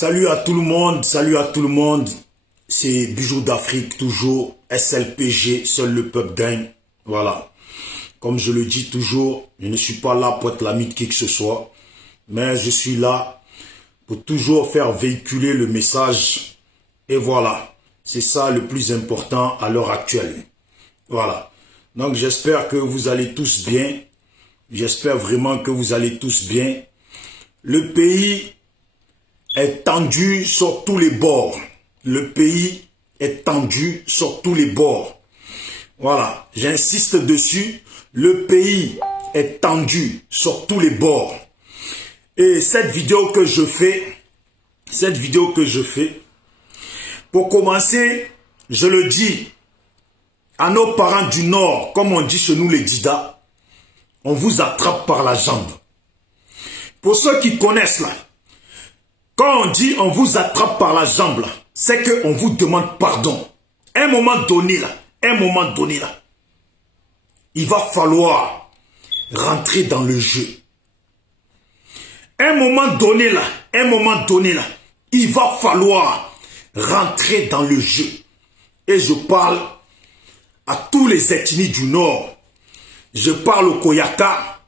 Salut à tout le monde, salut à tout le monde. C'est Bijoux d'Afrique, toujours SLPG, seul le peuple gagne. Voilà. Comme je le dis toujours, je ne suis pas là pour être l'ami de qui que ce soit, mais je suis là pour toujours faire véhiculer le message. Et voilà, c'est ça le plus important à l'heure actuelle. Voilà. Donc j'espère que vous allez tous bien. J'espère vraiment que vous allez tous bien. Le pays est tendu sur tous les bords. Le pays est tendu sur tous les bords. Voilà, j'insiste dessus. Le pays est tendu sur tous les bords. Et cette vidéo que je fais, pour commencer, je le dis à nos parents du Nord, comme on dit chez nous les Dida, on vous attrape par la jambe. Pour ceux qui connaissent là, quand on dit on vous attrape par la jambe là, c'est qu'on vous demande pardon. À un moment donné là, il va falloir rentrer dans le jeu. À un moment donné là, il va falloir rentrer dans le jeu. Et je parle à tous les ethnies du Nord. Je parle au Koyaka,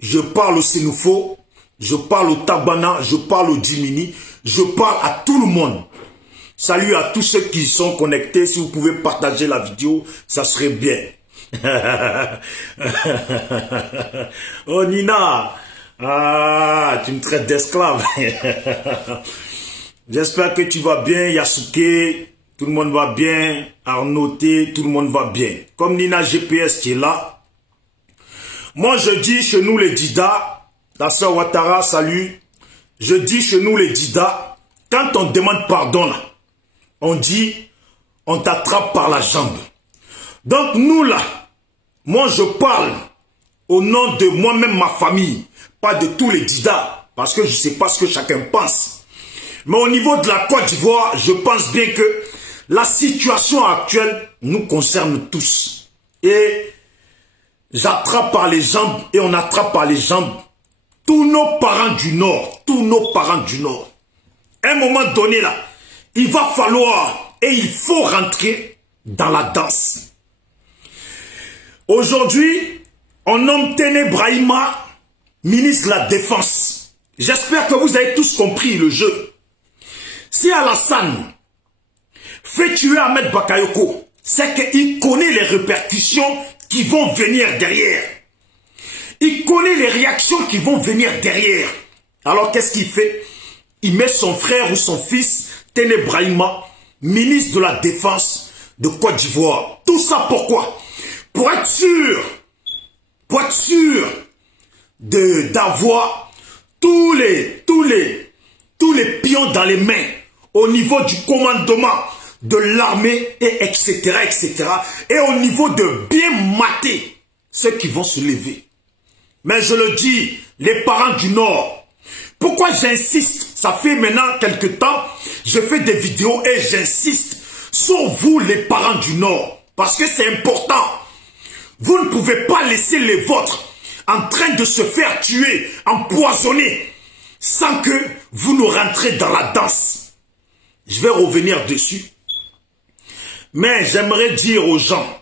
je parle au Sénoufo, je parle au Tabana, je parle au Djimini, je parle à tout le monde. Salut à tous ceux qui sont connectés. Si vous pouvez partager la vidéo, ça serait bien. Oh Nina, ah, tu me traites d'esclave. J'espère que tu vas bien, Yasuke. Tout le monde va bien. Arnaudé, tout le monde va bien. Comme Nina GPS qui est là. Moi, je dis chez nous les Dida, la sœur Ouattara, salut. Je dis chez nous les Dida, quand on demande pardon, là, on dit, on t'attrape par la jambe. Donc nous là, moi je parle au nom de moi-même, ma famille, pas de tous les Dida, parce que je ne sais pas ce que chacun pense. Mais au niveau de la Côte d'Ivoire, je pense bien que la situation actuelle nous concerne tous. Et j'attrape par les jambes et on attrape par les jambes tous nos parents du Nord, À un moment donné là, il va falloir et il faut rentrer dans la danse. Aujourd'hui, on nomme Téné Brahima ministre de la Défense. J'espère que vous avez tous compris le jeu. Si Alassane fait tuer Ahmed Bakayoko, c'est qu'il connaît les répercussions qui vont venir derrière. Il connaît les réactions qui vont venir derrière. Alors qu'est-ce qu'il fait? Il met son frère ou son fils, Téné Brahima, ministre de la Défense de Côte d'Ivoire. Tout ça pourquoi? Pour être sûr d'avoir tous les pions dans les mains au niveau du commandement de l'armée, et etc. Et au niveau de bien mater ceux qui vont se lever. Mais je le dis, les parents du Nord, pourquoi j'insiste? Ça fait maintenant quelque temps, je fais des vidéos et j'insiste sur vous les parents du Nord. Parce que c'est important. Vous ne pouvez pas laisser les vôtres en train de se faire tuer, empoisonner, sans que vous nous rentrez dans la danse. Je vais revenir dessus. Mais j'aimerais dire aux gens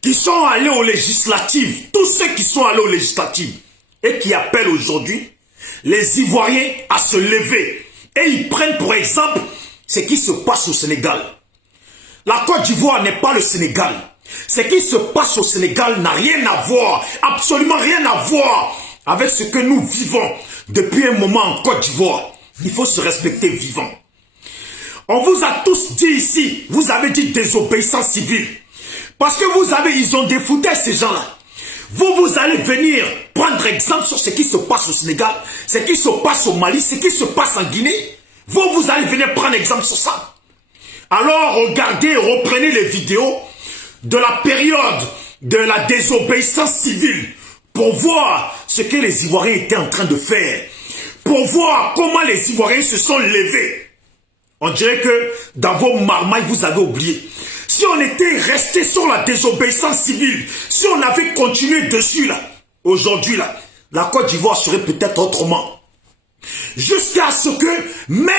qui sont allés aux législatives, tous ceux qui sont allés aux législatives et qui appellent aujourd'hui les Ivoiriens à se lever. Et ils prennent pour exemple ce qui se passe au Sénégal. La Côte d'Ivoire n'est pas le Sénégal. Ce qui se passe au Sénégal n'a rien à voir, absolument rien à voir avec ce que nous vivons depuis un moment en Côte d'Ivoire. Il faut se respecter vivant. On vous a tous dit ici, vous avez dit désobéissance civile. Parce que ils ont défouté ces gens-là. Vous allez venir prendre exemple sur ce qui se passe au Sénégal, ce qui se passe au Mali, ce qui se passe en Guinée. Vous allez venir prendre exemple sur ça. Alors regardez, reprenez les vidéos de la période de la désobéissance civile pour voir ce que les Ivoiriens étaient en train de faire. Pour voir comment les Ivoiriens se sont levés. On dirait que dans vos marmailles, vous avez oublié. Si on était resté sur la désobéissance civile, si on avait continué dessus là, aujourd'hui là, la Côte d'Ivoire serait peut-être autrement. Jusqu'à ce que même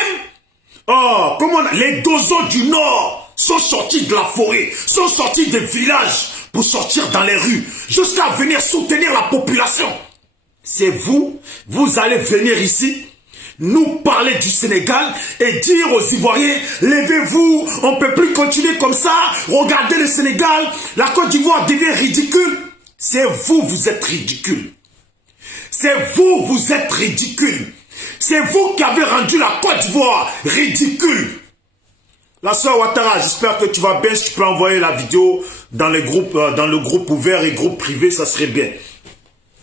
les dozos du Nord sont sortis de la forêt, sont sortis des villages pour sortir dans les rues, jusqu'à venir soutenir la population. C'est vous allez venir ici, nous parler du Sénégal et dire aux Ivoiriens, levez-vous, on ne peut plus continuer comme ça, regardez le Sénégal, la Côte d'Ivoire devient ridicule. C'est vous, vous êtes ridicule. C'est vous, vous êtes ridicule. C'est vous qui avez rendu la Côte d'Ivoire ridicule. La sœur Ouattara, j'espère que tu vas bien. Si tu peux envoyer la vidéo dans le groupe ouvert et groupe privé, ça serait bien.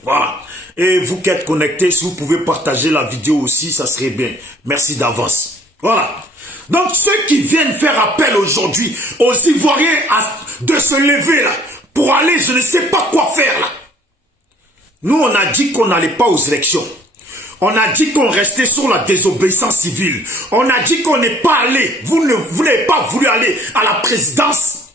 Voilà. Et vous qui êtes connectés, si vous pouvez partager la vidéo aussi, ça serait bien. Merci d'avance. Voilà. Donc ceux qui viennent faire appel aujourd'hui aux Ivoiriens de se lever là, pour aller, je ne sais pas quoi faire là. Nous, on a dit qu'on n'allait pas aux élections. On a dit qu'on restait sur la désobéissance civile. On a dit qu'on n'est pas allé. Vous n'avez pas voulu aller à la présidence,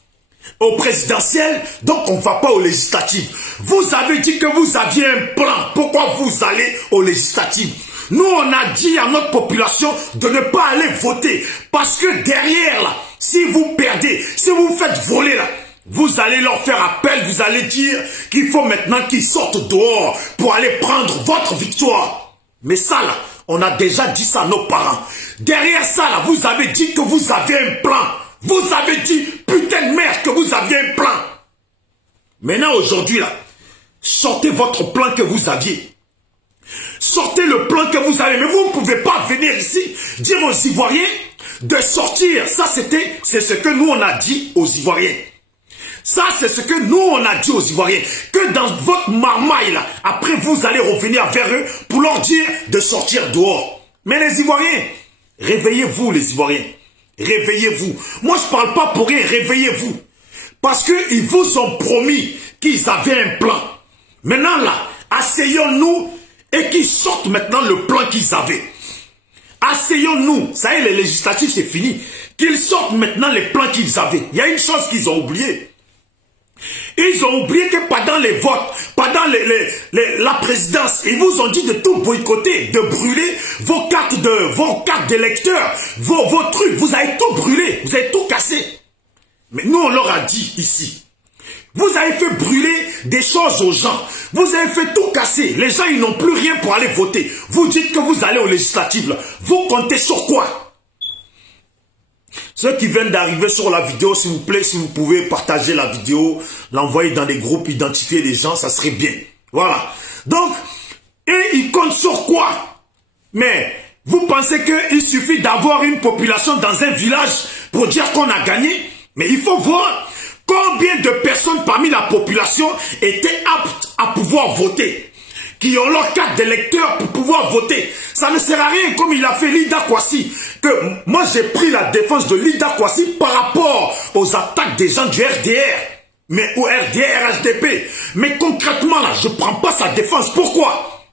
au présidentiel, donc on ne va pas aux législatives. Vous avez dit que vous aviez un plan. Pourquoi vous allez aux législatives? Nous, on a dit à notre population de ne pas aller voter. Parce que derrière, là, si vous perdez, si vous vous faites voler, là, vous allez leur faire appel, vous allez dire qu'il faut maintenant qu'ils sortent dehors pour aller prendre votre victoire. Mais ça là, on a déjà dit ça à nos parents. Derrière ça là, vous avez dit que vous avez un plan. Vous avez dit, putain de merde, que vous aviez un plan. Maintenant aujourd'hui là, sortez votre plan que vous aviez. Sortez le plan que vous avez. Mais vous ne pouvez pas venir ici dire aux Ivoiriens de sortir. Ça c'est ce que nous on a dit aux Ivoiriens. Ça, c'est ce que nous, on a dit aux Ivoiriens. Que dans votre marmaille, là, après, vous allez revenir vers eux pour leur dire de sortir dehors. Mais les Ivoiriens, réveillez-vous, les Ivoiriens. Réveillez-vous. Moi, je ne parle pas pour rien. Réveillez-vous. Parce qu'ils vous ont promis qu'ils avaient un plan. Maintenant, là, asseyons-nous et qu'ils sortent maintenant le plan qu'ils avaient. Asseyons-nous. Ça y est, les législatives, c'est fini. Qu'ils sortent maintenant les plans qu'ils avaient. Il y a une chose qu'ils ont oubliée. Ils ont oublié que pendant les votes, pendant la présidence, ils vous ont dit de tout boycotter, de brûler vos cartes d'électeurs, vos trucs. Vous avez tout brûlé, vous avez tout cassé. Mais nous, on leur a dit ici, vous avez fait brûler des choses aux gens. Vous avez fait tout casser. Les gens, ils n'ont plus rien pour aller voter. Vous dites que vous allez aux législatives. Vous comptez sur quoi? Ceux qui viennent d'arriver sur la vidéo, s'il vous plaît, si vous pouvez partager la vidéo, l'envoyer dans des groupes, identifier les gens, ça serait bien. Voilà. Donc, et ils comptent sur quoi? Mais vous pensez qu'il suffit d'avoir une population dans un village pour dire qu'on a gagné? Mais il faut voir combien de personnes parmi la population étaient aptes à pouvoir voter, qui ont leur carte d'électeur pour pouvoir voter. Ça ne sert à rien comme il a fait Lida Kwasi. Que moi j'ai pris la défense de Lida Kwasi par rapport aux attaques des gens du RDR. Mais au RDR, HDP. Mais concrètement là, je ne prends pas sa défense. Pourquoi?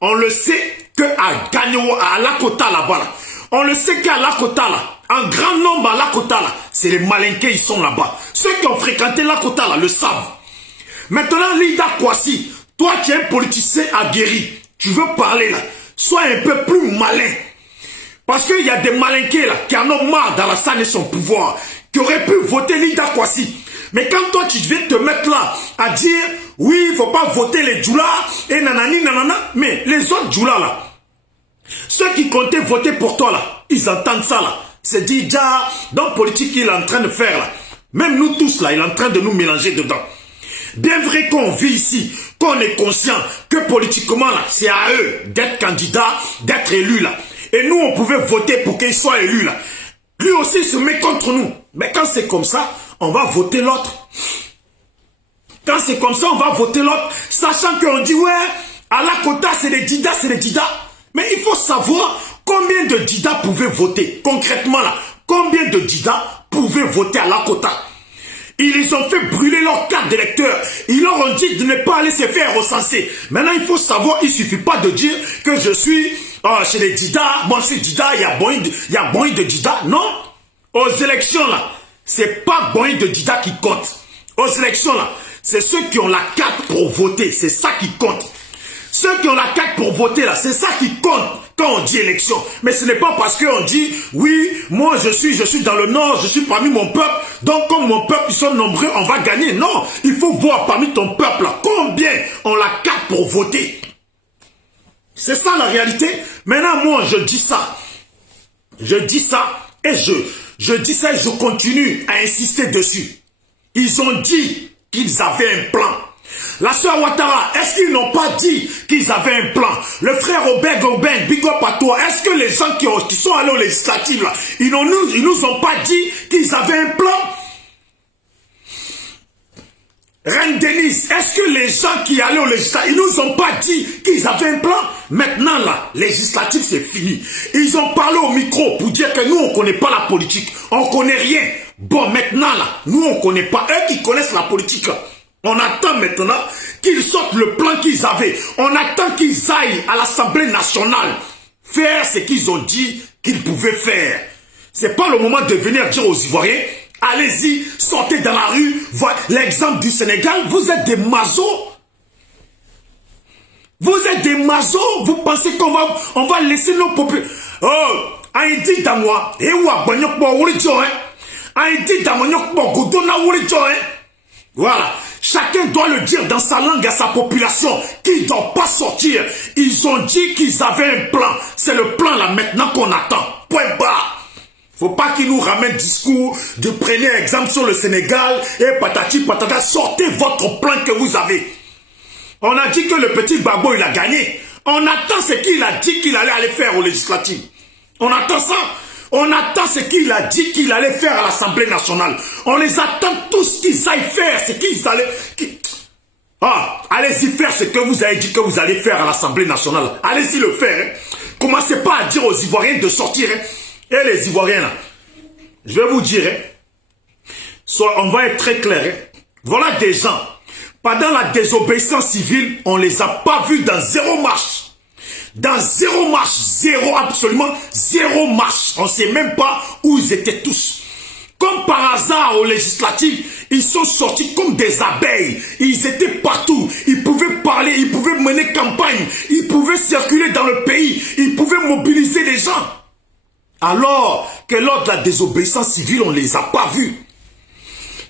On le sait qu'à Gagno, à Lakota là-bas, là, on le sait qu'à Lakota là, un grand nombre à Lakota là, c'est les Malinqués, ils sont là-bas. Ceux qui ont fréquenté Lakota là le savent. Maintenant, Lida Kwasi, toi qui es un politicien aguerri, tu veux parler là, sois un peu plus malin. Parce qu'il y a des malinqués là, qui en ont marre d'Alassane et son pouvoir, qui auraient pu voter Lida Kwasi. Mais quand toi tu viens te mettre là, à dire, oui, il ne faut pas voter les Djoula, et nanani, nanana, mais les autres Djoula là, ceux qui comptaient voter pour toi là, ils entendent ça là. C'est dit, déjà, dans la politique qu'il est en train de faire là, même nous tous là, il est en train de nous mélanger dedans. Bien vrai qu'on vit ici, qu'on est conscient que politiquement là, c'est à eux d'être candidats, d'être élus là. Et nous, on pouvait voter pour qu'il soit élu là. Lui aussi se met contre nous. Mais quand c'est comme ça, on va voter l'autre. Quand c'est comme ça, on va voter l'autre. Sachant qu'on dit, ouais, à la quota, c'est des Dida, c'est des Dida. Mais il faut savoir combien de Dida pouvaient voter. Concrètement là, combien de Dida pouvaient voter à la quota. Ils ont fait brûler leur carte d'électeur. Ils leur ont dit de ne pas aller se faire recenser. Maintenant, il faut savoir, il ne suffit pas de dire que je suis chez les Dida. Moi, c'est Dida, il y a Boy de Dida. Non. Aux élections, là, c'est pas Boy de Dida qui compte. Aux élections, là, c'est ceux qui ont la carte pour voter. C'est ça qui compte. Ceux qui ont la carte pour voter là, c'est ça qui compte quand on dit élection. Mais ce n'est pas parce qu'on dit, oui, moi je suis dans le nord, je suis parmi mon peuple, donc comme mon peuple, ils sont nombreux, on va gagner. Non, il faut voir parmi ton peuple là, combien ont la carte pour voter. C'est ça la réalité. Maintenant, moi, je dis ça. Je dis ça et je dis ça et je continue à insister dessus. Ils ont dit qu'ils avaient un plan. La sœur Ouattara, est-ce qu'ils n'ont pas dit qu'ils avaient un plan? Le frère Obeng, big up à toi, est-ce que les gens qui sont allés aux législatives, là, ils nous ont pas dit qu'ils avaient un plan? Reine Denise, est-ce que les gens qui allaient aux législatives, ils nous ont pas dit qu'ils avaient un plan? Maintenant, là, législative, c'est fini. Ils ont parlé au micro pour dire que nous, on ne connaît pas la politique. On ne connaît rien. Bon, maintenant, là, nous, on ne connaît pas. Eux qui connaissent la politique, là, on attend maintenant qu'ils sortent le plan qu'ils avaient. On attend qu'ils aillent à l'Assemblée nationale faire ce qu'ils ont dit qu'ils pouvaient faire. Ce n'est pas le moment de venir dire aux Ivoiriens, allez-y, sortez dans la rue. Voilà l'exemple du Sénégal, vous êtes des mazos. Vous êtes des mazos. Vous pensez qu'on va laisser nos populations. Oh, Aïdi Damoua, et où a Banyok Bourijo, hein? Aïdi Damonyok Bogodona Ourijo, hein? Voilà. Chacun doit le dire dans sa langue à sa population qui ne doit pas sortir. Ils ont dit qu'ils avaient un plan. C'est le plan là maintenant qu'on attend. Point barre. Faut pas qu'ils nous ramènent discours de prenez exemple sur le Sénégal et patati patata. Sortez votre plan que vous avez. On a dit que le petit Gbagbo il a gagné. On attend ce qu'il a dit qu'il allait aller faire aux législatives. On attend ça. On attend ce qu'il a dit qu'il allait faire à l'Assemblée nationale. On les attend tous qu'ils aillent faire ce qu'ils allaient... Ah, allez-y faire ce que vous avez dit que vous allez faire à l'Assemblée nationale. Allez-y le faire. Hein. Commencez pas à dire aux Ivoiriens de sortir. Hein. Et les Ivoiriens là, je vais vous dire, hein, on va être très clair. Hein. Voilà des gens, pendant la désobéissance civile, on les a pas vus dans zéro marche. Dans zéro marche, zéro, absolument zéro marche. On ne sait même pas où ils étaient tous. Comme par hasard aux législatives, ils sont sortis comme des abeilles. Ils étaient partout. Ils pouvaient parler, ils pouvaient mener campagne. Ils pouvaient circuler dans le pays. Ils pouvaient mobiliser les gens. Alors que lors de la désobéissance civile, on ne les a pas vus.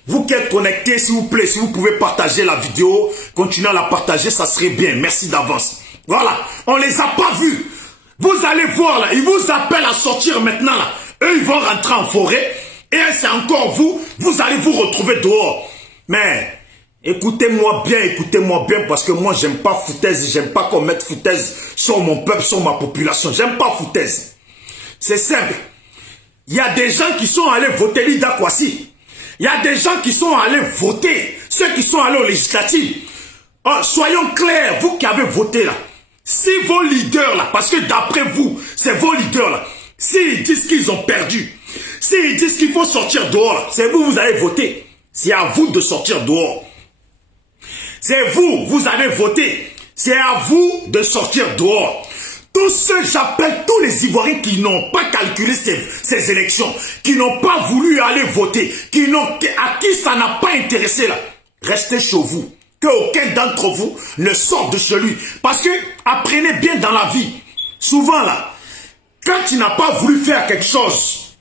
Vous qui êtes connectés, s'il vous plaît, si vous pouvez partager la vidéo, continuez à la partager, ça serait bien. Merci d'avance. Voilà, on les a pas vus. Vous allez voir là, ils vous appellent à sortir maintenant là. Eux, ils vont rentrer en forêt. Et c'est encore vous, vous allez vous retrouver dehors. Mais, écoutez-moi bien, parce que moi, j'aime pas foutaise. J'aime pas qu'on mette foutaise sur mon peuple, sur ma population. J'aime pas foutaise. C'est simple. Il y a des gens qui sont allés voter Lida Kwasi. Il y a des gens qui sont allés voter. Ceux qui sont allés aux législatives. Oh, soyons clairs, vous qui avez voté là. Si vos leaders là, parce que d'après vous, c'est vos leaders là, s'ils disent qu'ils ont perdu, s'ils disent qu'il faut sortir dehors, c'est vous, vous avez voté. C'est à vous de sortir dehors. C'est vous, vous avez voté. C'est à vous de sortir dehors. Tous ceux, j'appelle tous les Ivoiriens qui n'ont pas calculé ces élections, qui n'ont pas voulu aller voter, à qui ça n'a pas intéressé là, restez chez vous. Qu'aucun d'entre vous ne sorte de chez lui. Parce que, apprenez bien dans la vie, souvent là, quand tu n'as pas voulu faire quelque chose,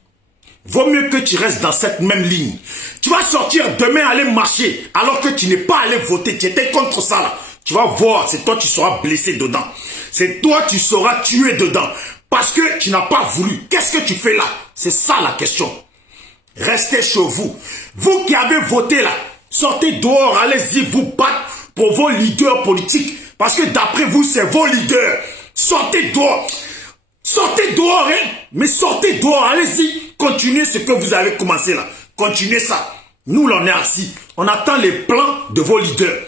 vaut mieux que tu restes dans cette même ligne. Tu vas sortir demain aller marcher, alors que tu n'es pas allé voter, tu étais contre ça là. Tu vas voir, c'est toi qui seras blessé dedans. C'est toi qui seras tué dedans. Parce que tu n'as pas voulu. Qu'est-ce que tu fais là? C'est ça la question. Restez chez vous. Vous qui avez voté là, sortez dehors, allez-y vous battre pour vos leaders politiques. Parce que d'après vous, c'est vos leaders. Sortez dehors. Sortez dehors, hein. Mais sortez dehors, allez-y. Continuez ce que vous avez commencé là. Continuez ça. Nous, on est assis. On attend les plans de vos leaders.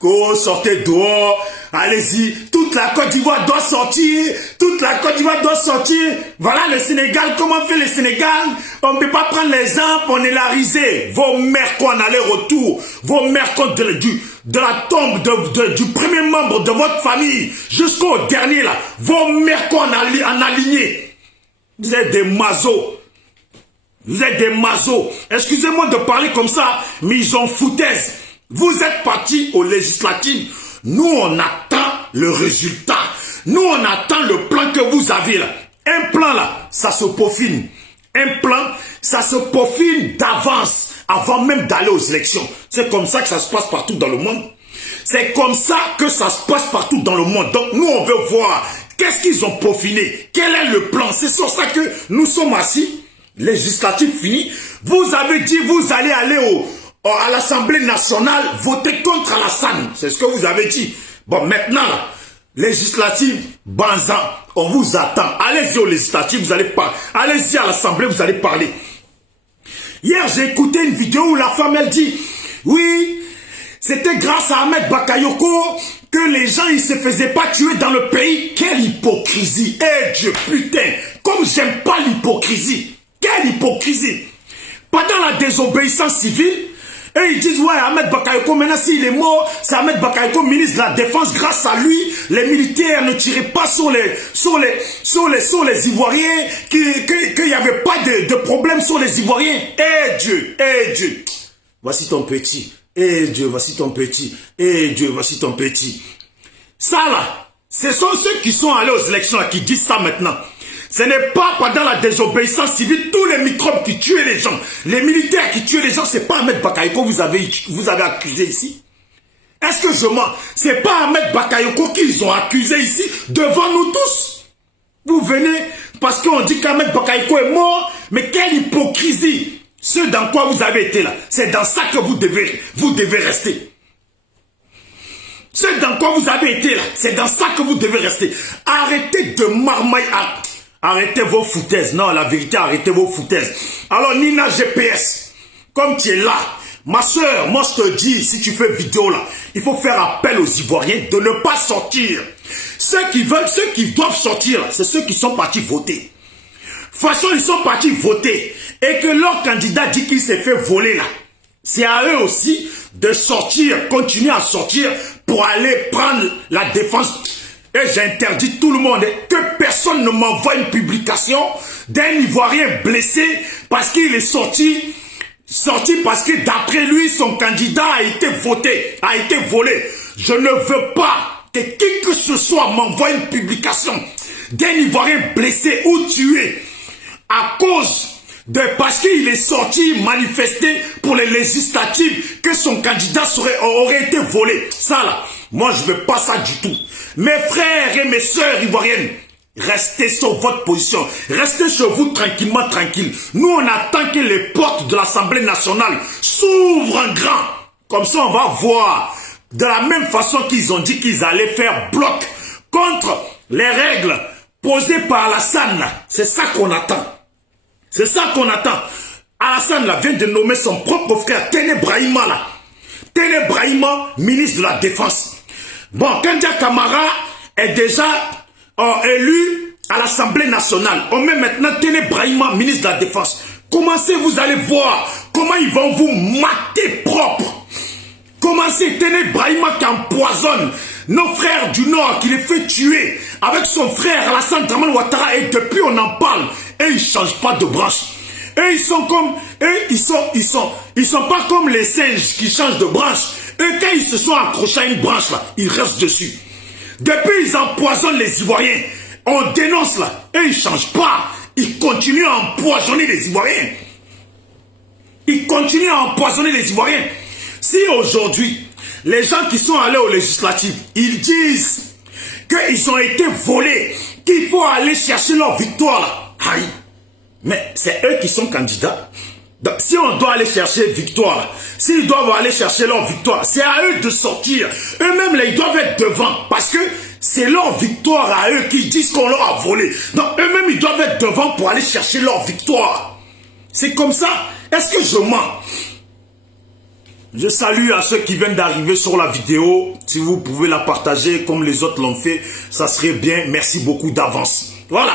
Go, sortez dehors, allez-y, toute la Côte d'Ivoire doit sortir, toute la Côte d'Ivoire doit sortir. Voilà le Sénégal, comment fait le Sénégal? On ne peut pas prendre l'exemple, on est la risée. Vos mères qu'on aller-retour, vos mères qu'on de la tombe du premier membre de votre famille jusqu'au dernier là, vos mères qu'on en aligné. Vous êtes des mazos. Vous êtes des mazos. Excusez-moi de parler comme ça, mais ils ont foutaise. Vous êtes partis aux législatives. Nous, on attend le résultat. Nous, on attend le plan que vous avez là. Un plan là, ça se peaufine. Un plan, ça se peaufine d'avance, avant même d'aller aux élections. C'est comme ça que ça se passe partout dans le monde. C'est comme ça que ça se passe partout dans le monde. Donc nous, on veut voir qu'est-ce qu'ils ont peaufiné. Quel est le plan? C'est sur ça que nous sommes assis. Législatif fini. Vous avez dit, vous allez aller à l'Assemblée nationale voter contre Alassane. C'est ce que vous avez dit. Bon, maintenant, là, législative, Banzan, on vous attend. Allez-y au législatif, vous allez parler. Allez-y à l'Assemblée, vous allez parler. Hier, j'ai écouté une vidéo où la femme, elle dit, oui, c'était grâce à Ahmed Bakayoko que les gens, ils se faisaient pas tuer dans le pays. Quelle hypocrisie. Eh Dieu, putain, comme j'aime pas l'hypocrisie. Quelle hypocrisie. Pendant la désobéissance civile, et ils disent, ouais, Ahmed Bakayoko, maintenant s'il est mort, c'est Ahmed Bakayoko, ministre de la Défense. Grâce à lui, les militaires ne tiraient pas sur les Ivoiriens, qu'il n'y avait pas de problème sur les Ivoiriens. Eh Dieu, voici ton petit. Eh Dieu, voici ton petit. Eh Dieu, voici ton petit. Ça là, ce sont ceux qui sont allés aux élections là, qui disent ça maintenant. Ce n'est pas pendant la désobéissance civile, tous les microbes qui tuaient les gens, les militaires qui tuaient les gens, c'est pas Ahmed Bakayoko que vous avez accusé ici. Est-ce que je mens? C'est pas Ahmed Bakayoko qu'ils ont accusé ici, devant nous tous. Vous venez, parce qu'on dit qu'Ahmed Bakayoko est mort, mais quelle hypocrisie. Ce dans quoi vous avez été là, c'est dans ça que vous devez rester. Ce dans quoi vous avez été là, c'est dans ça que vous devez rester. Arrêtez de marmailler. Arrêtez vos foutaises. Non, la vérité, arrêtez vos foutaises. Alors, Nina GPS, comme tu es là, ma soeur, moi je te dis, si tu fais vidéo là, il faut faire appel aux Ivoiriens de ne pas sortir. Ceux qui veulent, ceux qui doivent sortir, c'est ceux qui sont partis voter. De toute façon, ils sont partis voter. Et que leur candidat dit qu'il s'est fait voler là. C'est à eux aussi de sortir, continuer à sortir pour aller prendre la défense. Et j'interdis tout le monde que personne ne m'envoie une publication d'un Ivoirien blessé parce qu'il est sorti parce que d'après lui, son candidat a été voté, a été volé. Je ne veux pas que qui que ce soit m'envoie une publication d'un Ivoirien blessé ou tué à cause de parce qu'il est sorti manifester pour les législatives que son candidat aurait été volé. Ça là, moi je ne veux pas ça du tout. Mes frères et mes sœurs ivoiriennes, restez sur votre position. Restez chez vous tranquillement, tranquille. Nous, on attend que les portes de l'Assemblée nationale s'ouvrent en grand. Comme ça, on va voir. De la même façon qu'ils ont dit qu'ils allaient faire bloc contre les règles posées par Alassane. C'est ça qu'on attend. C'est ça qu'on attend. Alassane là, vient de nommer son propre frère, Téné Brahima là. Téné Brahima, ministre de la Défense. Bon, Kandia Kamara est déjà élu à l'Assemblée nationale. On met maintenant Téné Brahima, ministre de la Défense. Commencez, vous allez voir comment ils vont vous mater propre. Commencez, Téné Brahima qui empoisonne nos frères du Nord, qui les fait tuer avec son frère Alassane Dramane Ouattara. Et depuis, on en parle. Et ils ne changent pas de branche. Et ils sont comme... Et ils sont pas comme les singes qui changent de branche. Et quand ils se sont accrochés à une branche là, ils restent dessus. Depuis, ils empoisonnent les Ivoiriens. On dénonce là. Et ils ne changent pas. Ils continuent à empoisonner les Ivoiriens. Ils continuent à empoisonner les Ivoiriens. Si aujourd'hui, les gens qui sont allés aux législatives, ils disent qu'ils ont été volés, qu'il faut aller chercher leur victoire là. Aïe. Mais c'est eux qui sont candidats. Donc, si on doit aller chercher victoire, s'ils doivent aller chercher leur victoire, c'est à eux de sortir. Eux-mêmes, là, ils doivent être devant. Parce que c'est leur victoire à eux qui disent qu'on leur a volé. Donc, eux-mêmes, ils doivent être devant pour aller chercher leur victoire. C'est comme ça. Est-ce que je mens? Je salue à ceux qui viennent d'arriver sur la vidéo. Si vous pouvez la partager comme les autres l'ont fait, ça serait bien. Merci beaucoup d'avance. Voilà.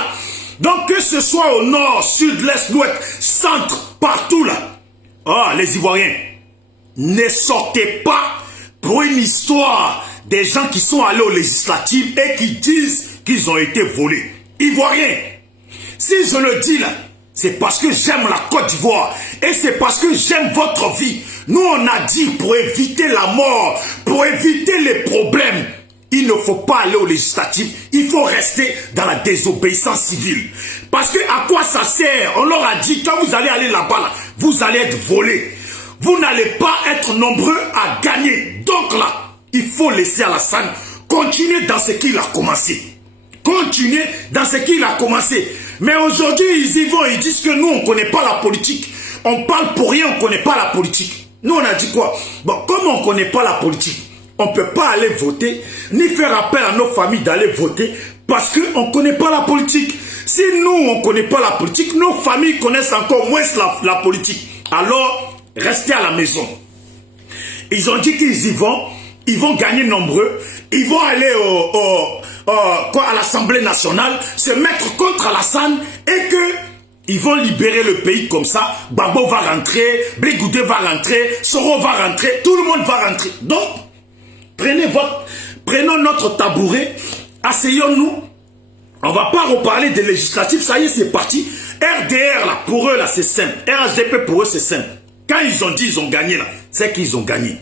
Donc que ce soit au nord, sud, l'est, l'ouest, centre, partout là. Ah, les Ivoiriens, ne sortez pas pour une histoire des gens qui sont allés aux législatives et qui disent qu'ils ont été volés. Ivoiriens, si je le dis là, c'est parce que j'aime la Côte d'Ivoire et c'est parce que j'aime votre vie. Nous, on a dit pour éviter la mort, pour éviter les problèmes, il ne faut pas aller aux législatives, il faut rester dans la désobéissance civile. Parce que à quoi ça sert? On leur a dit, quand vous allez aller là-bas, là, vous allez être volés. Vous n'allez pas être nombreux à gagner. Donc là, il faut laisser Alassane continuer dans ce qu'il a commencé. Continuer dans ce qu'il a commencé. Mais aujourd'hui, ils y vont, ils disent que nous, on ne connaît pas la politique. On parle pour rien, on ne connaît pas la politique. Nous, on a dit quoi? Bon, comme on ne connaît pas la politique, on ne peut pas aller voter, ni faire appel à nos familles d'aller voter, parce qu'on ne connaît pas la politique. Si nous, on ne connaît pas la politique, nos familles connaissent encore moins la politique. Alors, restez à la maison. Ils ont dit qu'ils y vont, ils vont gagner nombreux, ils vont aller à l'Assemblée nationale, se mettre contre Alassane et que ils vont libérer le pays comme ça. Babo va rentrer, Blegoudé va rentrer, Soro va rentrer, tout le monde va rentrer. Donc, prenons notre tabouret, asseyons-nous. On ne va pas reparler des législatives, ça y est, c'est parti. RDR, là, pour eux, là, c'est simple. RHDP, pour eux, c'est simple. Quand ils ont dit ils ont gagné, là, c'est qu'ils ont gagné.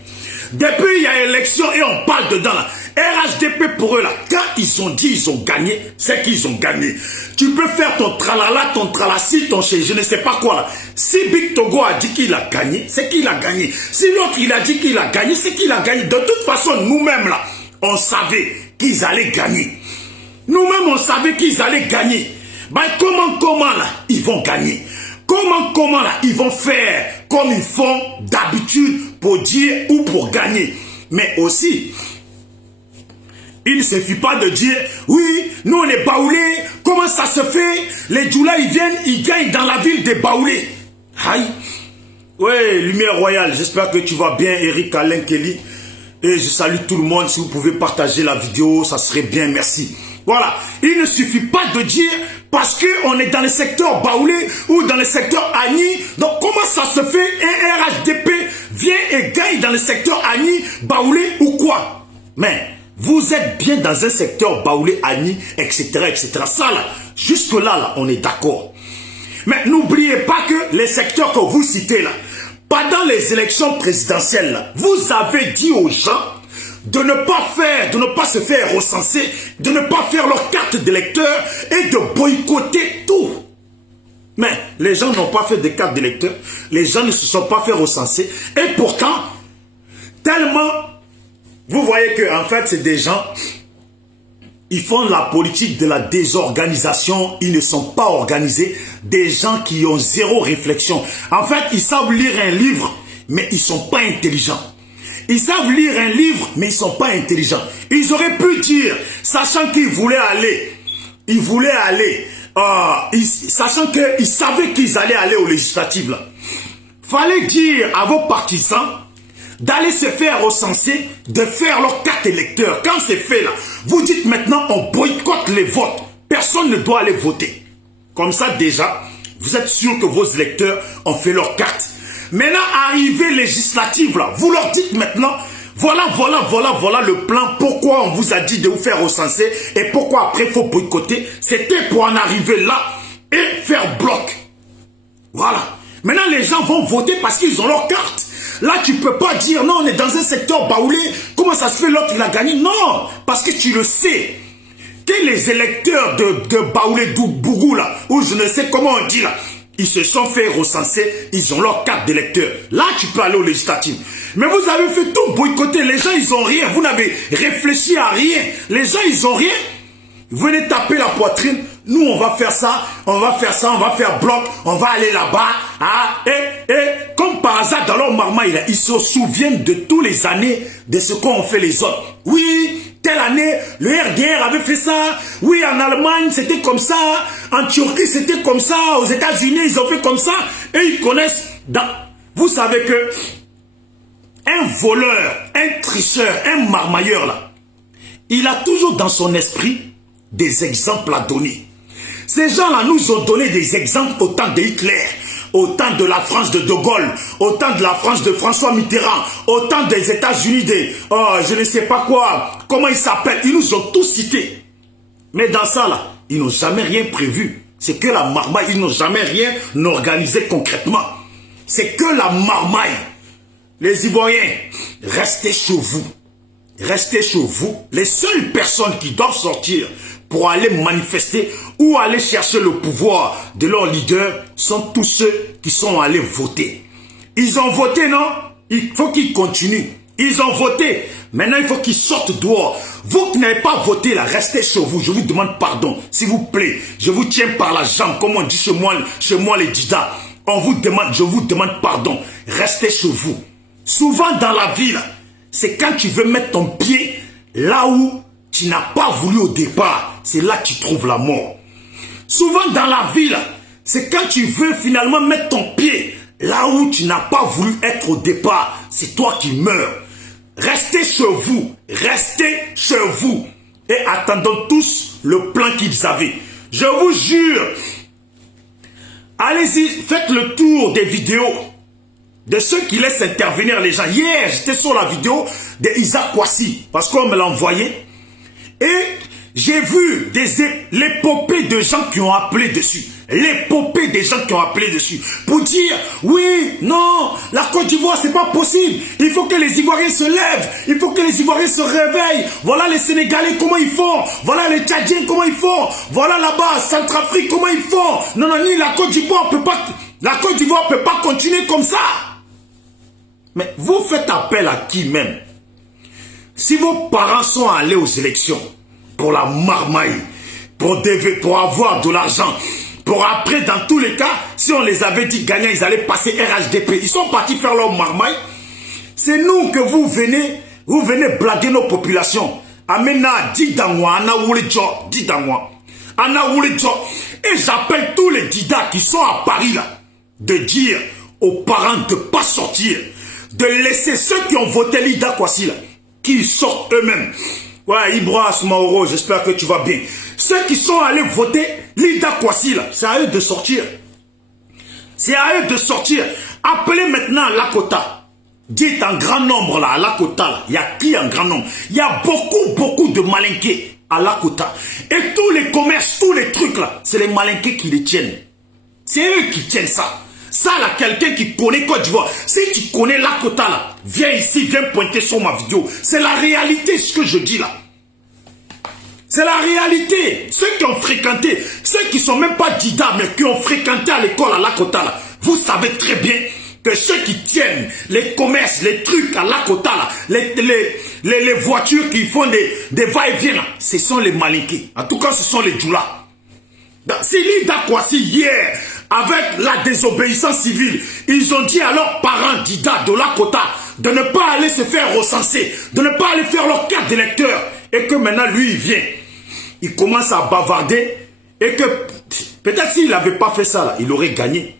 Depuis, il y a élection et on parle dedans, là. RHDP, pour eux, là, quand ils ont dit ils ont gagné, c'est qu'ils ont gagné. Tu peux faire ton tralala, ton tralassi, ton chez je ne sais pas quoi, là. Si Big Togo a dit qu'il a gagné, c'est qu'il a gagné. Si l'autre, il a dit qu'il a gagné, c'est qu'il a gagné. De toute façon, nous-mêmes, là, on savait qu'ils allaient gagner. Nous-mêmes, on savait qu'ils allaient gagner. Ben, comment, là, ils vont gagner. Comment, là, ils vont faire comme ils font d'habitude pour dire ou pour gagner. Mais aussi, il ne suffit pas de dire, oui, nous on est baoulés, comment ça se fait? Les Djoula, ils viennent, ils gagnent dans la ville des baoulés. Aïe. Ouais, Lumière Royale, j'espère que tu vas bien, Eric Alain Kelly. Et je salue tout le monde, si vous pouvez partager la vidéo, ça serait bien, merci. Voilà, il ne suffit pas de dire parce qu'on est dans le secteur baoulé ou dans le secteur Agni. Donc comment ça se fait un RHDP vient et gagne dans le secteur Agni, baoulé ou quoi? Mais vous êtes bien dans un secteur baoulé, Agni, etc., etc. Ça là, jusque là, on est d'accord. Mais n'oubliez pas que les secteurs que vous citez là, pendant les élections présidentielles, là, vous avez dit aux gens de ne pas se faire recenser, de ne pas faire leur carte d'électeur et de boycotter tout. Mais les gens n'ont pas fait de carte d'électeur, les gens ne se sont pas fait recenser et pourtant, tellement, vous voyez que en fait c'est des gens, ils font la politique de la désorganisation, ils ne sont pas organisés, des gens qui ont zéro réflexion. En fait, ils savent lire un livre, mais ils ne sont pas intelligents. Ils savent lire un livre, mais ils ne sont pas intelligents. Ils auraient pu dire, sachant qu'ils voulaient aller, sachant qu'ils savaient qu'ils allaient aller aux législatives, là. Fallait dire à vos partisans d'aller se faire recenser, de faire leur carte électeur. Quand c'est fait là, vous dites maintenant on boycotte les votes. Personne ne doit aller voter. Comme ça déjà, vous êtes sûr que vos électeurs ont fait leur carte. Maintenant, arrivée législative là, vous leur dites maintenant, voilà le plan, pourquoi on vous a dit de vous faire recenser et pourquoi après il faut boycotter. C'était pour en arriver là et faire bloc. Voilà. Maintenant, les gens vont voter parce qu'ils ont leur carte. Là, tu ne peux pas dire, non, on est dans un secteur baoulé, comment ça se fait l'autre, il a gagné? Non, parce que tu le sais, que les électeurs de Baoulé, Bougou, là, ou je ne sais comment on dit, là, ils se sont fait recenser, ils ont leur carte d'électeur. Là, tu peux aller aux législatives. Mais vous avez fait tout boycotter, les gens, ils n'ont rien, vous n'avez réfléchi à rien. Les gens, ils n'ont rien. Vous venez taper la poitrine, nous on va faire ça, on va faire bloc, on va aller là-bas, et comme par hasard dans leur marmaille, ils se souviennent de tous les années de ce qu'ont fait les autres. Oui, telle année, le RDR avait fait ça, oui, en Allemagne c'était comme ça, en Turquie c'était comme ça, aux États-Unis ils ont fait comme ça, et ils connaissent. Vous savez que un voleur, un tricheur, un marmailleur là, il a toujours dans son esprit des exemples à donner. Ces gens-là nous ont donné des exemples au temps de Hitler, au temps de la France de De Gaulle, au temps de la France de François Mitterrand, au temps des États-Unis je ne sais pas quoi, comment ils s'appellent, ils nous ont tous cités. Mais dans ça là, ils n'ont jamais rien prévu. C'est que la marmaille, ils n'ont jamais rien organisé concrètement. C'est que la marmaille. Les Ivoiriens, restez chez vous. restez chez vous. Les seules personnes qui doivent sortir pour aller manifester ou aller chercher le pouvoir de leur leader sont tous ceux qui sont allés voter. Ils ont voté, non? Il faut qu'ils continuent. Ils ont voté. Maintenant, il faut qu'ils sortent dehors. Vous qui n'avez pas voté, là, restez chez vous. Je vous demande pardon, s'il vous plaît. Je vous tiens par la jambe, comme on dit chez moi les Dida. Je vous demande pardon. Restez chez vous. Souvent dans la vie, c'est quand tu veux mettre ton pied là où tu n'as pas voulu au départ. C'est là que tu trouves la mort. Souvent dans la vie, c'est quand tu veux finalement mettre ton pied là où tu n'as pas voulu être au départ. C'est toi qui meurs. Restez chez vous. Restez chez vous. Et attendons tous le plan qu'ils avaient. Je vous jure. Allez-y, faites le tour des vidéos de ceux qui laissent intervenir les gens. Hier, j'étais sur la vidéo de Isaac Kwasi, parce qu'on me l'a envoyé. Et j'ai vu l'épopée de gens qui ont appelé dessus. L'épopée des gens qui ont appelé dessus. Pour dire, oui, non, la Côte d'Ivoire, c'est pas possible. Il faut que les Ivoiriens se lèvent. Il faut que les Ivoiriens se réveillent. Voilà les Sénégalais, comment ils font. Voilà les Tchadiens, comment ils font. Voilà là-bas, Centrafrique, comment ils font. Non, non, ni la Côte d'Ivoire peut pas... La Côte d'Ivoire peut pas continuer comme ça. Mais vous faites appel à qui même? Si vos parents sont allés aux élections pour la marmaille, pour avoir de l'argent, pour après, dans tous les cas, si on les avait dit gagnants, ils allaient passer RHDP. Ils sont partis faire leur marmaille. C'est nous que vous venez blaguer nos populations. Amena, dit dans moi, Anna Wouledjo, dit dans moi. Anna Wouledjo. Et j'appelle tous les didas qui sont à Paris là, de dire aux parents de ne pas sortir, de laisser ceux qui ont voté l'Ida Kwasi là, qu'ils sortent eux-mêmes. Ouais, Ibras Mauro, j'espère que tu vas bien. Ceux qui sont allés voter l'Ida Kwasi là, c'est à eux de sortir. C'est à eux de sortir. Appelez maintenant Lakota. Dites en grand nombre là, à Lakota là. Il y a qui en grand nombre? Il y a beaucoup de malinqués à Lakota. Et tous les commerces, tous les trucs là, c'est les malinqués qui les tiennent. C'est eux qui tiennent ça. Ça là, quelqu'un qui connaît Côte d'Ivoire, si tu connais Lakota là, viens ici, viens pointer sur ma vidéo. C'est la réalité ce que je dis là. C'est la réalité. Ceux qui ont fréquenté, ceux qui sont même pas Dida, mais qui ont fréquenté à l'école à Lakota là, vous savez très bien que ceux qui tiennent les commerces, les trucs à Lakota là, les voitures qui font des va-et-vient là, ce sont les malinqués. En tout cas, ce sont les djoulas. C'est l'Ida Kwasi hier, avec la désobéissance civile, ils ont dit à leurs parents Dida de Lakota de ne pas aller se faire recenser, de ne pas aller faire leur carte d'électeur. Et que maintenant, lui, il vient. Il commence à bavarder. Et que peut-être s'il n'avait pas fait ça, là, il aurait gagné.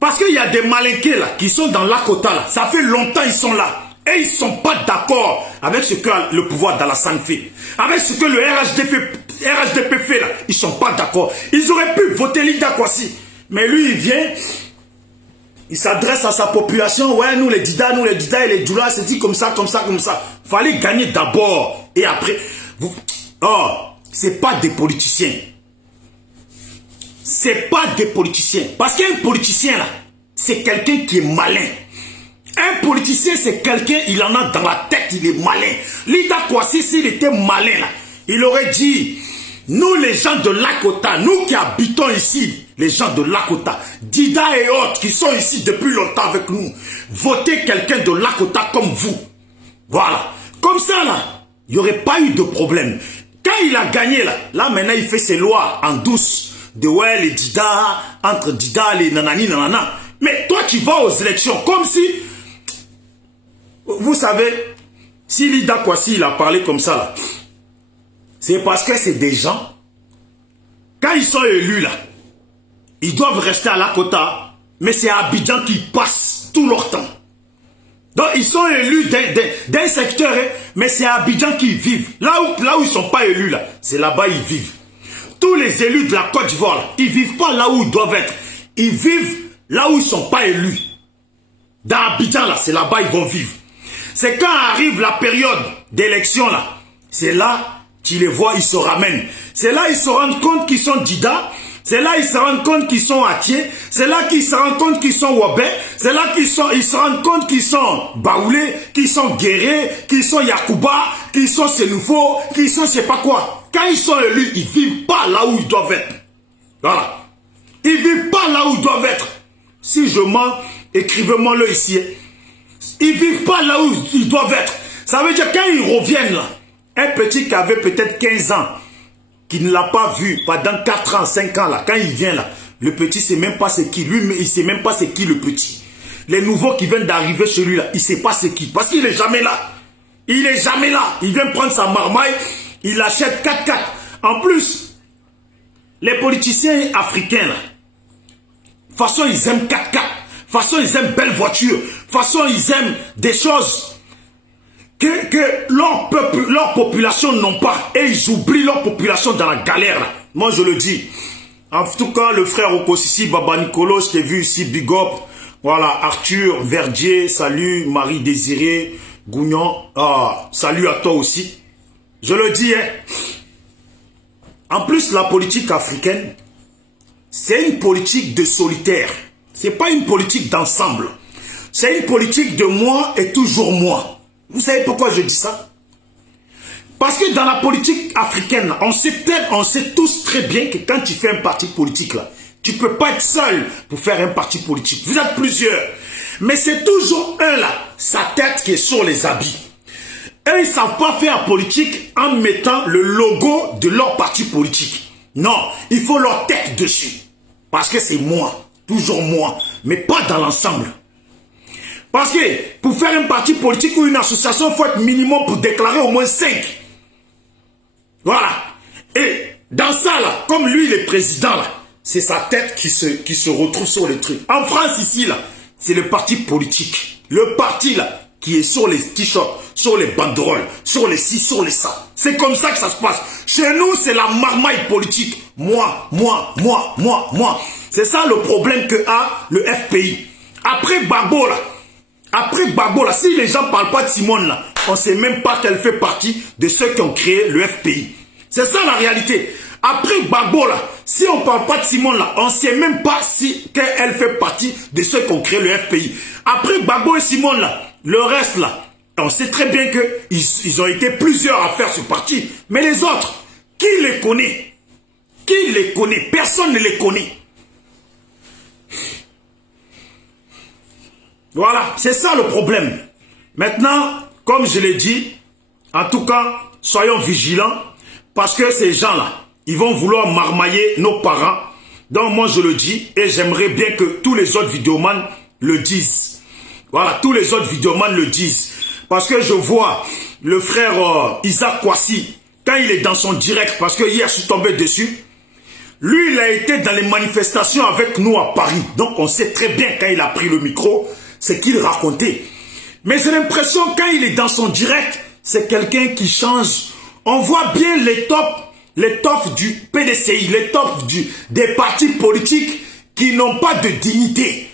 Parce qu'il y a des malinqués là, qui sont dans Lakota. Là. Ça fait longtemps qu'ils sont là. Et ils ne sont pas d'accord avec ce que le pouvoir d'Alassane fait. Avec ce que le RHDP fait là. Ils ne sont pas d'accord. Ils auraient pu voter l'Ida Kwasi. Mais lui, il vient. Il s'adresse à sa population. Ouais, nous les Dida et les Djoula, c'est dit comme ça, comme ça, comme ça. Fallait gagner d'abord. Et après. Oh, c'est pas des politiciens. C'est pas des politiciens. Parce qu'un politicien là, c'est quelqu'un qui est malin. Un politicien, c'est quelqu'un, il en a dans la tête, il est malin. L'Ida Kwasi, s'il était malin là, il aurait dit, nous les gens de Lakota, nous qui habitons ici, les gens de Lakota, Dida et autres qui sont ici depuis longtemps avec nous, votez quelqu'un de Lakota comme vous. Voilà. Comme ça là, il n'y aurait pas eu de problème. Quand il a gagné là maintenant il fait ses lois en douce. De ouais, les Dida, entre Dida, les nanani, nanana. Mais toi tu vas aux élections comme si... Vous savez, si l'Ida Kwasi il a parlé comme ça là, c'est parce que c'est des gens, quand ils sont élus là, ils doivent rester à Lakota, mais c'est à Abidjan qu'ils passent tout leur temps. Donc ils sont élus d'un secteur, mais c'est à Abidjan qu'ils vivent. Là où ils ne sont pas élus là, c'est là-bas ils vivent. Tous les élus de la Côte d'Ivoire, ils ne vivent pas là où ils doivent être. Ils vivent là où ils ne sont pas élus. Dans Abidjan là, c'est là-bas ils vont vivre. C'est quand arrive la période d'élection là, c'est là tu les vois, ils se ramènent. C'est là ils se rendent compte qu'ils sont Dida. C'est là qu'ils se rendent compte qu'ils sont Atié. C'est là qu'ils se rendent compte qu'ils sont Wabé. C'est là qu'ils se rendent compte qu'ils sont Baoulé, qu'ils sont Guéré, qu'ils sont Yakuba, qu'ils sont Sénoufo, qu'ils sont je sais pas quoi. Quand ils sont élus, ils vivent pas là où ils doivent être. Voilà. Ils vivent pas là où ils doivent être. Si je mens, écrivez-moi-le ici. Ils vivent pas là où ils doivent être. Ça veut dire quand ils reviennent là, un petit qui avait peut-être 15 ans, qui ne l'a pas vu pendant 4 ans, 5 ans là, quand il vient là, le petit ne sait même pas c'est qui. Lui, il ne sait même pas c'est qui le petit. Les nouveaux qui viennent d'arriver chez lui là, il ne sait pas c'est qui. Parce qu'il n'est jamais là. Il n'est jamais là. Il vient prendre sa marmaille, il achète 4x4. En plus, les politiciens africains là, de toute façon ils aiment 4x4. De toute façon ils aiment belles voitures. De toute façon ils aiment des choses que leur population n'ont pas. Et ils oublient leur population dans la galère. Là. Moi, je le dis. En tout cas, le frère Okosisi, Baba Nicolo, je t'ai vu ici, Big Up. Voilà, Arthur, Verdier, salut, Marie-Désirée, Gougnon. Salut à toi aussi. Je le dis, hein. En plus, la politique africaine, c'est une politique de solitaire. C'est pas une politique d'ensemble. C'est une politique de moi et toujours moi. Vous savez pourquoi je dis ça? Parce que dans la politique africaine, on sait tous très bien que quand tu fais un parti politique, là, tu ne peux pas être seul pour faire un parti politique. Vous êtes plusieurs. Mais c'est toujours un là, sa tête qui est sur les habits. Eux, ils ne savent pas faire politique en mettant le logo de leur parti politique. Non, il faut leur tête dessus. Parce que c'est moi, toujours moi, mais pas dans l'ensemble. Parce que pour faire un parti politique ou une association, il faut être minimum pour déclarer au moins 5. Voilà. Et dans ça, là, comme lui, il est président, là, c'est sa tête qui se retrouve sur le truc. En France, ici, là, c'est le parti politique. Le parti, là, qui est sur les t-shirts, sur les banderoles, sur les ci, sur les ça. C'est comme ça que ça se passe. Chez nous, c'est la marmaille politique. Moi. C'est ça le problème que a le FPI. Après Gbagbo, là, si les gens ne parlent pas de Simone, là, on ne sait même pas qu'elle fait partie de ceux qui ont créé le FPI. C'est ça la réalité. Après Gbagbo, là, si on ne parle pas de Simone, là, on ne sait même pas si qu'elle fait partie de ceux qui ont créé le FPI. Après Gbagbo et Simone, là, le reste, là, on sait très bien qu'ils ont été plusieurs à faire ce parti. Mais les autres, qui les connaît? Qui les connaît? Personne ne les connaît. Voilà, c'est ça le problème. Maintenant, comme je l'ai dit, en tout cas, soyons vigilants, parce que ces gens-là, ils vont vouloir marmailler nos parents. Donc moi je le dis, et j'aimerais bien que tous les autres vidéomans le disent. Voilà, tous les autres vidéomans le disent. Parce que je vois le frère Isaac Kwasi, quand il est dans son direct, parce que hier je suis tombé dessus, lui il a été dans les manifestations avec nous à Paris. Donc on sait très bien quand il a pris le micro, c'est qu'il racontait. Mais j'ai l'impression quand il est dans son direct, c'est quelqu'un qui change. On voit bien l'étoffe du PDCI, l'étoffe des partis politiques qui n'ont pas de dignité.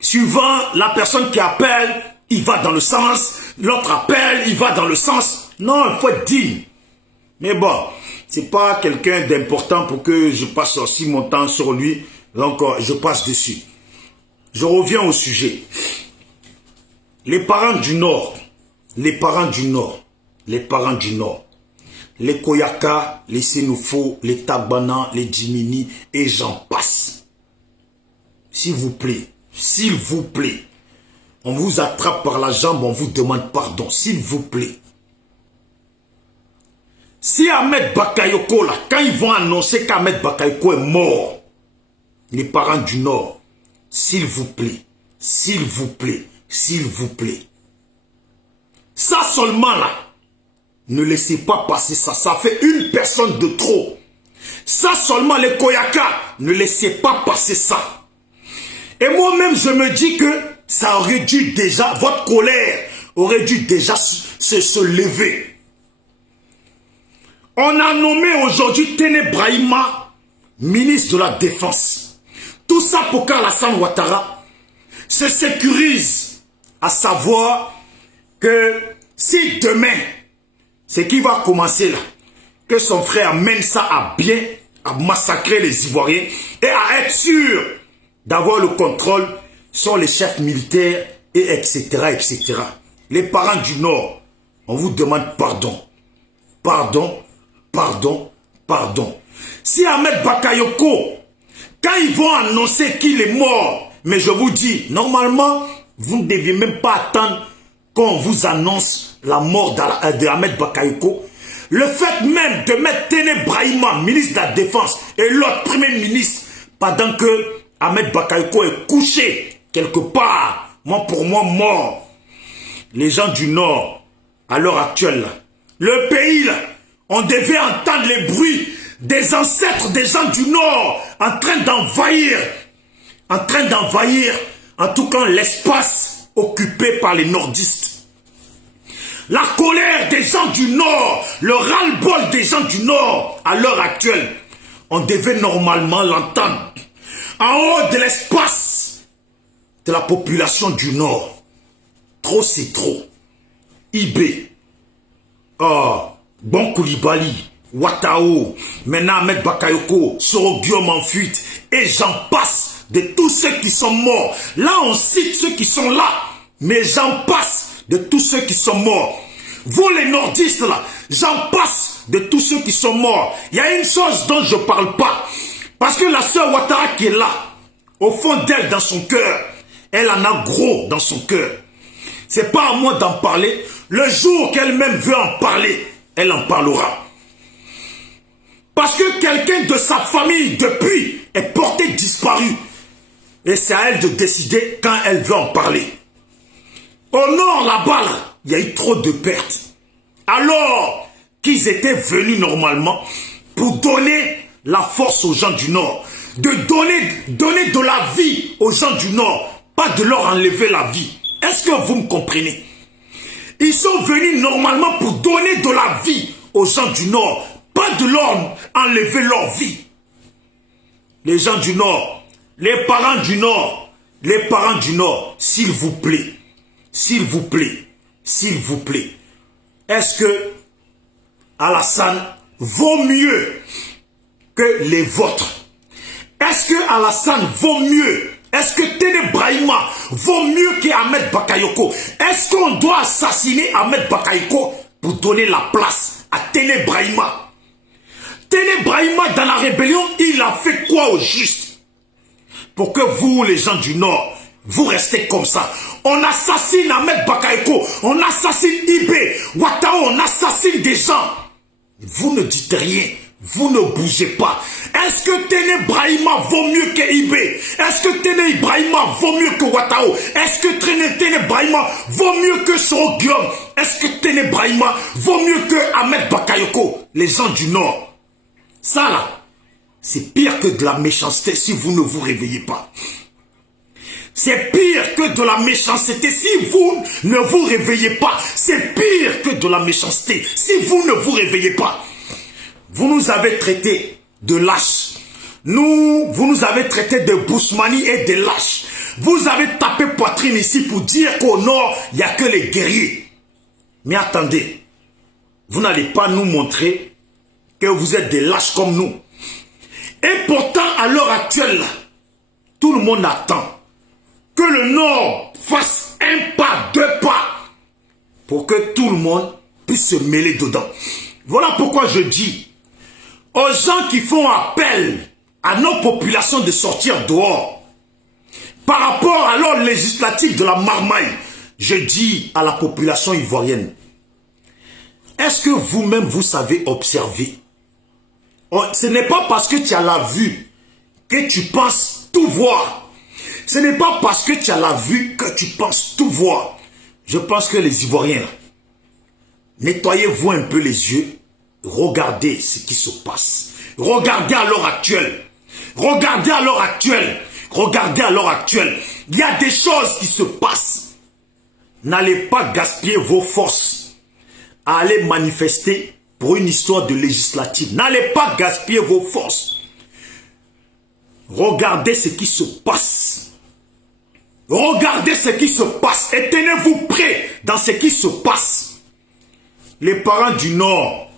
Suivant la personne qui appelle, il va dans le sens. L'autre appelle, il va dans le sens. Non, il faut être digne. Mais bon, c'est pas quelqu'un d'important pour que je passe aussi mon temps sur lui. Donc, je passe dessus. Je reviens au sujet. Les parents du Nord, les Koyaka, les Sénoufo, les Tabana, les Djimini, et j'en passe. S'il vous plaît, on vous attrape par la jambe, on vous demande pardon, s'il vous plaît. Si Ahmed Bakayoko, là, quand ils vont annoncer qu'Ahmed Bakayoko est mort, les parents du Nord, s'il vous plaît, ça seulement là, ne laissez pas passer ça. Ça fait une personne de trop. Ça seulement les Koyaka, ne laissez pas passer ça. Et moi-même, je me dis que ça aurait dû déjà, votre colère aurait dû déjà se lever. On a nommé aujourd'hui Téné Brahima, ministre de la Défense. Tout ça pour qu'Alassane Ouattara se sécurise, à savoir que si demain, c'est qui va commencer là, que son frère mène ça à bien, à massacrer les Ivoiriens et à être sûr d'avoir le contrôle sur les chefs militaires et etc. etc. Les parents du Nord, on vous demande pardon. Pardon, pardon, pardon. Si Ahmed Bakayoko, quand ils vont annoncer qu'il est mort, mais je vous dis, normalement, vous ne deviez même pas attendre qu'on vous annonce la mort d'Ahmed Bakayoko. Le fait même de mettre Téné Brahima, ministre de la Défense, et l'autre premier ministre, pendant que Ahmed Bakayoko est couché quelque part, pour moi mort. Les gens du Nord, à l'heure actuelle, là, le pays, là, on devait entendre les bruits des ancêtres des gens du Nord en train d'envahir, en tout cas l'espace occupé par les nordistes. La colère des gens du Nord, le ras-le-bol des gens du Nord à l'heure actuelle, on devait normalement l'entendre en haut de l'espace de la population du Nord. Trop c'est trop. IB, Bon Koulibaly, Ouattao, maintenant Ahmed Bakayoko, Soro Guillaume en fuite, et j'en passe de tous ceux qui sont morts. Là, on cite ceux qui sont là, mais j'en passe de tous ceux qui sont morts. Vous les nordistes là, j'en passe de tous ceux qui sont morts. Il y a une chose dont je ne parle pas, parce que la sœur Ouattara qui est là, au fond d'elle, dans son cœur, elle en a gros dans son cœur. C'est pas à moi d'en parler. Le jour qu'elle-même veut en parler, elle en parlera. Parce que quelqu'un de sa famille, depuis, est porté disparu. Et c'est à elle de décider quand elle veut en parler. Au nord, là-bas, il y a eu trop de pertes. Alors qu'ils étaient venus normalement pour donner la force aux gens du Nord. De donner de la vie aux gens du Nord. Pas de leur enlever la vie. Est-ce que vous me comprenez? Ils sont venus normalement pour donner de la vie aux gens du Nord. Pas de leur enlever leur vie. Les gens du Nord, les parents du Nord, s'il vous plaît, s'il vous plaît, s'il vous plaît, est-ce que Alassane vaut mieux que les vôtres? Est-ce que Alassane vaut mieux? Est-ce que Téné Brahima vaut mieux qu'Ahmed Bakayoko? Est-ce qu'on doit assassiner Ahmed Bakayoko pour donner la place à Téné Brahima? Téné Brahima, dans la rébellion, il a fait quoi au juste? Pour que vous, les gens du Nord, vous restez comme ça. On assassine Ahmed Bakayoko, on assassine Ibé, Ouattao, on assassine des gens. Vous ne dites rien. Vous ne bougez pas. Est-ce que Téné Brahima vaut mieux que Ibé? Est-ce que Téné Brahima vaut mieux que Ouattao? Est-ce que Téné Brahima vaut mieux que Soro Guillaume? Est-ce que Téné Brahima vaut mieux que Ahmed Bakayoko? Les gens du Nord. Ça là, c'est pire que de la méchanceté si vous ne vous réveillez pas. C'est pire que de la méchanceté si vous ne vous réveillez pas. C'est pire que de la méchanceté si vous ne vous réveillez pas. Vous nous avez traités de lâches. Vous nous avez traités de Bousmani et de lâches. Vous avez tapé poitrine ici pour dire qu'au nord, il n'y a que les guerriers. Mais attendez, vous n'allez pas nous montrer que vous êtes des lâches comme nous. Et pourtant, à l'heure actuelle, tout le monde attend que le nord fasse un pas, deux pas, pour que tout le monde puisse se mêler dedans. Voilà pourquoi je dis aux gens qui font appel à nos populations de sortir dehors, par rapport à l'ordre législatif de la marmaille, je dis à la population ivoirienne, est-ce que vous-même vous savez observer? Ce n'est pas parce que tu as la vue que tu penses tout voir. Ce n'est pas parce que tu as la vue que tu penses tout voir. Je pense que les Ivoiriens, nettoyez-vous un peu les yeux. Regardez ce qui se passe. Regardez à l'heure actuelle. Regardez à l'heure actuelle. Regardez à l'heure actuelle. Il y a des choses qui se passent. N'allez pas gaspiller vos forces à aller manifester pour une histoire de législative. N'allez pas gaspiller vos forces. Regardez ce qui se passe. Regardez ce qui se passe et tenez-vous prêts dans ce qui se passe. Les parents du Nord,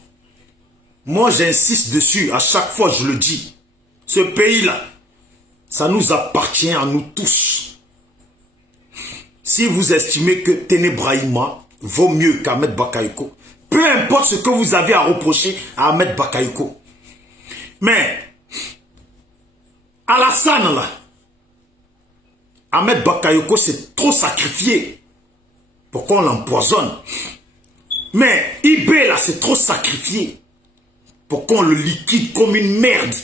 Moi, j'insiste dessus, à chaque fois je le dis. Ce pays-là, ça nous appartient à nous tous. Si vous estimez que Téné Brahima vaut mieux qu'Ahmed Bakayoko, peu importe ce que vous avez à reprocher à Ahmed Bakayoko. Mais, Alassane là, Ahmed Bakayoko s'est trop sacrifié pour qu'on l'empoisonne. Mais Ibé là, c'est trop sacrifié pour qu'on le liquide comme une merde.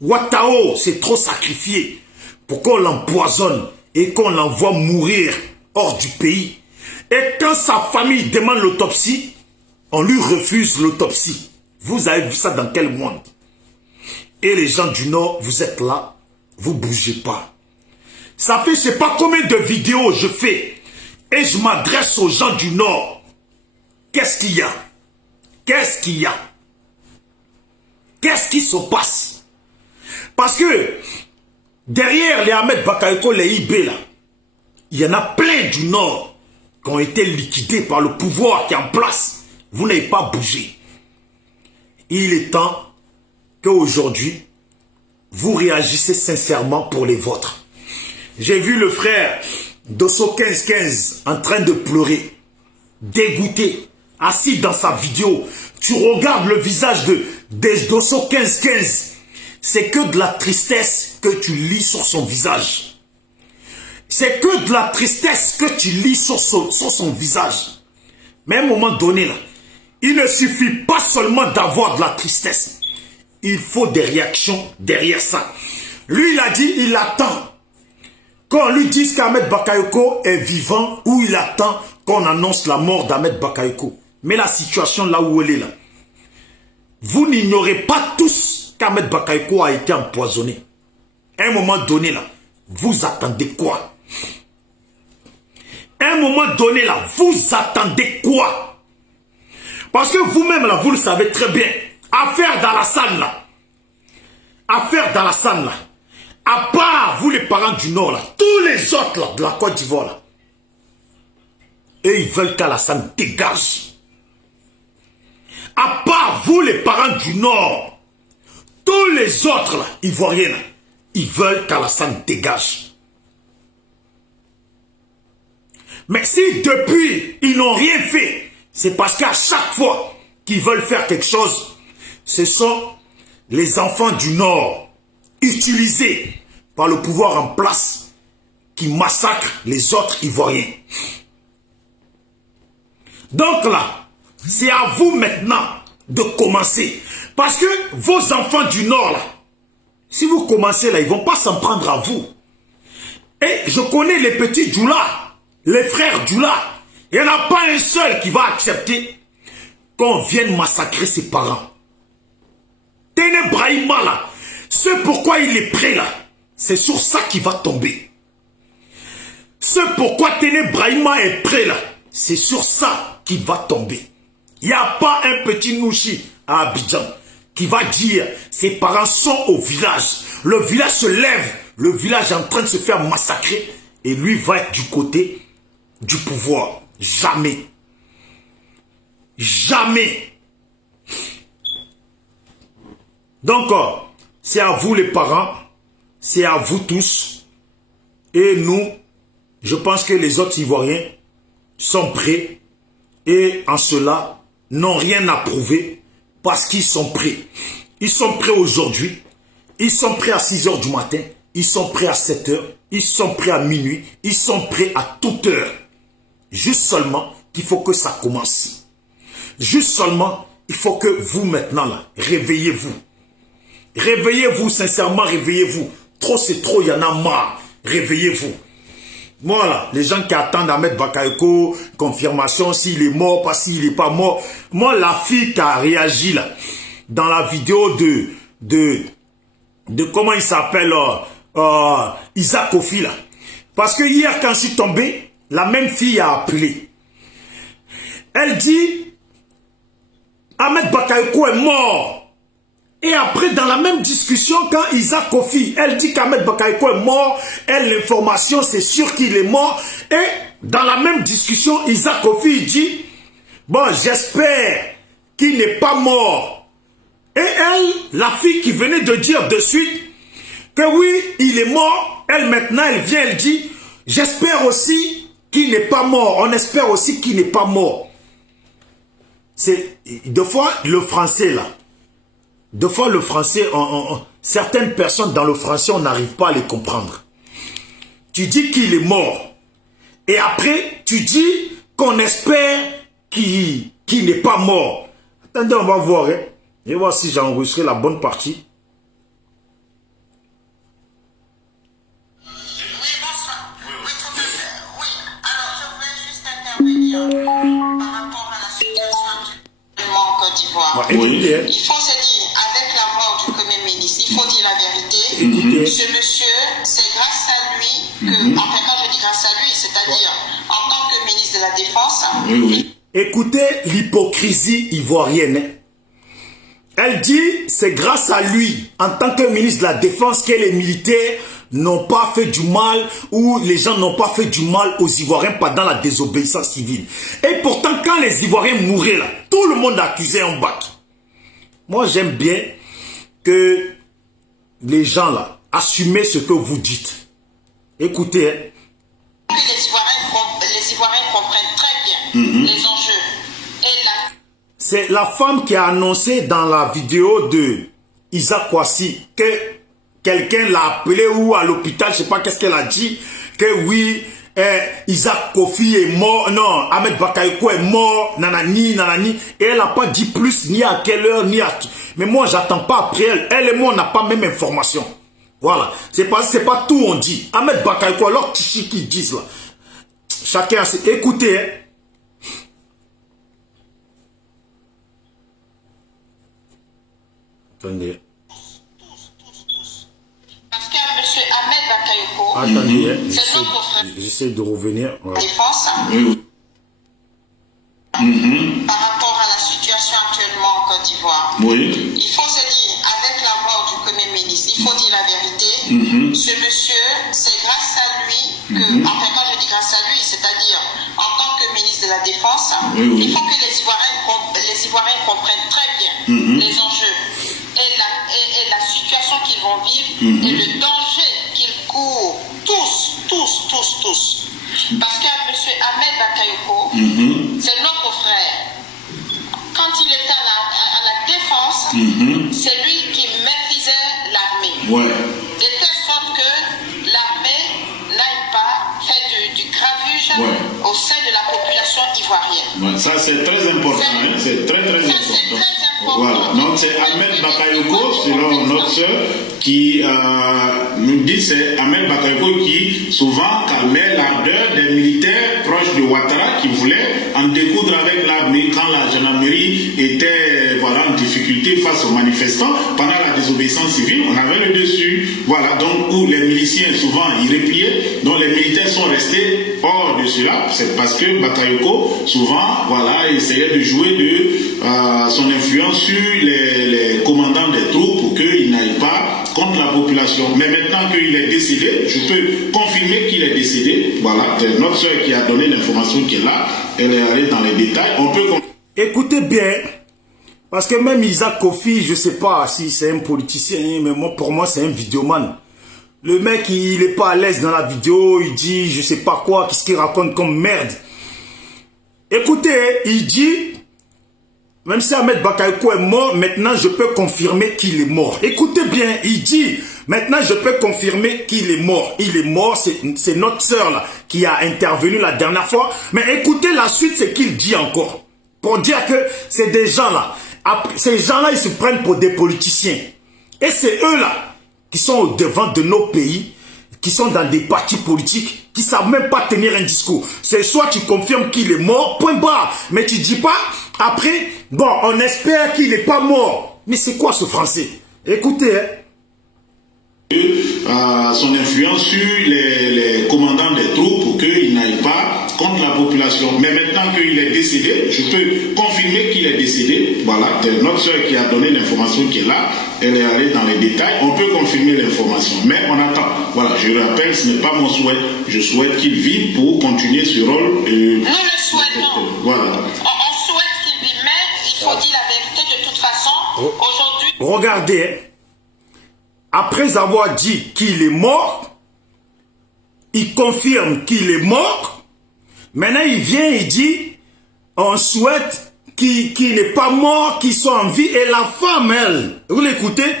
Ouattao, c'est trop sacrifié pour qu'on l'empoisonne et qu'on l'envoie mourir hors du pays. Et quand sa famille demande l'autopsie, on lui refuse l'autopsie. Vous avez vu ça dans quel monde? Et les gens du Nord, vous êtes là, vous ne bougez pas. Ça fait je ne sais pas combien de vidéos je fais et je m'adresse aux gens du Nord. Qu'est-ce qu'il y a? Qu'est-ce qu'il y a? Qu'est-ce qui se passe? Parce que derrière les Ahmed Bakayoko, les IB là, il y en a plein du Nord qui ont été liquidés par le pouvoir qui est en place. Vous n'avez pas bougé. Il est temps qu'aujourd'hui, vous réagissez sincèrement pour les vôtres. J'ai vu le frère Dosso 1515 en train de pleurer, dégoûté, assis dans sa vidéo. Tu regardes le visage de Dosso 1515, c'est que de la tristesse que tu lis sur son visage. C'est que de la tristesse que tu lis sur son visage. Mais à un moment donné, là, il ne suffit pas seulement d'avoir de la tristesse. Il faut des réactions derrière ça. Lui, il a dit, il attend qu'on lui dise qu'Ahmed Bakayoko est vivant ou il attend qu'on annonce la mort d'Ahmed Bakayoko. Mais la situation là où elle est là, vous n'ignorez pas tous qu'Ahmed Bakayoko a été empoisonné. À un moment donné là, vous attendez quoi? À un moment donné là, vous attendez quoi? Parce que vous-même là, vous le savez très bien. Affaire d'Alassane là. Affaire d'Alassane là. À part vous les parents du Nord là, tous les autres là, de la Côte d'Ivoire là. Et ils veulent qu'Alassane dégage. À part vous les parents du Nord, tous les autres là, Ivoiriens là, ils veulent qu'Alassane dégage. Mais si depuis ils n'ont rien fait, c'est parce qu'à chaque fois qu'ils veulent faire quelque chose, ce sont les enfants du Nord utilisés par le pouvoir en place qui massacrent les autres Ivoiriens. Donc là, c'est à vous maintenant de commencer. Parce que vos enfants du Nord, là, si vous commencez là, ils ne vont pas s'en prendre à vous. Et je connais les petits Djoula, les frères Djoula. Il n'y en a pas un seul qui va accepter qu'on vienne massacrer ses parents. Téné Brahima là, ce pourquoi il est prêt là, c'est sur ça qu'il va tomber. Ce pourquoi Téné Brahima est prêt là, c'est sur ça qu'il va tomber. Il n'y a pas un petit Nouchi à Abidjan qui va dire ses parents sont au village. Le village se lève, le village est en train de se faire massacrer et lui va être du côté du pouvoir. Jamais. Jamais. Donc, c'est à vous les parents, c'est à vous tous. Et nous, je pense que les autres Ivoiriens sont prêts et en cela n'ont rien à prouver parce qu'ils sont prêts. Ils sont prêts aujourd'hui, ils sont prêts à 6 h du matin, ils sont prêts à 7 h, ils sont prêts à minuit, ils sont prêts à toute heure. Juste seulement qu'il faut que ça commence. Juste seulement, il faut que vous maintenant là, réveillez-vous. Réveillez-vous, sincèrement, réveillez-vous. Trop c'est trop, il y en a marre. Réveillez-vous. Voilà, les gens qui attendent Ahmed Bakayoko, confirmation s'il est mort, pas s'il n'est pas mort. Moi, la fille qui a réagi là, dans la vidéo de comment il s'appelle, Isaac Kofi là. Parce que hier, quand je suis tombé, la même fille a appelé. Elle dit, Ahmed Bakayoko est mort. Et après, dans la même discussion, quand Isaac Kofi, elle dit qu'Ahmed Bakayoko est mort, elle, l'information, c'est sûr qu'il est mort. Et dans la même discussion, Isaac Kofi dit, bon, j'espère qu'il n'est pas mort Et elle, la fille qui venait de dire de suite que oui, il est mort, elle maintenant, elle vient, elle dit, j'espère aussi qu'il n'est pas mort. On espère aussi qu'il n'est pas mort. C'est, deux fois, le français là. Deux fois, le français, certaines personnes dans le français, on n'arrive pas à les comprendre. Tu dis qu'il est mort. Et après, tu dis qu'on espère qu'il n'est pas mort. Attendez, on va voir. Hein. Et voir si j'ai enregistré la bonne partie. Par rapport à la situation en Côte d'Ivoire. Oui. Il faut se dire, avec la mort du Premier ministre, il faut dire la vérité. Ce monsieur, c'est grâce à lui que, enfin quand je dis grâce à lui, c'est-à-dire en tant que ministre de la Défense. Écoutez l'hypocrisie ivoirienne. Elle dit, c'est grâce à lui, en tant que ministre de la Défense, que les militaires n'ont pas fait du mal ou les gens n'ont pas fait du mal aux Ivoiriens pendant la désobéissance civile. Et pourtant, quand les Ivoiriens mouraient là, tout le monde accusait un bac. Moi, j'aime bien que les gens là, assumez ce que vous dites. Écoutez. Hein. Les Ivoiriens comprennent très bien les enjeux. C'est la femme qui a annoncé dans la vidéo de Isaac Kwasi que quelqu'un l'a appelé ou à l'hôpital, je ne sais pas qu'est-ce qu'elle a dit, que oui, Isaac Kofi est mort, non, Ahmed Bakayoko est mort, nanani, nanani, et elle n'a pas dit plus, ni à quelle heure, ni à... Mais moi, j'attends pas après elle. Elle et moi, on n'a pas même information. Voilà, c'est pas tout on dit. Ahmed Bakayoko, alors Tichi qui disent là. Chacun a ses... Écoutez, hein. Attendez. Parce que M. Ahmed Bakayoko, attendez, c'est notre frère. J'essaie de revenir. Voilà. Défense. Par rapport à la situation actuellement en Côte d'Ivoire. Il faut se dire, avec la mort du Premier ministre, il faut dire la vérité. Ce monsieur, c'est grâce à lui que, enfin quand je dis grâce à lui, c'est-à-dire en tant que ministre de la Défense, il faut que les Ivoiriens comprennent très bien les enjeux et la situation qu'ils vont vivre et le danger qu'ils courent tous. Parce que M. Ahmed Bakayoko, c'est notre frère. Quand il était à la défense, c'est lui qui maîtrisait l'armée. De telle sorte que l'armée n'aille pas faire du gravuge au sein de la population ivoirienne. Ça c'est très important, hein? C'est très important. Voilà. Donc c'est Ahmed Bakayoko, selon notre soeur, qui nous dit, c'est Ahmed Bakayoko qui souvent calmait l'ardeur des militaires proches de Ouattara qui voulaient en découdre avec l'armée quand la gendarmerie était en difficulté face aux manifestants. Pendant la désobéissance civile, on avait le dessus. Voilà, donc où les miliciens souvent y repliaient, donc les militaires sont restés hors de cela. C'est parce que Bakayoko souvent essayait de jouer de son influence sur les commandants des troupes pour qu'ils n'aillent pas contre la population. Mais maintenant qu'il est décédé, je peux confirmer qu'il est décédé. Voilà, c'est notre soeur qui a donné l'information qui est là. Elle est allée dans les détails. On peut... Écoutez bien, parce que même Isaac Kofi, je ne sais pas si c'est un politicien, mais pour moi c'est un vidéoman. Le mec, il n'est pas à l'aise dans la vidéo, il dit je ne sais pas quoi, qu'est-ce qu'il raconte comme merde. Écoutez, il dit... Même si Ahmed Bakayoko est mort, maintenant je peux confirmer qu'il est mort. Écoutez bien, il dit, maintenant je peux confirmer qu'il est mort. Il est mort, c'est notre sœur là qui a intervenu la dernière fois. Mais écoutez la suite, c'est qu'il dit encore. Pour dire que c'est des gens là. Ces gens là, ils se prennent pour des politiciens. Et c'est eux là qui sont au devant de nos pays, qui sont dans des partis politiques, qui ne savent même pas tenir un discours. C'est soit tu confirmes qu'il est mort, point barre. Mais tu dis pas... Après, bon, on espère qu'il n'est pas mort. Mais c'est quoi ce français? Écoutez, son influence sur les commandants des troupes pour qu'ils n'aillent pas contre la population. Mais maintenant qu'il est décédé, je peux confirmer qu'il est décédé. Voilà, c'est notre soeur qui a donné l'information qui est là. Elle est allée dans les détails. On peut confirmer l'information. Mais on attend. Voilà, je le rappelle, ce n'est pas mon souhait. Je souhaite qu'il vive pour continuer ce rôle. Nous le souhaitons. Voilà. On souhaite qu'il vive, mais il faut dire la vérité de toute façon. Aujourd'hui, regardez, après avoir dit qu'il est mort, il confirme qu'il est mort. Maintenant, il vient et dit, on souhaite qu'il n'est pas mort, qu'il soit en vie. Et la femme, elle, vous l'écoutez?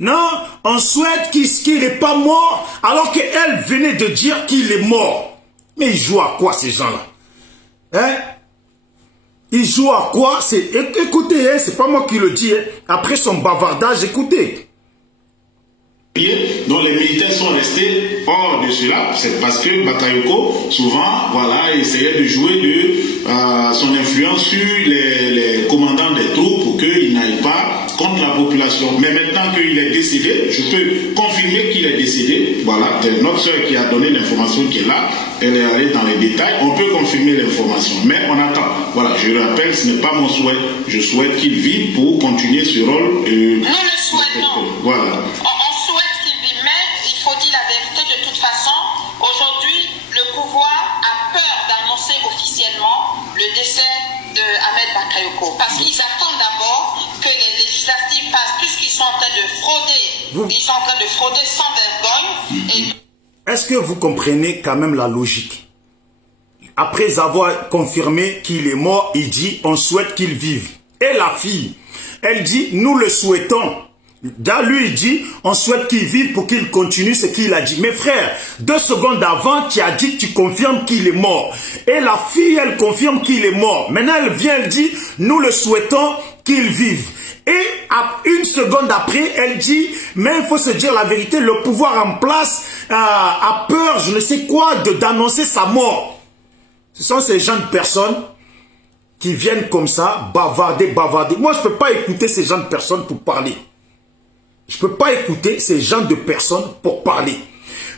Non, on souhaite qu'il n'est pas mort, alors qu'elle venait de dire qu'il est mort. Mais ils jouent à quoi, ces gens-là? Hein? Ils jouent à quoi? Écoutez, hein, c'est pas moi qui le dis. Hein. Après son bavardage, écoutez. Donc les militaires sont restés hors de cela, c'est parce que Bakayoko, souvent, voilà, essayait de jouer de son influence sur les commandants des troupes pour qu'ils n'aillent pas contre la population. Mais maintenant qu'il est décédé, je peux confirmer qu'il est décédé. Voilà, notre soeur qui a donné l'information qui est là, elle est allée dans les détails, on peut confirmer l'information. Mais on attend. Voilà, je le rappelle, ce n'est pas mon souhait. Je souhaite qu'il vive pour continuer ce rôle. Nous le souhaitons. Voilà. Aujourd'hui, le pouvoir a peur d'annoncer officiellement le décès de Ahmed Bakayoko. Parce qu'ils attendent d'abord que les législatives passent, puisqu'ils sont en train de frauder. Ils sont en train de frauder sans vergogne. Est-ce que vous comprenez quand même la logique? Après avoir confirmé qu'il est mort, il dit on souhaite qu'il vive. Et la fille, elle dit nous le souhaitons. Là, lui, il dit, on souhaite qu'il vive pour qu'il continue ce qu'il a dit. Mes frères, 2 secondes avant, tu as dit que tu confirmes qu'il est mort. Et la fille, elle confirme qu'il est mort. Maintenant, elle vient, elle dit, nous le souhaitons qu'il vive. Et à 1 seconde après, elle dit, mais il faut se dire la vérité, le pouvoir en place a peur, je ne sais quoi, d'annoncer sa mort. Ce sont ces gens de personnes qui viennent comme ça, bavarder. Moi, je ne peux pas écouter ces gens de personnes pour parler. Je ne peux pas écouter ces gens de personnes pour parler.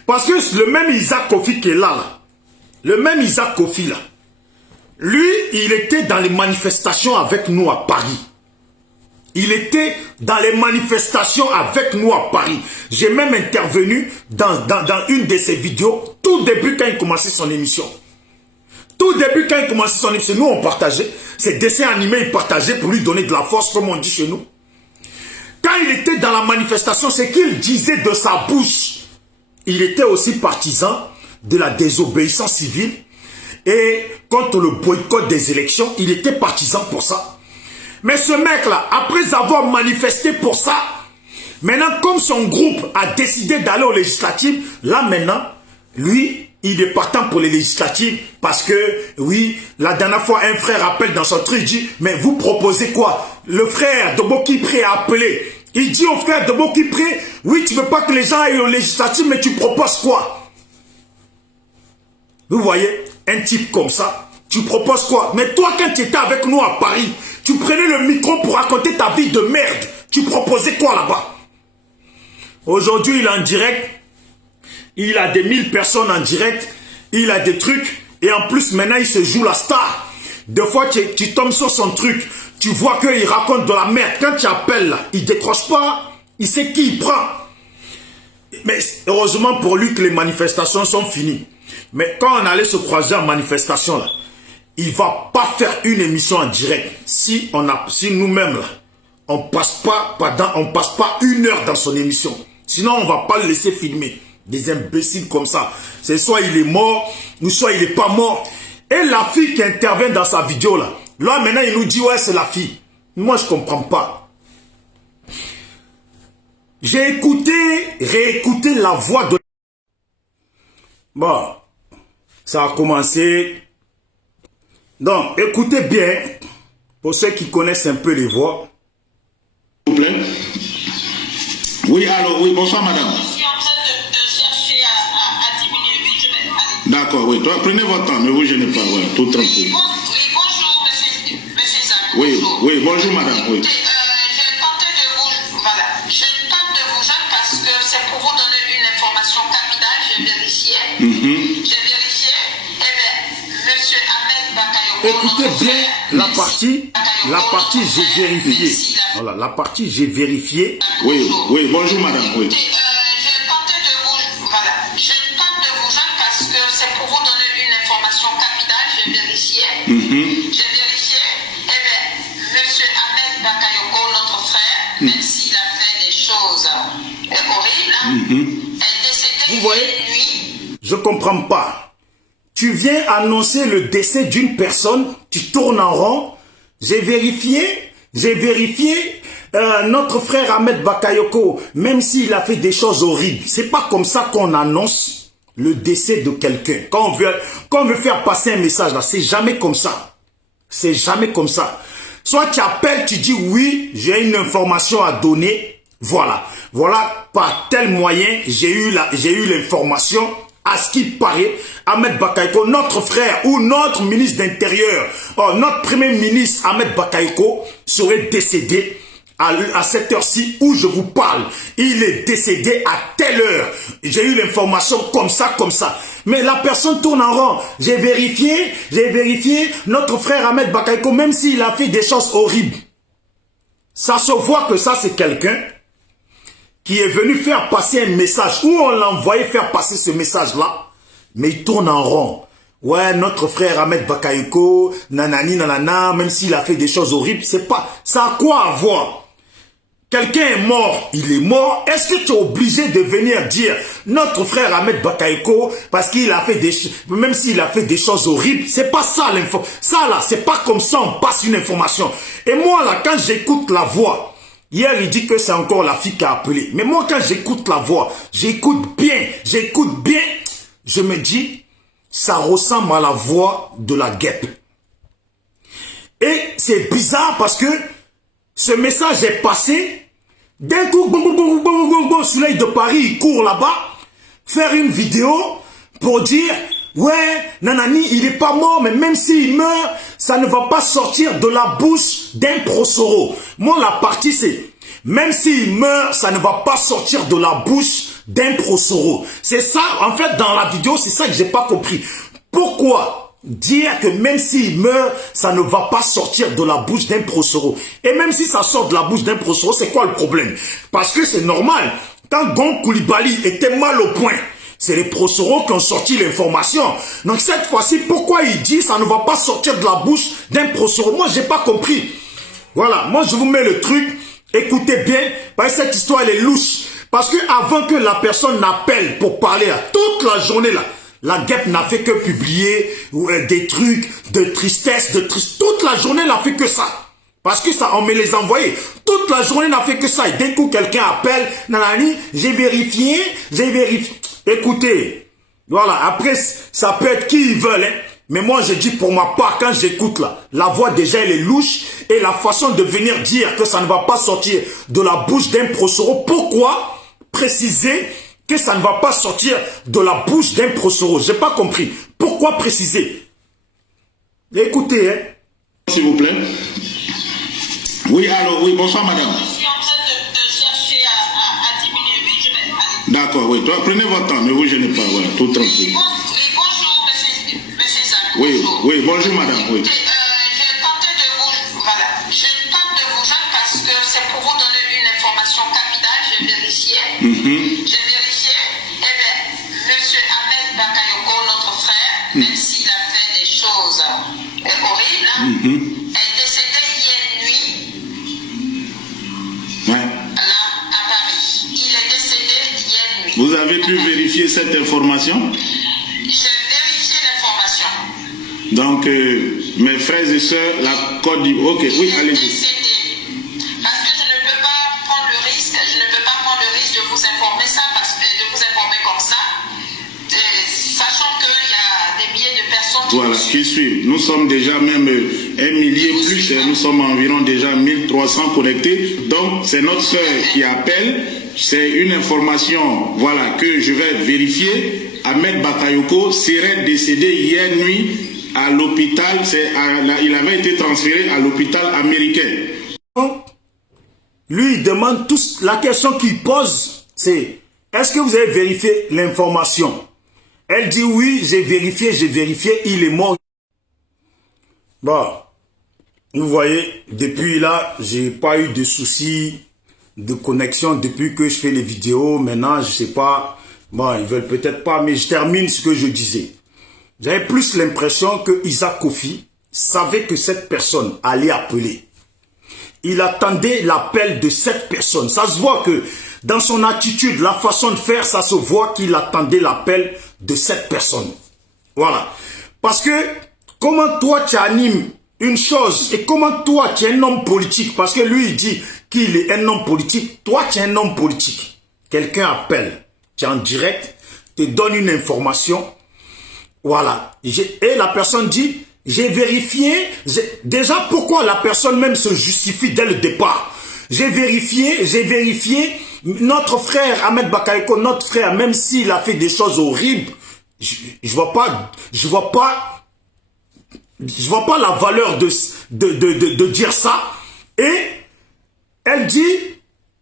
Parce que le même Isaac Kofi qui est là, le même Isaac Kofi là, lui, il était dans les manifestations avec nous à Paris. Il était dans les manifestations avec nous à Paris. J'ai même intervenu dans une de ses vidéos, tout début quand il commençait son émission. Tout début quand il commençait son émission, nous on partageait. Ses dessins animés, il partageait pour lui donner de la force, comme on dit chez nous. Quand il était dans la manifestation, c'est qu'il disait de sa bouche. Il était aussi partisan de la désobéissance civile et contre le boycott des élections. Il était partisan pour ça. Mais ce mec-là, après avoir manifesté pour ça, maintenant, comme son groupe a décidé d'aller aux législatives, là maintenant, lui, il est partant pour les législatives parce que, oui, la dernière fois, un frère appelle dans son truc, il dit, mais vous proposez quoi? Le frère de Bokipré a appelé. Il dit au frère de Bokipré, oui, tu ne veux pas que les gens aillent aux législatives, mais tu proposes quoi? Vous voyez, un type comme ça, tu proposes quoi? Mais toi, quand tu étais avec nous à Paris, tu prenais le micro pour raconter ta vie de merde. Tu proposais quoi là-bas? Aujourd'hui, il est en direct. Il a des 1000 personnes en direct. Il a des trucs. Et en plus, maintenant, il se joue la star. Des fois, tu tombes sur son truc. Tu vois qu'il raconte de la merde. Quand tu appelles, là, il ne décroche pas. Il sait qui il prend. Mais heureusement pour lui que les manifestations sont finies. Mais quand on allait se croiser en manifestation, là, il ne va pas faire une émission en direct. Si nous-mêmes, là, on ne passe pas 1 heure dans son émission. Sinon, on ne va pas le laisser filmer. Des imbéciles comme ça. C'est soit il est mort, ou soit il n'est pas mort. Et la fille qui intervient dans sa vidéo là, maintenant il nous dit ouais c'est la fille. Moi je ne comprends pas. J'ai écouté, réécouté la voix de... Bon, ça a commencé. Donc écoutez bien, pour ceux qui connaissent un peu les voix. S'il vous plaît. Oui, allô, oui, bonsoir madame. D'accord, oui. Toi, prenez votre temps, ne vous gênez pas, voilà, tout tranquille. Oui, bonjour, monsieur Zak. Oui, oui, bonjour, madame. Oui. Je tente de vous joindre parce que c'est pour vous donner une information capitale. J'ai vérifié. J'ai vérifié. Eh bien, monsieur Ahmed Bakayoko. Écoutez bien la partie j'ai vérifié. Voilà, la partie j'ai vérifié. Oui, oui, bonjour, madame. Oui. J'ai vérifié, eh bien, monsieur Ahmed Bakayoko, notre frère, même s'il a comprends pas. Tu viens annoncer le décès d'une personne, tu tournes en rond. J'ai vérifié, notre frère Ahmed Bakayoko, même s'il a fait des choses horribles, c'est pas comme ça qu'on annonce le décès de quelqu'un. Quand on veut faire passer un message là, c'est jamais comme ça. C'est jamais comme ça. Soit tu appelles, tu dis oui, j'ai une information à donner. Voilà, par tel moyen, j'ai eu l'information. À ce qui paraît, Ahmed Bakayoko, notre frère ou notre ministre d'Intérieur, notre premier ministre Ahmed Bakayoko serait décédé à cette heure-ci où je vous parle. Il est décédé à telle heure. J'ai eu l'information comme ça. Mais la personne tourne en rond. J'ai vérifié, notre frère Ahmed Bakayoko, même s'il a fait des choses horribles. Ça se voit que ça, c'est quelqu'un qui est venu faire passer un message, où on l'a envoyé faire passer ce message-là, mais il tourne en rond. Ouais, notre frère Ahmed Bakayoko, nanani, nanana, même s'il a fait des choses horribles, c'est pas... Ça a quoi à voir? Quelqu'un est mort, il est mort. Est-ce que tu es obligé de venir dire notre frère Ahmed Bakayoko, parce qu'il a fait des... Même s'il a fait des choses horribles, c'est pas ça l'info. Ça là, c'est pas comme ça on passe une information. Et moi là, quand j'écoute la voix... Hier, il dit que c'est encore la fille qui a appelé. Mais moi, quand j'écoute la voix, j'écoute bien, je me dis, ça ressemble à la voix de la guêpe. Et c'est bizarre parce que ce message est passé. D'un coup, Soleil de Paris, il court là-bas, faire une vidéo pour dire, ouais, nanani, il n'est pas mort, mais même s'il meurt, ça ne va pas sortir de la bouche d'un prosoro. Moi, la partie, c'est, même s'il meurt, ça ne va pas sortir de la bouche d'un prosoro. C'est ça, en fait, dans la vidéo, c'est ça que j'ai pas compris. Pourquoi dire que même s'il meurt, ça ne va pas sortir de la bouche d'un prosoro? Et même si ça sort de la bouche d'un prosoro, c'est quoi le problème? Parce que c'est normal. Quand Gon Koulibaly était mal au point, c'est les prosoros qui ont sorti l'information. Donc cette fois-ci, pourquoi il dit ça ne va pas sortir de la bouche d'un prosoro? Moi, j'ai pas compris. Voilà, moi je vous mets le truc. Écoutez bien, parce que cette histoire elle est louche. Parce que avant que la personne n'appelle pour parler, là, toute la journée là, la guêpe n'a fait que publier des trucs de tristesse, toute la journée n'a fait que ça. Parce que ça, on me les envoyait. Toute la journée n'a fait que ça. Et d'un coup, quelqu'un appelle, nanani, j'ai vérifié. Écoutez, voilà, après, ça peut être qui ils veulent, hein. Mais moi, je dis pour ma part, quand j'écoute là, la voix déjà, elle est louche. Et la façon de venir dire que ça ne va pas sortir de la bouche d'un prosoro. Pourquoi préciser que ça ne va pas sortir de la bouche d'un prosoro? J'ai pas compris. Pourquoi préciser? Écoutez, hein. S'il vous plaît. Oui, allô, oui, bonsoir madame. Je suis en train de chercher à diminuer, mais je vais aller. D'accord, oui, toi, prenez votre temps, ne vous gênez pas, voilà, tout tranquille. Bonjour, monsieur Zach. Oui, oui, bonjour madame, oui. Je tente de vous joindre parce que c'est pour vous donner une information capitale. J'ai vérifié. Eh bien, monsieur Ahmed Bakayoko, notre frère, même s'il a fait des choses horribles, est décédé hier nuit. Ouais. Là, à Paris. Il est décédé hier nuit. Vous avez pu vérifier cette information? J'ai vérifié l'information. Donc, mes frères et sœurs, la Côte d'Ivoire. Ok, oui, allez-y. Parce que je ne peux pas prendre le risque, de vous informer ça, de vous informer comme ça, sachant qu'il y a des milliers de personnes qui suivent. Nous sommes déjà même 1 millier plus, nous sommes environ déjà 1300 connectés. Donc, c'est notre sœur qui appelle. C'est une information, voilà, que je vais vérifier. Ahmed Bakayoko serait décédé hier nuit à l'hôpital. Il avait été transféré à l'hôpital américain. Lui, il demande tous. La question qu'il pose, c'est est-ce que vous avez vérifié l'information? Elle dit oui, j'ai vérifié, il est mort. Bon, vous voyez, depuis là, j'ai pas eu de soucis de connexion depuis que je fais les vidéos. Maintenant, je sais pas. Bon, ils veulent peut-être pas, mais je termine ce que je disais. J'avais plus l'impression que Isaac Kofi savait que cette personne allait appeler. Il attendait l'appel de cette personne. Ça se voit que Dans son attitude, la façon de faire, ça se voit qu'il attendait l'appel de cette personne. Voilà. Parce que, comment toi tu animes une chose et comment toi tu es un homme politique, parce que lui il dit qu'il est un homme politique, toi tu es un homme politique. Quelqu'un appelle, tu es en direct, te donne une information, voilà. Et la personne dit, j'ai vérifié, déjà pourquoi la personne même se justifie dès le départ. J'ai vérifié, notre frère Ahmed Bakayoko, notre frère, même s'il a fait des choses horribles, je vois pas la valeur de dire ça. Et elle dit,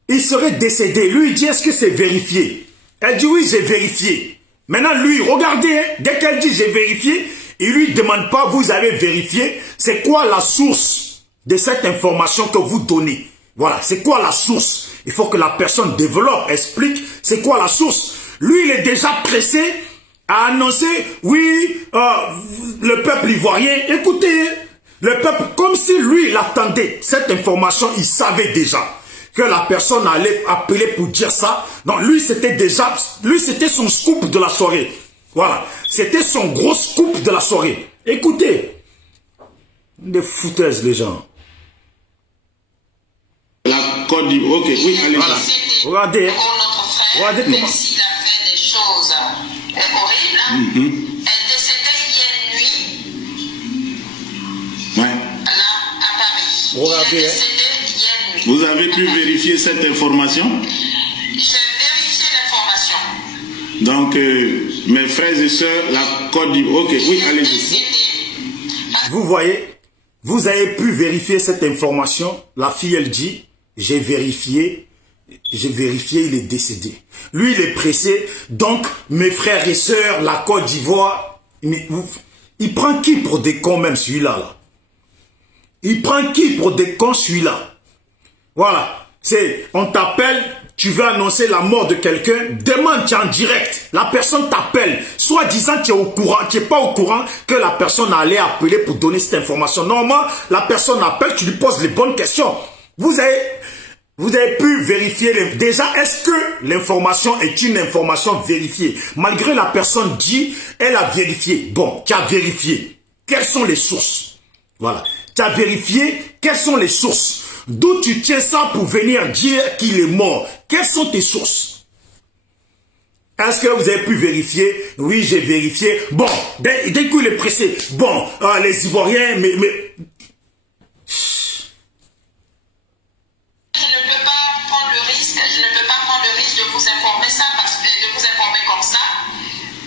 il serait décédé. Lui, il dit, est-ce que c'est vérifié? Elle dit, oui, j'ai vérifié. Maintenant, lui, regardez, dès qu'elle dit, j'ai vérifié, il lui demande pas, vous avez vérifié, c'est quoi la source de cette information que vous donnez? Voilà, c'est quoi la source? Il faut que la personne développe, explique, c'est quoi la source? Lui, il est déjà pressé à annoncer, oui, le peuple ivoirien, écoutez, le peuple, comme si lui, il attendait cette information, il savait déjà que la personne allait appeler pour dire ça. Donc lui, c'était son scoop de la soirée. Voilà, c'était son gros scoop de la soirée. Écoutez, des foutaises, les gens. La Côte d'Ivoire, ok, oui, allez. Voilà, regardez, regardez comment. S'il a fait des choses horribles, elle décédait hier nuit, ouais, là, à Paris. Regardez, Elle décédait hier nuit. vous avez pu vérifier cette information? J'ai vérifié l'information. Donc, mes frères et sœurs, la Côte d'Ivoire, ok, oui, allez-y. Vous voyez, vous avez pu vérifier cette information. La fille, elle dit, j'ai vérifié, il est décédé. Lui, il est pressé. Donc, mes frères et sœurs, la Côte d'Ivoire, il prend qui pour des cons même celui-là là? Il prend qui pour des cons celui-là? Voilà, on t'appelle, tu veux annoncer la mort de quelqu'un, demande, tu es en direct. La personne t'appelle, soit disant tu es au courant, tu n'es pas au courant que la personne allait appeler pour donner cette information. Normalement, la personne appelle, tu lui poses les bonnes questions. Vous avez pu vérifier, déjà, est-ce que l'information est une information vérifiée? Malgré la personne dit, elle a vérifié. Bon, tu as vérifié. Quelles sont les sources? Voilà. Tu as vérifié, quelles sont les sources? D'où tu tiens ça pour venir dire qu'il est mort? Quelles sont tes sources? Est-ce que vous avez pu vérifier? Oui, j'ai vérifié. Bon, dès qu'il est pressé. Bon, les Ivoiriens, mais... Je ne peux pas prendre le risque de vous informer ça, de vous informer comme ça,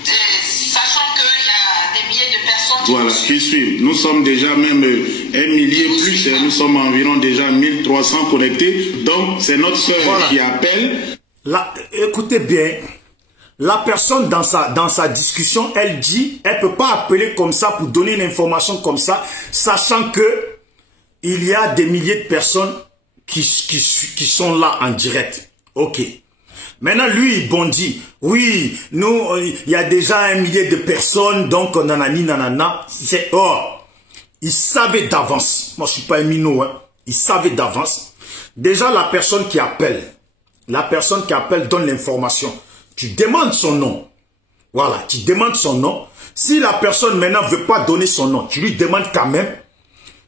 sachant qu'il y a des milliers de personnes voilà, qui suivent. Nous sommes déjà même 1 millier plus, nous sommes environ déjà 1300 connectés. Donc, c'est notre soeur qui appelle. Là, écoutez bien, la personne dans sa discussion, elle dit, elle ne peut pas appeler comme ça pour donner une information comme ça, sachant que il y a des milliers de personnes qui sont là en direct. Ok. Maintenant, lui, il bondit. Oui, nous, il y a déjà 1 millier de personnes, donc nanani, nanana. C'est il savait d'avance. Moi, je ne suis pas un minot, hein. Il savait d'avance. Déjà, la personne qui appelle donne l'information. Tu demandes son nom. Voilà, tu demandes son nom. Si la personne maintenant ne veut pas donner son nom, tu lui demandes quand même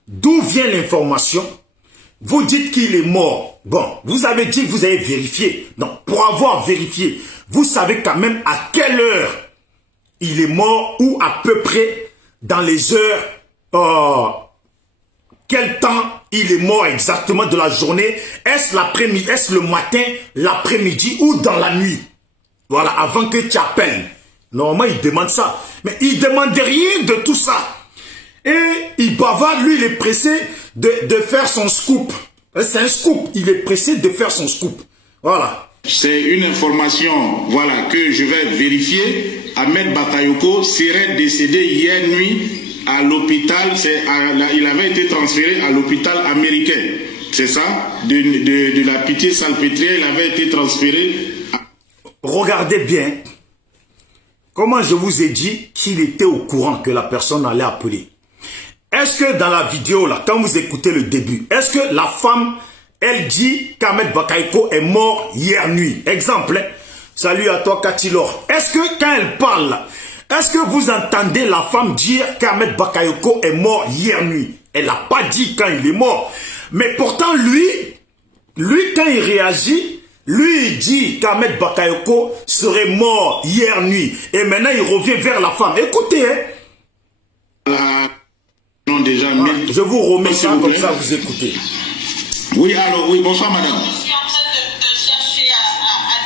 d'où vient l'information. Vous dites qu'il est mort. Bon, vous avez dit que vous avez vérifié. Donc, pour avoir vérifié, vous savez quand même à quelle heure il est mort ou à peu près dans les heures, quel temps il est mort exactement de la journée. Est-ce l'après-midi, est-ce le matin, l'après-midi ou dans la nuit? Voilà, avant que tu appelles. Normalement, il demande ça. Mais il ne demande rien de tout ça. Et il bavarde, lui, il est pressé de faire son scoop. C'est un scoop. Il est pressé de faire son scoop. Voilà. C'est une information, voilà, que je vais vérifier. Ahmed Bakayoko serait décédé hier nuit à l'hôpital. Il avait été transféré à l'hôpital américain. C'est ça? De la Pitié-Salpêtrière, il avait été transféré. Regardez bien. Comment je vous ai dit qu'il était au courant que la personne allait appeler? Est-ce que dans la vidéo, là, quand vous écoutez le début, est-ce que la femme, Elle dit qu'Ahmed Bakayoko est mort hier nuit. Exemple, hein? Salut à toi Katilor. Est-ce que quand elle parle, est-ce que vous entendez la femme dire qu'Ahmed Bakayoko est mort hier nuit? Elle n'a pas dit quand il est mort. Mais pourtant lui quand il réagit, lui il dit qu'Ahmed Bakayoko serait mort hier nuit. Et maintenant il revient vers la femme. Écoutez, hein? Déjà je vous remets ça comme ça, vous écoutez. Oui, alors, oui, bonsoir madame. Je suis en train de chercher à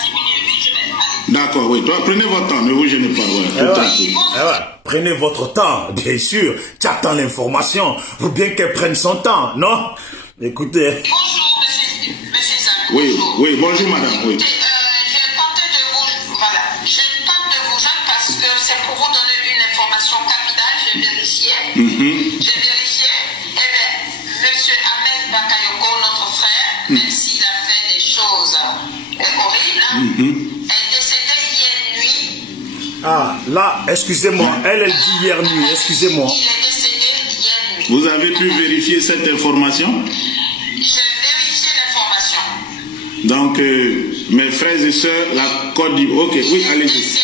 diminuer. D'accord, oui. Toi, prenez votre temps, ne vous gênez pas. Ouais, prenez votre temps, bien sûr. Tu attends l'information. Faut bien qu'elle prenne son temps, non? Écoutez. Bonjour, monsieur Zak. Oui, oui, bonjour madame. Oui. Je tentais de vous, voilà, je tente de vous joindre parce que c'est pour vous donner une information capitale. J'ai vérifié. J'ai vérifié. Eh bien, monsieur Ahmed Bakayoko, notre frère, même s'il a fait des choses horribles, est décédé hier nuit. Ah, là, excusez-moi. Elle dit hier nuit, excusez-moi. Il est décédé hier nuit. Vous avez pu vérifier cette information? J'ai vérifié l'information. Donc, mes frères et sœurs, la Côte d'Ivoire. Ok, oui, allez-y.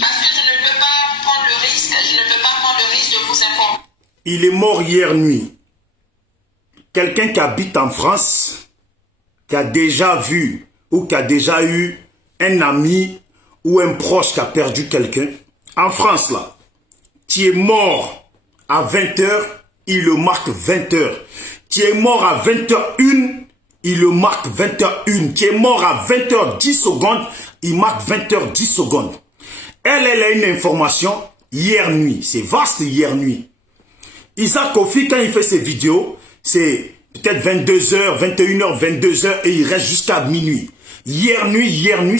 Parce que je ne peux pas prendre le risque, de vous informer. Il est mort hier nuit. Quelqu'un qui habite en France, qui a déjà vu ou qui a déjà eu un ami ou un proche qui a perdu quelqu'un, en France là, tu es mort à 20h, il le marque 20h. Tu es mort à 20h01, il le marque 20h01. Tu es mort à 20h10 secondes, il marque 20h10 secondes. Elle a une information hier nuit. C'est vaste hier nuit. Isaac Kofi, quand il fait ses vidéos, c'est peut-être 22h, 21h, 22h et il reste jusqu'à minuit. Hier nuit,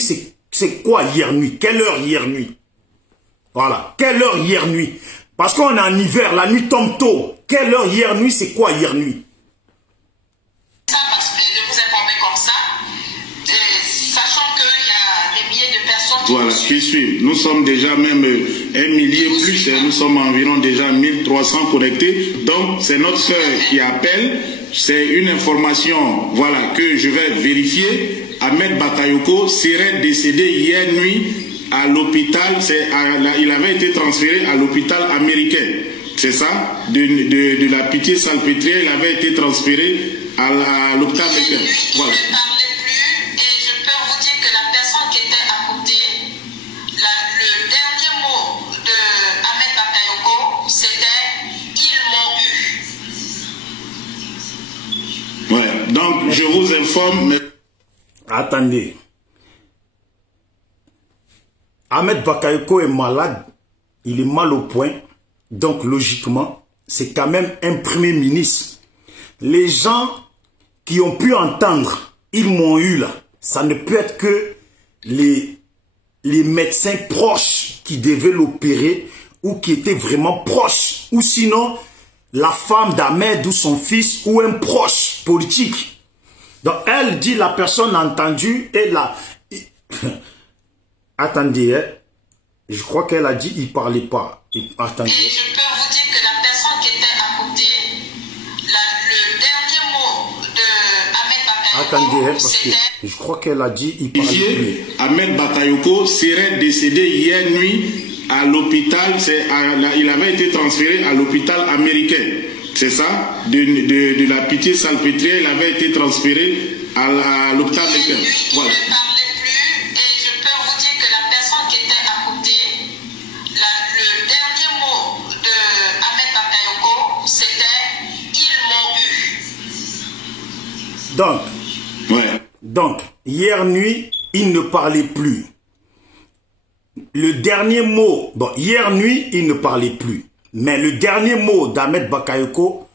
c'est quoi hier nuit? Quelle heure hier nuit? Voilà, quelle heure hier nuit? Parce qu'on est en hiver, la nuit tombe tôt. Quelle heure hier nuit, c'est quoi hier nuit? Ça parce que de vous informer comme ça, sachant qu'il y a des milliers de personnes voilà, qui suivent. Nous sommes déjà même 1 millier plus, nous sommes environ déjà 1300 connectés. Donc, c'est notre sœur qui appelle. C'est une information, voilà, que je vais vérifier. Ahmed Bakayoko serait décédé hier nuit à l'hôpital. Il avait été transféré à l'hôpital américain. C'est ça, de la Pitié-Salpêtrière, il avait été transféré à l'hôpital américain. Voilà. Donc, je vous informe... Mais... Attendez. Ahmed Bakayoko est malade. Il est mal au point. Donc, logiquement, c'est quand même un premier ministre. Les gens qui ont pu entendre, ils m'ont eu là. Ça ne peut être que les médecins proches qui devaient l'opérer ou qui étaient vraiment proches. Ou sinon... la femme d'Ahmed ou son fils ou un proche politique. Donc elle dit la personne a entendu et la... Attendez, hein? Je crois qu'elle a dit il parlait pas. Attendez. Et je peux vous dire que la personne qui était à côté, le dernier mot de Ahmed Bakayoko... Attendez, hein, parce que je crois qu'elle a dit il parlait plus. Ahmed Bakayoko serait décédé hier nuit à l'hôpital, il avait été transféré à l'hôpital américain. C'est ça, de la Pitié-Salpêtrière, il avait été transféré à l'hôpital américain. Voilà. Il ne parlait plus et je peux vous dire que la personne qui était à côté, le dernier mot de Ahmed Bakayoko, c'était « ils m'ont eu ». Donc, hier nuit, il ne parlait plus. Le dernier mot, bon, hier nuit, il ne parlait plus. Mais le dernier mot d'Ahmed Bakayoko,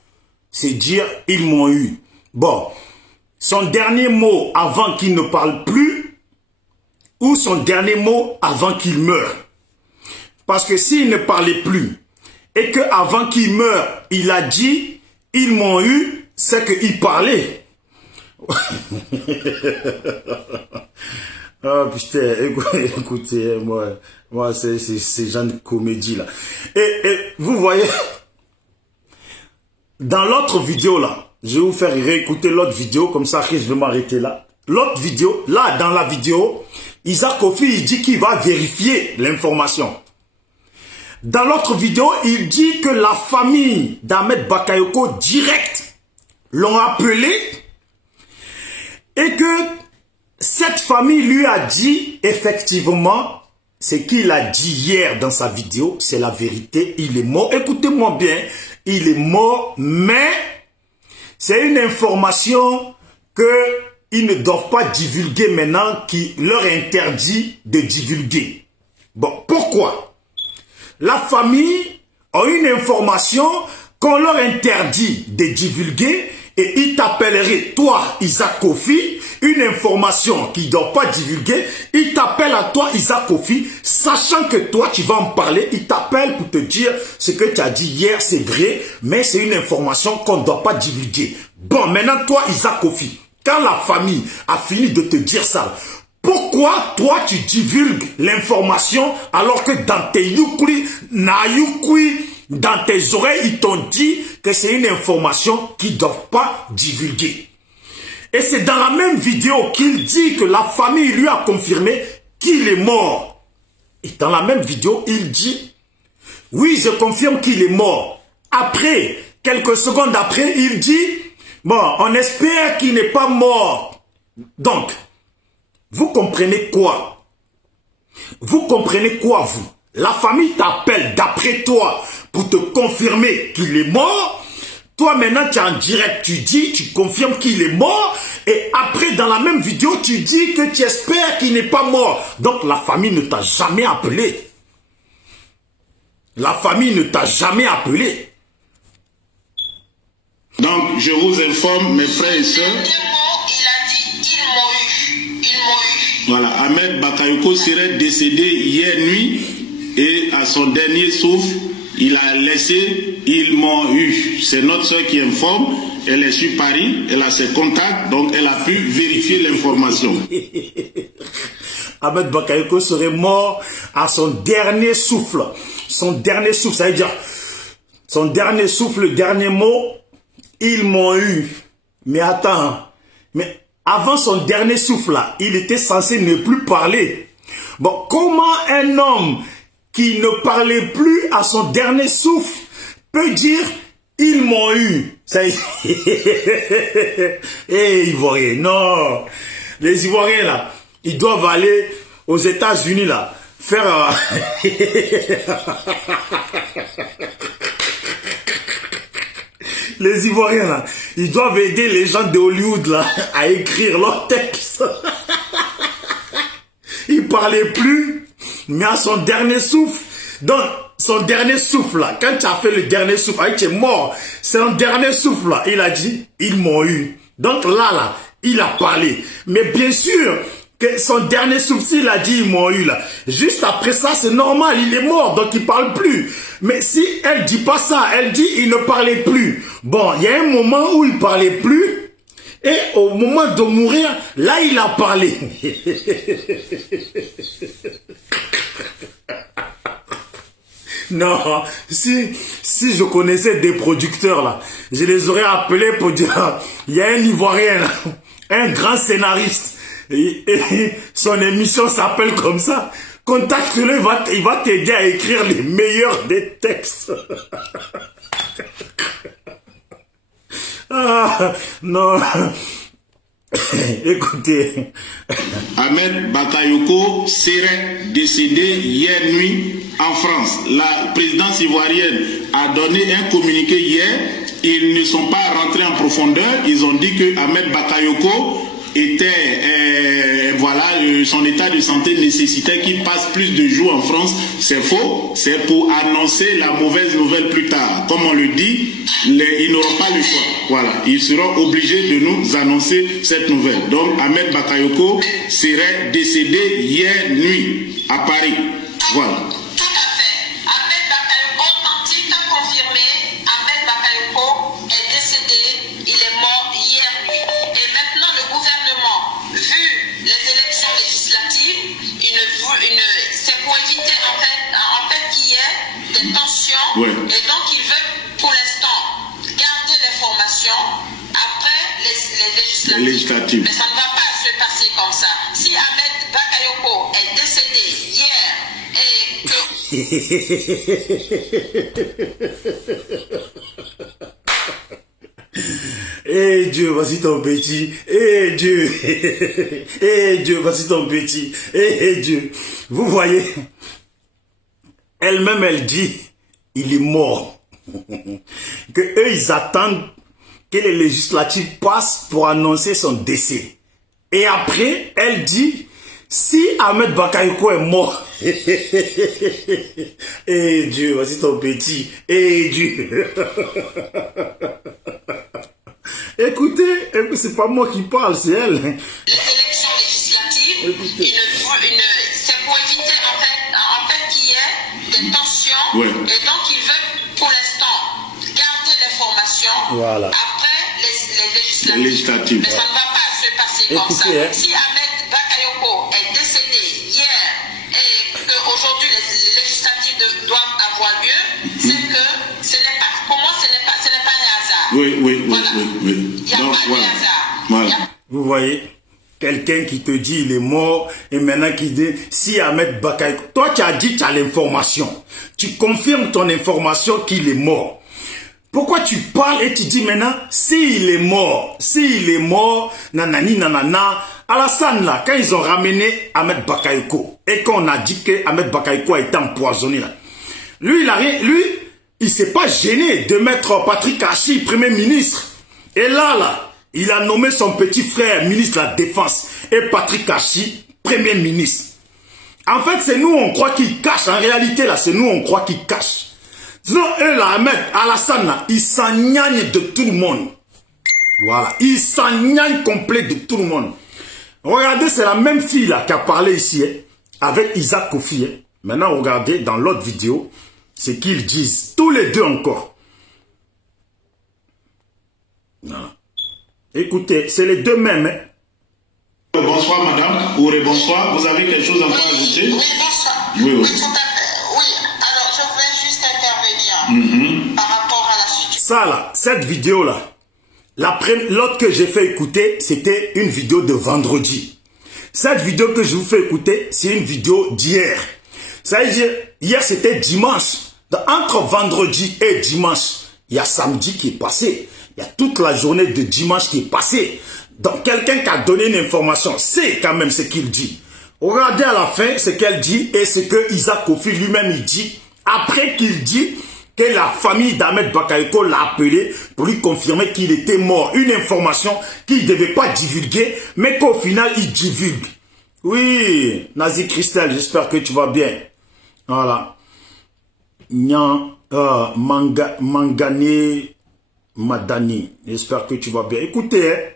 c'est dire « ils m'ont eu ». Bon, son dernier mot avant qu'il ne parle plus, ou son dernier mot avant qu'il meure. Parce que s'il ne parlait plus, et qu'avant qu'il meure, il a dit « ils m'ont eu », c'est qu'il parlait. Ah putain, écoutez, moi c'est genre de comédie là. Et vous voyez, dans l'autre vidéo là, Je vais vous faire réécouter l'autre vidéo, comme ça, je vais m'arrêter là. L'autre vidéo, là, dans la vidéo, Isaac Kofi, il dit qu'il va vérifier l'information. Dans l'autre vidéo, il dit que la famille d'Ahmed Bakayoko, direct, l'ont appelé et que cette famille lui a dit, effectivement, ce qu'il a dit hier dans sa vidéo, c'est la vérité, il est mort. Écoutez-moi bien, il est mort, mais c'est une information qu'ils ne doivent pas divulguer maintenant, qui leur interdit de divulguer. Bon, pourquoi? La famille a une information qu'on leur interdit de divulguer et ils t'appelleraient, toi, Isaac Kofi, une information qu'ils ne doivent pas divulguer. Ils t'appellent à toi, Isaac Kofi, sachant que toi, tu vas en parler. Ils t'appellent pour te dire ce que tu as dit hier, c'est vrai, mais c'est une information qu'on ne doit pas divulguer. Bon, maintenant, toi, Isaac Kofi, quand la famille a fini de te dire ça, pourquoi toi tu divulgues l'information alors que dans tes yukri, dans tes oreilles, ils t'ont dit que c'est une information qu'ils ne doivent pas divulguer. Et c'est dans la même vidéo qu'il dit que la famille lui a confirmé qu'il est mort. Et dans la même vidéo, il dit, oui, je confirme qu'il est mort. Après, quelques secondes après, il dit, bon, on espère qu'il n'est pas mort. Donc, vous comprenez quoi? Vous comprenez quoi, vous? La famille t'appelle d'après toi pour te confirmer qu'il est mort. Toi, maintenant, tu es en direct, tu dis, tu confirmes qu'il est mort. Et après, dans la même vidéo, tu dis que tu espères qu'il n'est pas mort. Donc, la famille ne t'a jamais appelé. La famille ne t'a jamais appelé. Donc, je vous informe, mes frères et sœurs. Voilà, Ahmed Bakayoko serait décédé hier nuit et à son dernier souffle, il a laissé, ils m'ont eu. C'est notre soeur qui informe, elle est sur Paris, elle a ses contacts, donc elle a pu vérifier l'information. Ahmed Bakayoko serait mort à son dernier souffle. Son dernier souffle, ça veut dire, son dernier souffle, le dernier mot, ils m'ont eu. Mais attends, mais avant son dernier souffle là, il était censé ne plus parler. Bon, comment un homme qui ne parlait plus à son dernier souffle peut dire « ils m'ont eu » Ça y est. Eh, Ivoiriens, non. Les Ivoiriens là, ils doivent aller aux États-Unis là, faire... Les Ivoiriens là, ils doivent aider les gens de Hollywood là à écrire leurs textes. Il parlait plus, mais à son dernier souffle. Donc, son dernier souffle là, quand tu as fait le dernier souffle, tu es mort. C'est son dernier souffle là, il a dit, ils m'ont eu. Donc là, il a parlé. Mais bien sûr, que son dernier souffle, s'il a dit, ils m'ont eu là. Juste après ça, c'est normal, il est mort, donc il parle plus. Mais si elle dit pas ça, elle dit, il ne parlait plus. Bon, il y a un moment où il parlait plus, et au moment de mourir, là, il a parlé. Non, si je connaissais des producteurs là, je les aurais appelés pour dire, il y a un Ivoirien là, un grand scénariste, et son émission s'appelle comme ça. Contacte-le, il va t'aider à écrire les meilleurs des textes. Ah, non. Écoutez. Ahmed Bakayoko serait décédé hier nuit en France. La présidence ivoirienne a donné un communiqué hier. Ils ne sont pas rentrés en profondeur. Ils ont dit que Ahmed Bakayoko était, voilà, son état de santé nécessitait qu'il passe plus de jours en France. C'est faux. C'est pour annoncer la mauvaise nouvelle plus tard. Comme on le dit, ils n'auront pas le choix. Voilà, ils seront obligés de nous annoncer cette nouvelle. Donc, Ahmed Bakayoko serait décédé hier nuit à Paris. Voilà. Tout à fait. Ahmed Bakayoko, authentique, confirmé. Ahmed Bakayoko est décédé. Il est mort hier nuit. Et maintenant, le gouvernement, vu les élections législatives, c'est pour éviter en fait qu'il y ait des tensions. Ouais. Et donc, il veut pour l'instant garder l'information législatives. Mais ça ne va pas se passer comme ça. Si Ahmed Bakayoko est décédé hier et que... Eh Dieu, voici ton petit. Eh Dieu. Eh Dieu, voici ton petit. Eh Dieu. Vous voyez, elle-même, elle dit, il est mort. Que eux, ils attendent que les législatives passent pour annoncer son décès. Et après, elle dit, si Ahmed Bakayoko est mort, eh Dieu, voici ton petit. Eh Dieu. Écoutez, c'est pas moi qui parle, c'est elle. Les élections législatives, c'est pour éviter en fait qu'il y ait des tensions. Ouais. Et donc ils veulent pour l'instant garder l'information après les législatives. Mais ça ne va pas se passer comme ça. Si Ahmed Bakayoko est décédé hier et qu'aujourd'hui les législatives doivent avoir lieu, c'est que ce n'est pas, pour moi ce n'est pas un hasard. Oui. Il n'y a pas de hasard. Voilà. Vous voyez, quelqu'un qui te dit il est mort et maintenant qui dit si Ahmed Bakayoko, toi tu as dit tu as l'information, tu confirmes ton information qu'il est mort. Pourquoi tu parles et tu dis maintenant s'il est mort, nanani nanana. Alassane là, quand ils ont ramené Ahmed Bakayoko et qu'on a dit que Ahmed Bakayoko a été empoisonné là, lui il s'est pas gêné de mettre Patrick Achi premier ministre. Et là, il a nommé son petit frère ministre de la Défense et Patrick Achi premier ministre. En fait, c'est nous on croit qu'il cache. En réalité là, c'est nous on croit qu'il cache. Sinon, eux là, Ahmed, Alassane là, il s'engagne de tout le monde. Voilà, il s'engagne complet de tout le monde. Regardez, c'est la même fille là qui a parlé ici avec Isaac Kofi. Maintenant, regardez dans l'autre vidéo ce qu'ils disent. Tous les deux encore. Voilà. Écoutez, c'est les deux mêmes. Bonsoir madame, ou bonsoir, vous avez quelque chose à ajouter? Oui, bonsoir. Oui. Oui, tout à fait. Oui, alors je voulais juste intervenir par rapport à la situation. Ça là, cette vidéo là, l'autre que j'ai fait écouter, c'était une vidéo de vendredi. Cette vidéo que je vous fais écouter, c'est une vidéo d'hier. Ça veut dire, hier c'était dimanche. Entre vendredi et dimanche, il y a samedi qui est passé. Il y a toute la journée de dimanche qui est passée. Donc quelqu'un qui a donné une information, c'est quand même ce qu'il dit. Regardez à la fin ce qu'elle dit et ce que Isaac Kofi lui-même il dit. Après qu'il dit que la famille d'Ahmed Bakayoko l'a appelé pour lui confirmer qu'il était mort. Une information qu'il ne devait pas divulguer, mais qu'au final il divulgue. Oui, Nazi Christelle, j'espère que tu vas bien. Voilà. Mangane Madani, j'espère que tu vas bien. Écoutez,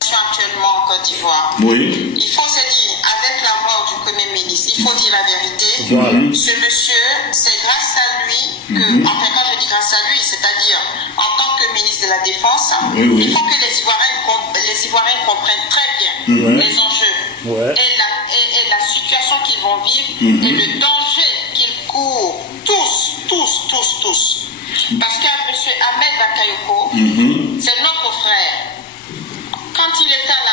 Actuellement en Côte d'Ivoire. Oui. Il faut se dire, avec la mort du Premier ministre, il faut dire la vérité. Voilà. Ce monsieur, c'est grâce à lui que, enfin quand je dis grâce à lui, c'est-à-dire en tant que ministre de la Défense, il faut que les Ivoiriens comprennent très bien les enjeux et la situation qu'ils vont vivre et le danger qu'ils courent tous. Parce que monsieur Ahmed Bakayoko, c'est notre frère. Quand il était à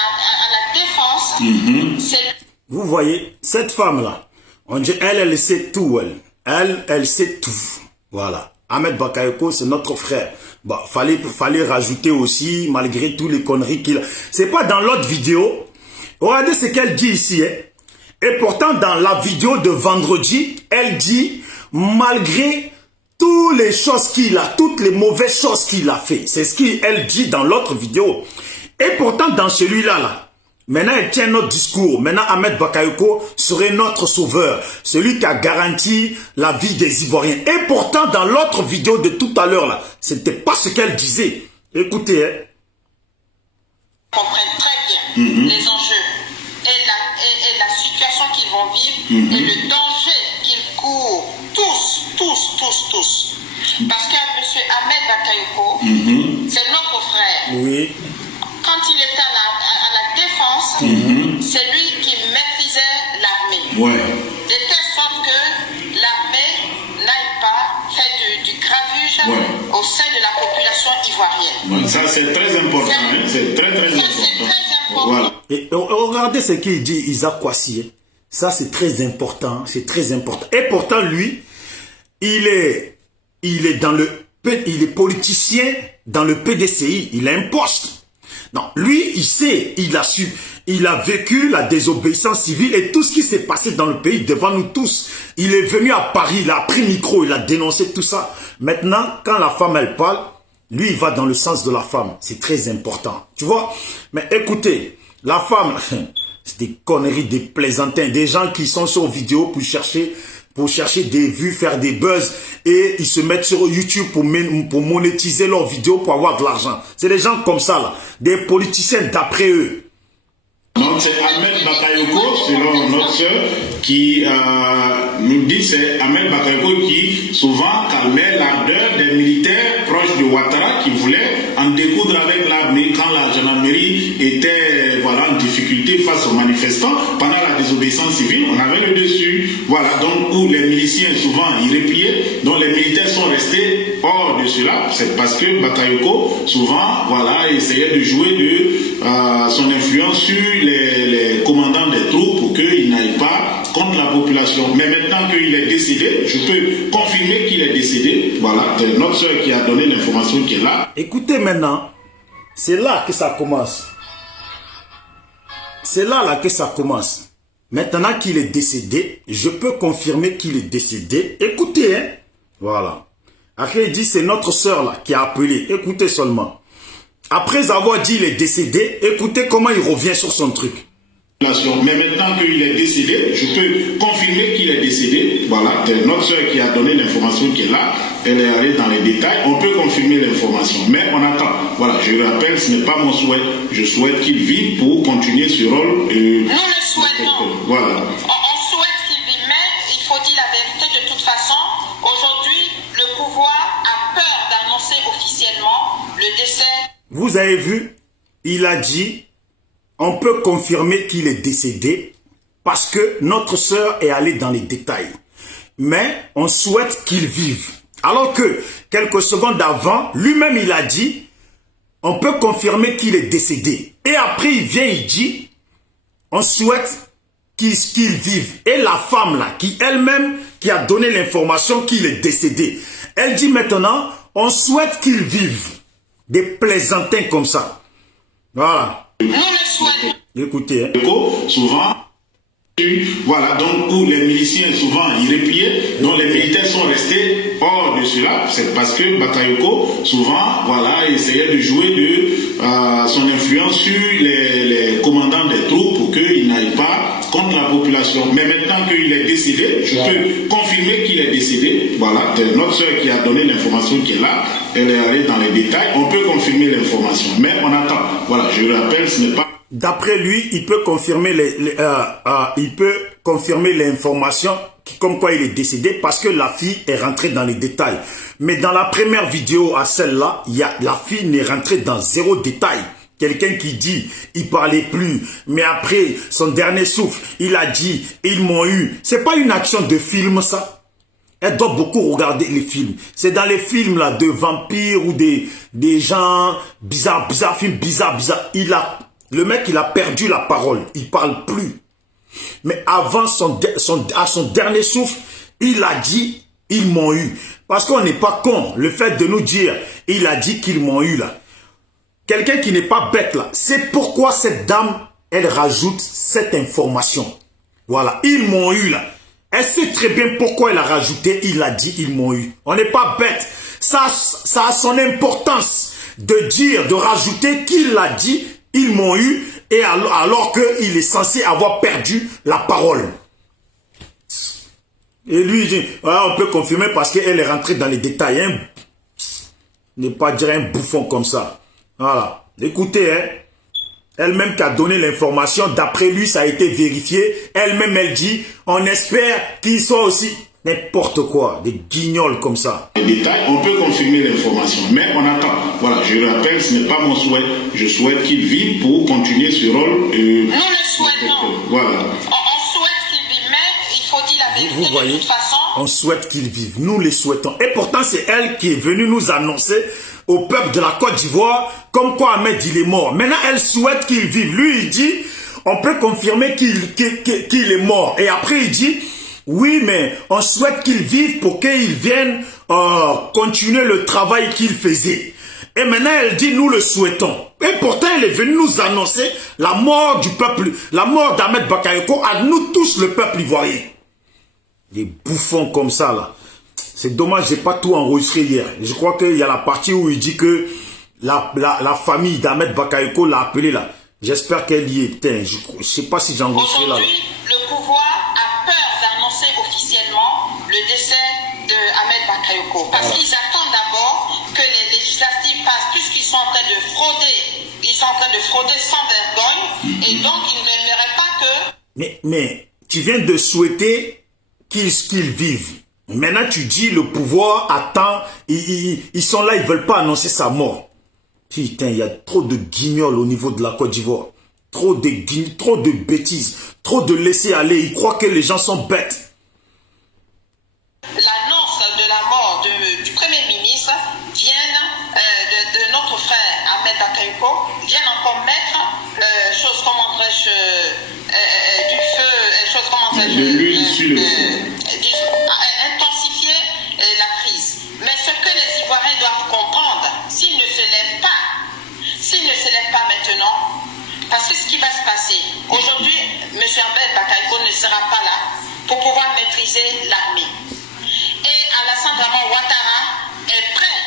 la défense, c'est... Vous voyez, cette femme-là, on dit, elle sait tout, elle sait tout. Voilà. Ahmed Bakayoko, c'est notre frère. Bon, fallait rajouter aussi, malgré tous les conneries qu'il a. C'est pas dans l'autre vidéo. Regardez ce qu'elle dit ici. Et pourtant, dans la vidéo de vendredi, elle dit, malgré toutes les choses qu'il a, toutes les mauvaises choses qu'il a fait. C'est ce qu'elle dit dans l'autre vidéo. Et pourtant, dans celui-là, maintenant, elle tient notre discours. Maintenant, Ahmed Bakayoko serait notre sauveur. Celui qui a garanti la vie des Ivoiriens. Et pourtant, dans l'autre vidéo de tout à l'heure, là, c'était pas ce qu'elle disait. Écoutez, comprennent très bien les enjeux et la situation qu'ils vont vivre et le danger qu'ils courent tous. Parce que M. Ahmed Bakayoko, c'est notre frère. oui. Quand il était à la défense, c'est lui qui maîtrisait l'armée. Ouais. De telle sorte que l'armée n'aille pas faire du gravuge au sein de la population ivoirienne. Ouais, ça c'est très important. C'est très Ça, c'est important. très Voilà. Et regardez ce qu'il dit, Isaac Kwasi. Ça, c'est très important. C'est très important. Et pourtant, lui, il est politicien dans le PDCI. Il a un poste. Non, lui, il sait, il a su, il a vécu la désobéissance civile et tout ce qui s'est passé dans le pays devant nous tous. Il est venu à Paris, il a pris le micro, il a dénoncé tout ça. Maintenant, quand la femme, elle parle, lui, il va dans le sens de la femme. C'est très important. Tu vois? Mais écoutez, la femme, c'est des conneries, des plaisantins, des gens qui sont sur vidéo pour chercher des vues, faire des buzz et ils se mettent sur YouTube pour monétiser leurs vidéos pour avoir de l'argent. C'est des gens comme ça, là, des politiciens d'après eux. Donc c'est Ahmed Bakayoko, selon notre soeur, qui nous dit, c'est Ahmed Bakayoko qui souvent calmait l'ardeur des militaires proches de Ouattara qui voulaient en découdre avec l'armée quand la gendarmerie était en difficulté face aux manifestants. Pendant la désobéissance civile, on avait le dessus. Voilà, donc où les miliciens souvent y repliaient, donc les militaires sont restés hors de cela. C'est parce que Bakayoko souvent essayait de jouer de son influence sur les commandants des troupes pour qu'ils n'aillent pas contre la population. Mais maintenant qu'il est décédé, je peux confirmer qu'il est décédé. Voilà, c'est notre soeur qui a donné l'information qui est là. Écoutez maintenant, c'est là que ça commence. C'est là que ça commence. Maintenant qu'il est décédé, je peux confirmer qu'il est décédé. Écoutez, hein. Voilà. Après, il dit, c'est notre soeur là qui a appelé. Écoutez seulement. Après avoir dit qu'il est décédé, écoutez comment il revient sur son truc. Mais maintenant qu'il est décédé, je peux confirmer qu'il est décédé. Voilà, c'est notre soeur qui a donné l'information qui est là. Elle est allée dans les détails. On peut confirmer l'information, mais on attend. Voilà, je le rappelle, ce n'est pas mon souhait. Je souhaite qu'il vive pour continuer ce rôle. Nous le souhaitons. Voilà. On souhaite qu'il vive, mais il faut dire la vérité de toute façon. Aujourd'hui, le pouvoir a peur d'annoncer officiellement le décès. Vous avez vu, il a dit, on peut confirmer qu'il est décédé parce que notre sœur est allée dans les détails. Mais on souhaite qu'il vive. Alors que quelques secondes avant, lui-même il a dit, on peut confirmer qu'il est décédé. Et après il vient, il dit, on souhaite qu'il vive. Et la femme là, qui elle-même, qui a donné l'information qu'il est décédé, elle dit maintenant, on souhaite qu'il vive. Des plaisantins comme ça. Voilà. Nous le souhaitons. Écoutez. Hein. Souvent, voilà, donc où les miliciens souvent y repliaient, donc les militaires sont restés hors de cela. C'est parce que Bakayoko souvent, essayait de jouer de son influence sur les commandants des troupes pour qu'ils n'aillent pas contre la population. Mais maintenant qu'il est décédé, je peux confirmer qu'il est décédé. Voilà, c'est notre soeur qui a donné l'information qui est là. Elle est allée dans les détails. On peut confirmer l'information, mais on attend. Voilà, je le rappelle, ce n'est pas... D'après lui, il peut confirmer l'information comme quoi il est décédé parce que la fille est rentrée dans les détails. Mais dans la première vidéo à celle-là, la fille n'est rentrée dans zéro détail. Quelqu'un qui dit, il parlait plus, mais après son dernier souffle, il a dit, ils m'ont eu. C'est pas une action de film ça. Elle doit beaucoup regarder les films. C'est dans les films là de vampires ou des gens bizarres, films bizarres. Le mec, il a perdu la parole. Il parle plus. Mais avant à son dernier souffle, il a dit, ils m'ont eu. Parce qu'on n'est pas con. Le fait de nous dire, il a dit qu'ils m'ont eu là. Quelqu'un qui n'est pas bête là. C'est pourquoi cette dame, elle rajoute cette information. Voilà, ils m'ont eu là. Elle sait très bien pourquoi elle a rajouté, il a dit, ils m'ont eu. On n'est pas bête. Ça a son importance de dire, de rajouter qu'il a dit, ils m'ont eu, et alors qu'il est censé avoir perdu la parole. Et lui, il dit, on peut confirmer parce qu'elle est rentrée dans les détails. Hein. Ne pas dire un bouffon comme ça. Voilà. Écoutez, hein. Elle-même qui a donné l'information, d'après lui, ça a été vérifié. Elle-même, elle dit, on espère qu'il soit aussi n'importe quoi, des guignols comme ça. Les détails, on peut confirmer l'information, mais on attend. Voilà, je le rappelle, ce n'est pas mon souhait. Je souhaite qu'il vive pour continuer ce rôle. Nous le souhaitons. Voilà. On souhaite qu'il vive, mais il faut dire la vérité. Vous voyez, de toute façon. on souhaite qu'il vive. Nous les souhaitons. Et pourtant, c'est elle qui est venue nous annoncer au peuple de la Côte d'Ivoire, comme quoi Ahmed il est mort. Maintenant, elle souhaite qu'il vive. Lui, il dit, on peut confirmer qu'il est mort. Et après, il dit, oui, mais on souhaite qu'il vive pour qu'il vienne continuer le travail qu'il faisait. Et maintenant, elle dit, nous le souhaitons. Et pourtant, elle est venue nous annoncer la mort du peuple, la mort d'Ahmed Bakayoko à nous tous, le peuple ivoirien. Des bouffons comme ça, là. C'est dommage, j'ai pas tout enregistré hier. Je crois qu'il y a la partie où il dit que la famille d'Ahmed Bakayoko l'a appelé là. J'espère qu'elle y est. Putain, je sais pas si j'ai enregistré là. Aujourd'hui, le pouvoir a peur d'annoncer officiellement le décès de Ahmed Bakayoko. Parce qu'ils attendent d'abord que les législatives passent, puisqu'ils sont en train de frauder. Ils sont en train de frauder sans vergogne. Et donc, ils n'aimeraient pas que... Mais tu viens de souhaiter qu'ils vivent. Maintenant, tu dis le pouvoir attend, ils sont là, ils ne veulent pas annoncer sa mort. Putain, il y a trop de guignols au niveau de la Côte d'Ivoire. Trop de bêtises, trop de laisser aller. Ils croient que les gens sont bêtes. L'annonce de la mort du Premier ministre vienne de notre frère Ahmed Bakayoko, vienne encore mettre chose comment du feu, chose comment de l'huile sur le feu. Intensifier la crise. Mais ce que les Ivoiriens doivent comprendre, s'ils ne se lèvent pas maintenant, parce que ce qui va se passer, aujourd'hui, M. Ahmed Bakayoko ne sera pas là pour pouvoir maîtriser l'armée. Et Alassane Draman Ouattara est prêt.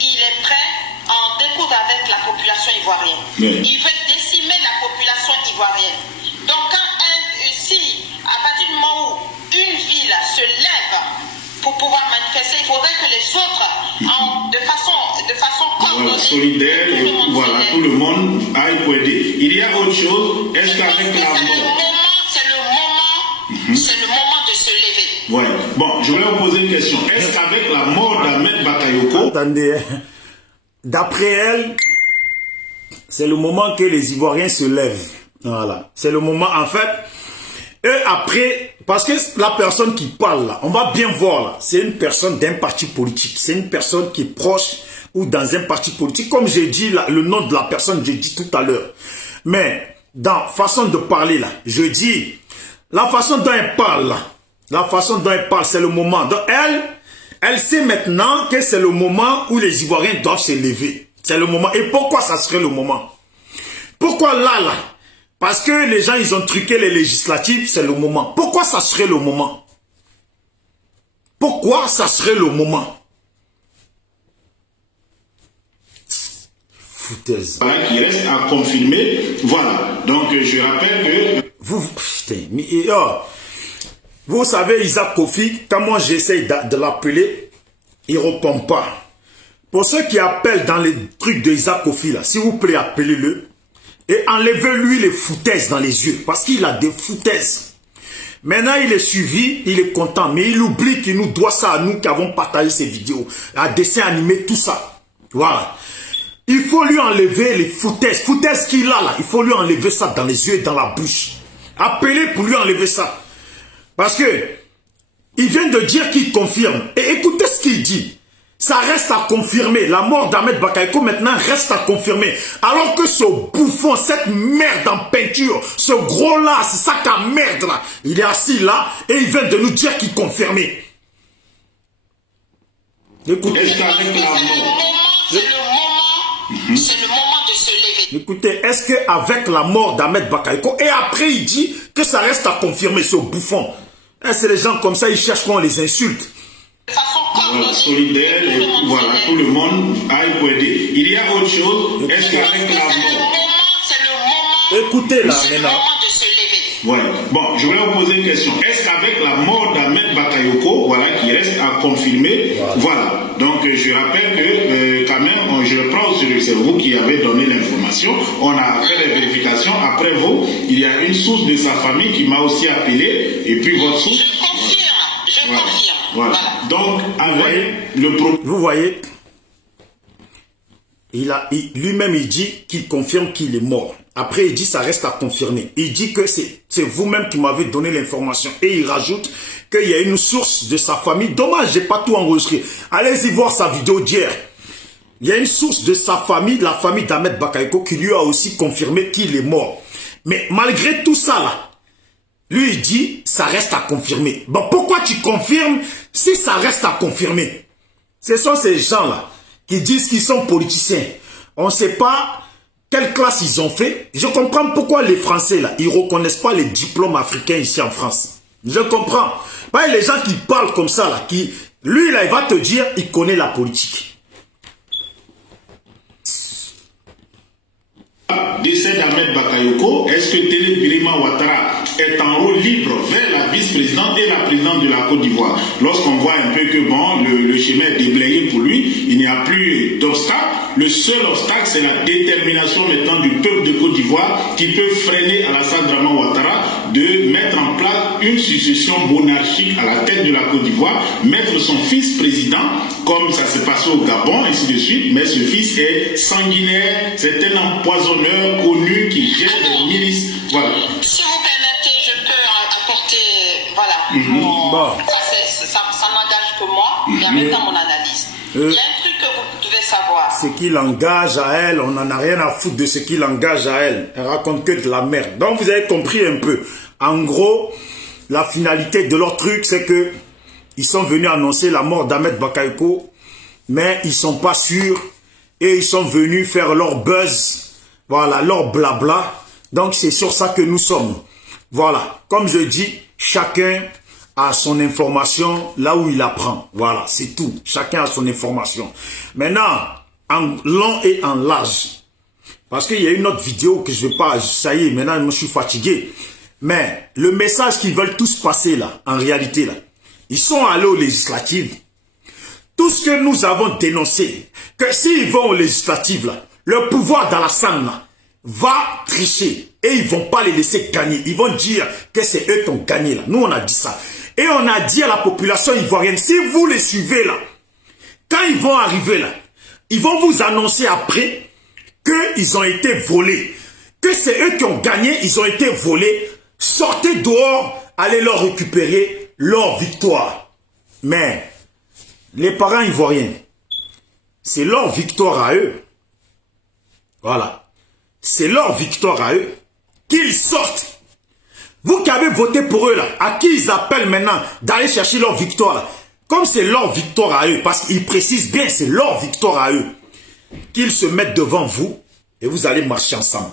Il est prêt à en découdre avec la population ivoirienne. Oui. Il veut décimer la population ivoirienne. Donc, si, à partir du moment où une ville se lève pour pouvoir manifester, il faudrait que les autres, de façon coordonnée, solidaire, et voilà, tout le monde aille pour aider. Il y a autre chose, est-ce qu'avec la mort... C'est le moment de se lever. Ouais. Bon, je voulais vous poser une question. Est-ce qu'avec la mort d'Ahmed Bakayoko... Attendez, d'après elle, c'est le moment que les Ivoiriens se lèvent. Voilà. C'est le moment, en fait... Et après, parce que la personne qui parle là, on va bien voir là, c'est une personne d'un parti politique. C'est une personne qui est proche ou dans un parti politique. Comme j'ai dit là, le nom de la personne, j'ai dit tout à l'heure. Mais dans façon de parler là, je dis, la façon dont elle parle là, la façon dont elle parle, c'est le moment. Donc elle sait maintenant que c'est le moment où les Ivoiriens doivent se lever. C'est le moment. Et pourquoi ça serait le moment? Pourquoi là? Parce que les gens, ils ont truqué les législatives, c'est le moment. Pourquoi ça serait le moment? Pourquoi ça serait le moment? Foutaise. Voilà, qui reste à confirmer. Voilà. Donc, je rappelle que... Vous savez, Isaac Kofi, quand moi j'essaye de l'appeler, il ne répond pas. Pour ceux qui appellent dans les trucs de Isaac Kofi, là, s'il vous plaît, appelez-le. Et enlevez-lui les foutaises dans les yeux. Parce qu'il a des foutaises. Maintenant, il est suivi, il est content. Mais il oublie qu'il nous doit ça à nous qui avons partagé ces vidéos. À dessin animé, tout ça. Voilà. Il faut lui enlever les foutaises. Foutaises qu'il a là. Il faut lui enlever ça dans les yeux et dans la bouche. Appelez pour lui enlever ça. Parce que il vient de dire qu'il confirme. Et écoutez ce qu'il dit. Ça reste à confirmer. La mort d'Ahmed Bakayoko maintenant reste à confirmer. Alors que ce bouffon, cette merde en peinture, ce gros là, ce sac à merde là, il est assis là et il vient de nous dire qu'il confirmait. Écoutez. C'est le moment de se lever. Écoutez, est-ce qu'avec la mort d'Ahmed Bakayoko, et après il dit que ça reste à confirmer, ce bouffon. C'est les gens comme ça, ils cherchent qu'on les insulte. Voilà, solidaire, et voilà, tout le monde aille pour aider. Il y a autre chose, est-ce qu'avec la mort... Écoutez là, maintenant. Ouais. Bon, je voulais vous poser une question. Est-ce qu'avec la mort d'Ahmed Bakayoko, voilà, qui reste à confirmer, voilà. Donc, je rappelle que, quand même, je le prends sur le cerveau qui avait donné l'information. On a fait les vérifications. Après vous, il y a une source de sa famille qui m'a aussi appelé. Et puis votre source. Je confirme. Voilà. Donc, avec le problème. Vous voyez, lui-même, il dit qu'il confirme qu'il est mort. Après, il dit ça reste à confirmer. Il dit que c'est vous-même qui m'avez donné l'information. Et il rajoute qu'il y a une source de sa famille. Dommage, j'ai pas tout enregistré. Allez-y voir sa vidéo d'hier. Il y a une source de sa famille, la famille d'Ahmed Bakayoko, qui lui a aussi confirmé qu'il est mort. Mais malgré tout ça, là, lui, il dit, ça reste à confirmer. Bon, pourquoi tu confirmes si ça reste à confirmer? Ce sont ces gens-là qui disent qu'ils sont politiciens. On ne sait pas quelle classe ils ont fait. Je comprends pourquoi les Français, là, ils ne reconnaissent pas les diplômes africains ici en France. Je comprends. Pas les gens qui parlent comme ça, là, qui, lui, là, il va te dire, il connaît la politique. Décès d'Ahmed Bakayoko, est-ce que Télé Birima Ouattara est en roue libre vers la vice-présidente et la présidente de la Côte d'Ivoire? Lorsqu'on voit un peu que bon, le chemin est déblayé pour lui, il n'y a plus d'obstacle. Le seul obstacle, c'est la détermination maintenant du peuple de Côte d'Ivoire qui peut freiner Alassane Draman Ouattara de mettre en place une succession monarchique à la tête de la Côte d'Ivoire, mettre son fils président, comme ça s'est passé au Gabon, et ainsi de suite, mais ce fils est sanguinaire, c'est un empoisonneur connu qui gère les milices. Voilà. Si vous permettez, je peux apporter, voilà, ça n'engage que moi, mais en même temps mon analyse. Il y a un truc que vous devez savoir. Ce qui l'engage à elle, on n'en a rien à foutre de ce qui l'engage à elle. Elle raconte que de la merde. Donc vous avez compris un peu. En gros, la finalité de leur truc, c'est que ils sont venus annoncer la mort d'Ahmed Bakayoko, mais ils sont pas sûrs et ils sont venus faire leur buzz, voilà, leur blabla. Donc c'est sur ça que nous sommes. Voilà, comme je dis, chacun a son information là où il apprend. Voilà, c'est tout. Chacun a son information. Maintenant, en long et en large, parce qu'il y a une autre vidéo que je ne vais pas, ça y est, maintenant je suis fatigué. Mais le message qu'ils veulent tous passer là, en réalité là, ils sont allés aux législatives. Tout ce que nous avons dénoncé, que s'ils vont aux législatives là, le pouvoir d'Alassane là, va tricher et ils vont pas les laisser gagner. Ils vont dire que c'est eux qui ont gagné là. Nous on a dit ça. Et on a dit à la population ivoirienne, si vous les suivez là, quand ils vont arriver là, ils vont vous annoncer après qu'ils ont été volés. Que c'est eux qui ont gagné, ils ont été volés. Sortez dehors, allez leur récupérer leur victoire. Mais les parents ivoiriens, c'est leur victoire à eux. Voilà. C'est leur victoire à eux. Qu'ils sortent. Vous qui avez voté pour eux là, à qui ils appellent maintenant d'aller chercher leur victoire là. Comme c'est leur victoire à eux, parce qu'ils précisent bien, c'est leur victoire à eux. Qu'ils se mettent devant vous et vous allez marcher ensemble.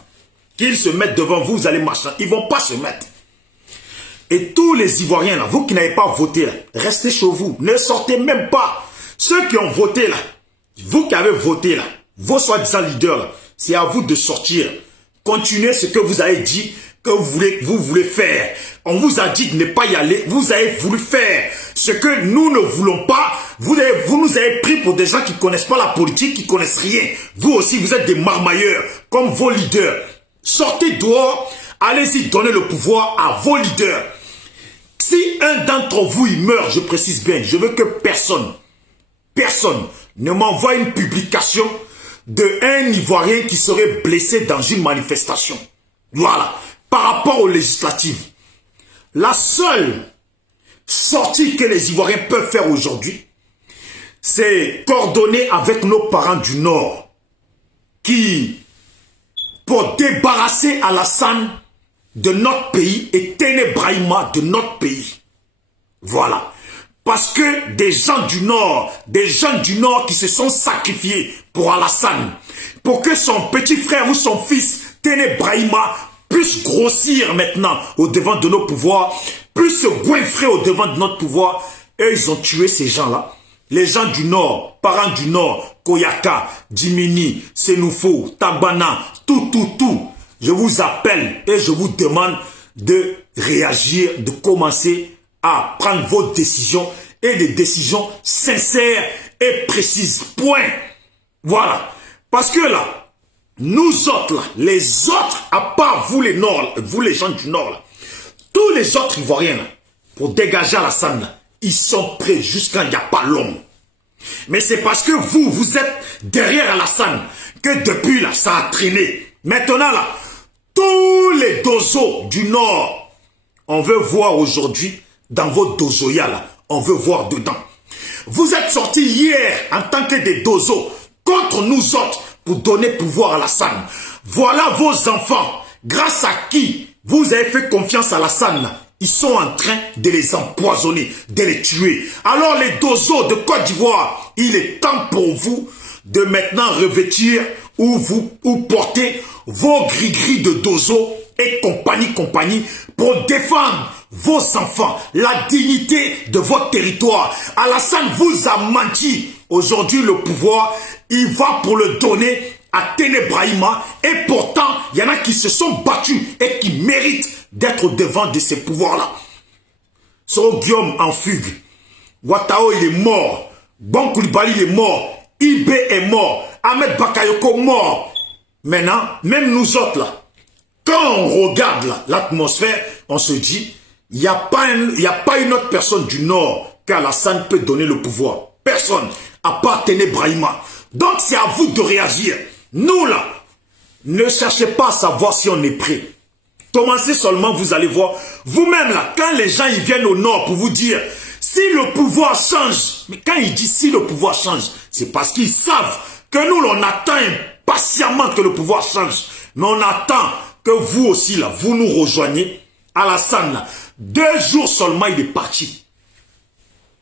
Qu'ils se mettent devant vous, vous allez marcher. Ils ne vont pas se mettre. Et tous les Ivoiriens là, vous qui n'avez pas voté là, restez chez vous. Ne sortez même pas. Ceux qui ont voté là, vous qui avez voté là, vos soi-disant leaders là, c'est à vous de sortir. Continuez ce que vous avez dit que vous voulez faire. On vous a dit de ne pas y aller. Vous avez voulu faire ce que nous ne voulons pas. Vous nous avez pris pour des gens qui ne connaissent pas la politique, qui ne connaissent rien. Vous aussi, vous êtes des marmailleurs comme vos leaders. Sortez dehors. Allez-y, donnez le pouvoir à vos leaders. Si un d'entre vous il meurt, je précise bien, je veux que personne ne m'envoie une publication d'un Ivoirien qui serait blessé dans une manifestation. Voilà. Par rapport aux législatives, la seule sortie que les Ivoiriens peuvent faire aujourd'hui, c'est coordonner avec nos parents du Nord qui, pour débarrasser Alassane de notre pays et Téné Brahima de notre pays. Voilà. Parce que des gens du Nord qui se sont sacrifiés pour Alassane, pour que son petit frère ou son fils, Téné Brahima, puisse grossir maintenant au devant de nos pouvoirs, puisse se goinfrer au devant de notre pouvoir, et ils ont tué ces gens-là. Les gens du Nord, parents du Nord, Koyaka, Djimini, Senoufo, Tabana, tout. Je vous appelle et je vous demande de réagir, de commencer à prendre vos décisions et des décisions sincères et précises. Point. Voilà. Parce que là, nous autres, là, les autres, à part vous les Nord, vous les gens du Nord, là, tous les autres Ivoiriens, là, pour dégager Alassane, là, ils sont prêts jusqu'à il n'y a pas long. Mais c'est parce que vous êtes derrière Alassane que depuis là, ça a traîné. Maintenant là, tous les dozos du Nord, on veut voir aujourd'hui, dans vos dozoya là, on veut voir dedans. Vous êtes sortis hier en tant que des dozos contre contre nous autres pour donner pouvoir à Alassane. Voilà vos enfants, grâce à qui vous avez fait confiance à Alassane. Ils sont en train de les empoisonner, de les tuer. Alors les Dozo de Côte d'Ivoire, il est temps pour vous de maintenant revêtir ou porter vos gris-gris de Dozo et compagnie pour défendre vos enfants, la dignité de votre territoire. Alassane vous a menti. Aujourd'hui, le pouvoir, il va pour le donner à Téné Brahima. Et pourtant, il y en a qui se sont battus et qui méritent d'être devant de ces pouvoirs-là. So Guillaume en fugue. Ouattao, il est mort. Bon Koulibaly, il est mort. IB est mort. Ahmed Bakayoko mort. Maintenant, même nous autres là, quand on regarde l'atmosphère, on se dit, il n'y a pas une autre personne du Nord qu'Alassane peut donner le pouvoir. Personne, à part Téné Brahima. Donc c'est à vous de réagir. Nous là, ne cherchez pas à savoir si on est prêt. Commencez seulement, vous allez voir. Vous-même là, quand les gens ils viennent au Nord pour vous dire, si le pouvoir change, mais quand ils disent si le pouvoir change, c'est parce qu'ils savent que nous on attend impatiemment que le pouvoir change. Mais on attend que vous aussi là, vous nous rejoignez. Alassane là, 2 jours seulement il est parti.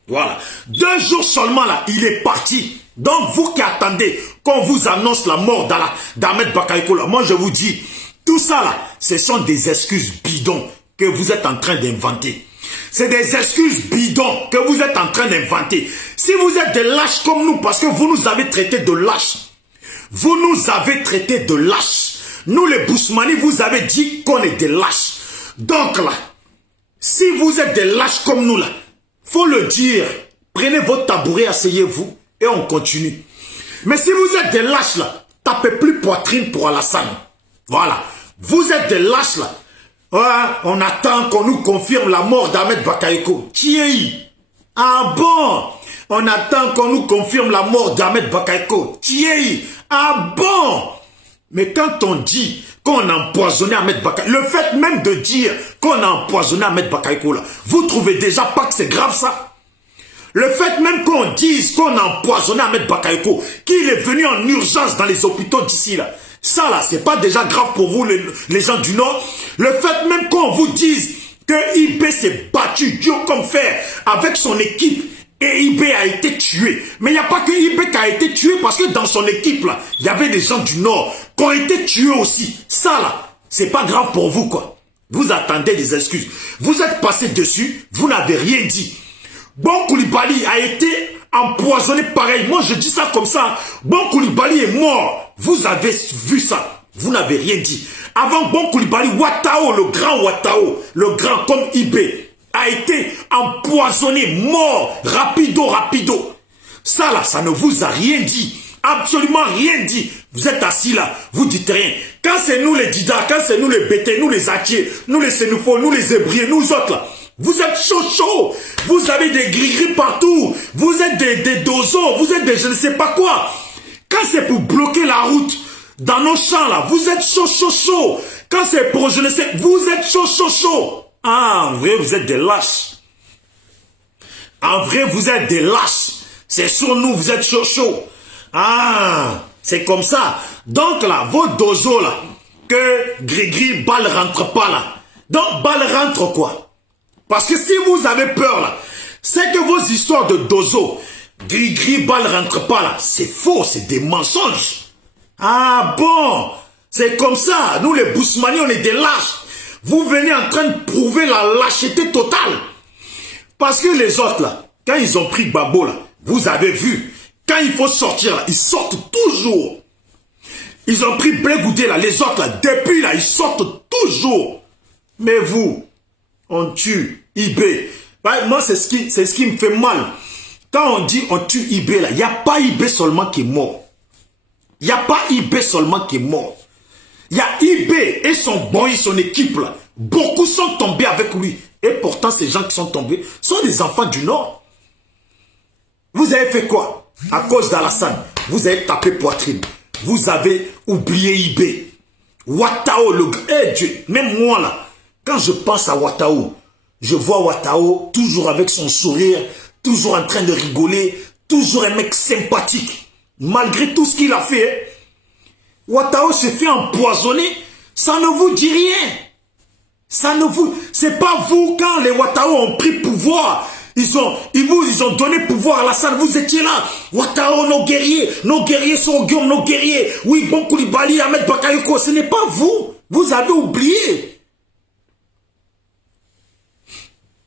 Voilà, 2 jours seulement là, il est parti. Donc vous qui attendez qu'on vous annonce la mort d'Ahmed Bakayoko là, moi je vous dis, tout ça là, ce sont des excuses bidons que vous êtes en train d'inventer. C'est des excuses bidons que vous êtes en train d'inventer. Si vous êtes des lâches comme nous, parce que vous nous avez traités de lâches. Vous nous avez traités de lâches. Nous les Bousmani, vous avez dit qu'on est des lâches. Donc là, si vous êtes des lâches comme nous là, faut le dire. Prenez votre tabouret, asseyez-vous et on continue. Mais si vous êtes des lâches là, tapez plus poitrine pour Alassane. Voilà. Vous êtes des lâches là. Ouais, on attend qu'on nous confirme la mort d'Ahmed Bakayoko. Tiei. Ah bon? On attend qu'on nous confirme la mort d'Ahmed Bakayoko. Tiei. Ah bon? Mais quand on dit qu'on a empoisonné Ahmed Bakayoko, le fait même de dire qu'on a empoisonné Ahmed Bakayoko là, vous trouvez déjà pas que c'est grave ça? Le fait même qu'on dise qu'on a empoisonné Ahmed Bakayoko, qu'il est venu en urgence dans les hôpitaux d'ici là, ça là, c'est pas déjà grave pour vous les gens du Nord? Le fait même qu'on vous dise que IB s'est battu Dieu comme fer avec son équipe et IB a été tué. Mais il n'y a pas que IB qui a été tué parce que dans son équipe là, il y avait des gens du Nord qui ont été tués aussi. Ça là, c'est pas grave pour vous quoi. Vous attendez des excuses. Vous êtes passé dessus, vous n'avez rien dit. Bon Koulibaly a été empoisonné pareil. Moi je dis ça comme ça. Bon Koulibaly est mort. Vous avez vu ça. Vous n'avez rien dit. Avant Bon Koulibaly, Ouattao, le grand Ouattao, le grand comme IB, a été empoisonné, mort, rapido. Ça là, ça ne vous a rien dit. Absolument rien dit. Vous êtes assis là, vous dites rien. Quand c'est nous les Dida, quand c'est nous les Bété, nous les Atiers, nous les Sénoufos, nous les Hébriers, nous autres là, vous êtes chaud. Vous avez des gris-gris partout. Vous êtes des dozos, vous êtes des je ne sais pas quoi. Quand c'est pour bloquer la route dans nos champs là, vous êtes chaud. Quand c'est pour je ne sais, vous êtes chaud. Ah, en vrai, vous êtes des lâches. En vrai, vous êtes des lâches. C'est sur nous, vous êtes chaud. Ah, c'est comme ça. Donc là, vos dozos là, que gris-gris, balle rentre pas là. Donc, balle rentre quoi? Parce que si vous avez peur là, c'est que vos histoires de dozo, gris-gris, balle rentre pas là, c'est faux, c'est des mensonges. Ah bon, c'est comme ça. Nous les Bousmani, on est des lâches. Vous venez en train de prouver la lâcheté totale. Parce que les autres là, quand ils ont pris Babo là, vous avez vu, quand il faut sortir là, ils sortent toujours. Ils ont pris Blegoudé là, les autres là, depuis là, ils sortent toujours. Mais vous, on tue IB. Ouais, moi, c'est ce qui me fait mal. Quand on dit on tue IB là, il n'y a pas IB seulement qui est mort. Il n'y a pas IB seulement qui est mort. Il y a IB et son boy, son équipe là. Beaucoup sont tombés avec lui. Et pourtant, ces gens qui sont tombés sont des enfants du Nord. Vous avez fait quoi? À cause d'Alassane, vous avez tapé poitrine. Vous avez oublié IB. Ouattao, le Dieu. Même moi là, quand je pense à Ouattao, je vois Ouattao toujours avec son sourire, toujours en train de rigoler, toujours un mec sympathique. Malgré tout ce qu'il a fait, Ouattara s'est fait empoisonner. Ça ne vous dit rien. Ça ne vous... C'est pas vous, quand les Ouattara ont pris pouvoir, ils ont donné pouvoir à Alassane, vous étiez là. Ouattara, nos guerriers sont Guillaume, nos guerriers. Oui, Bon Koulibaly, Ahmed Bakayoko, ce n'est pas vous. Vous avez oublié.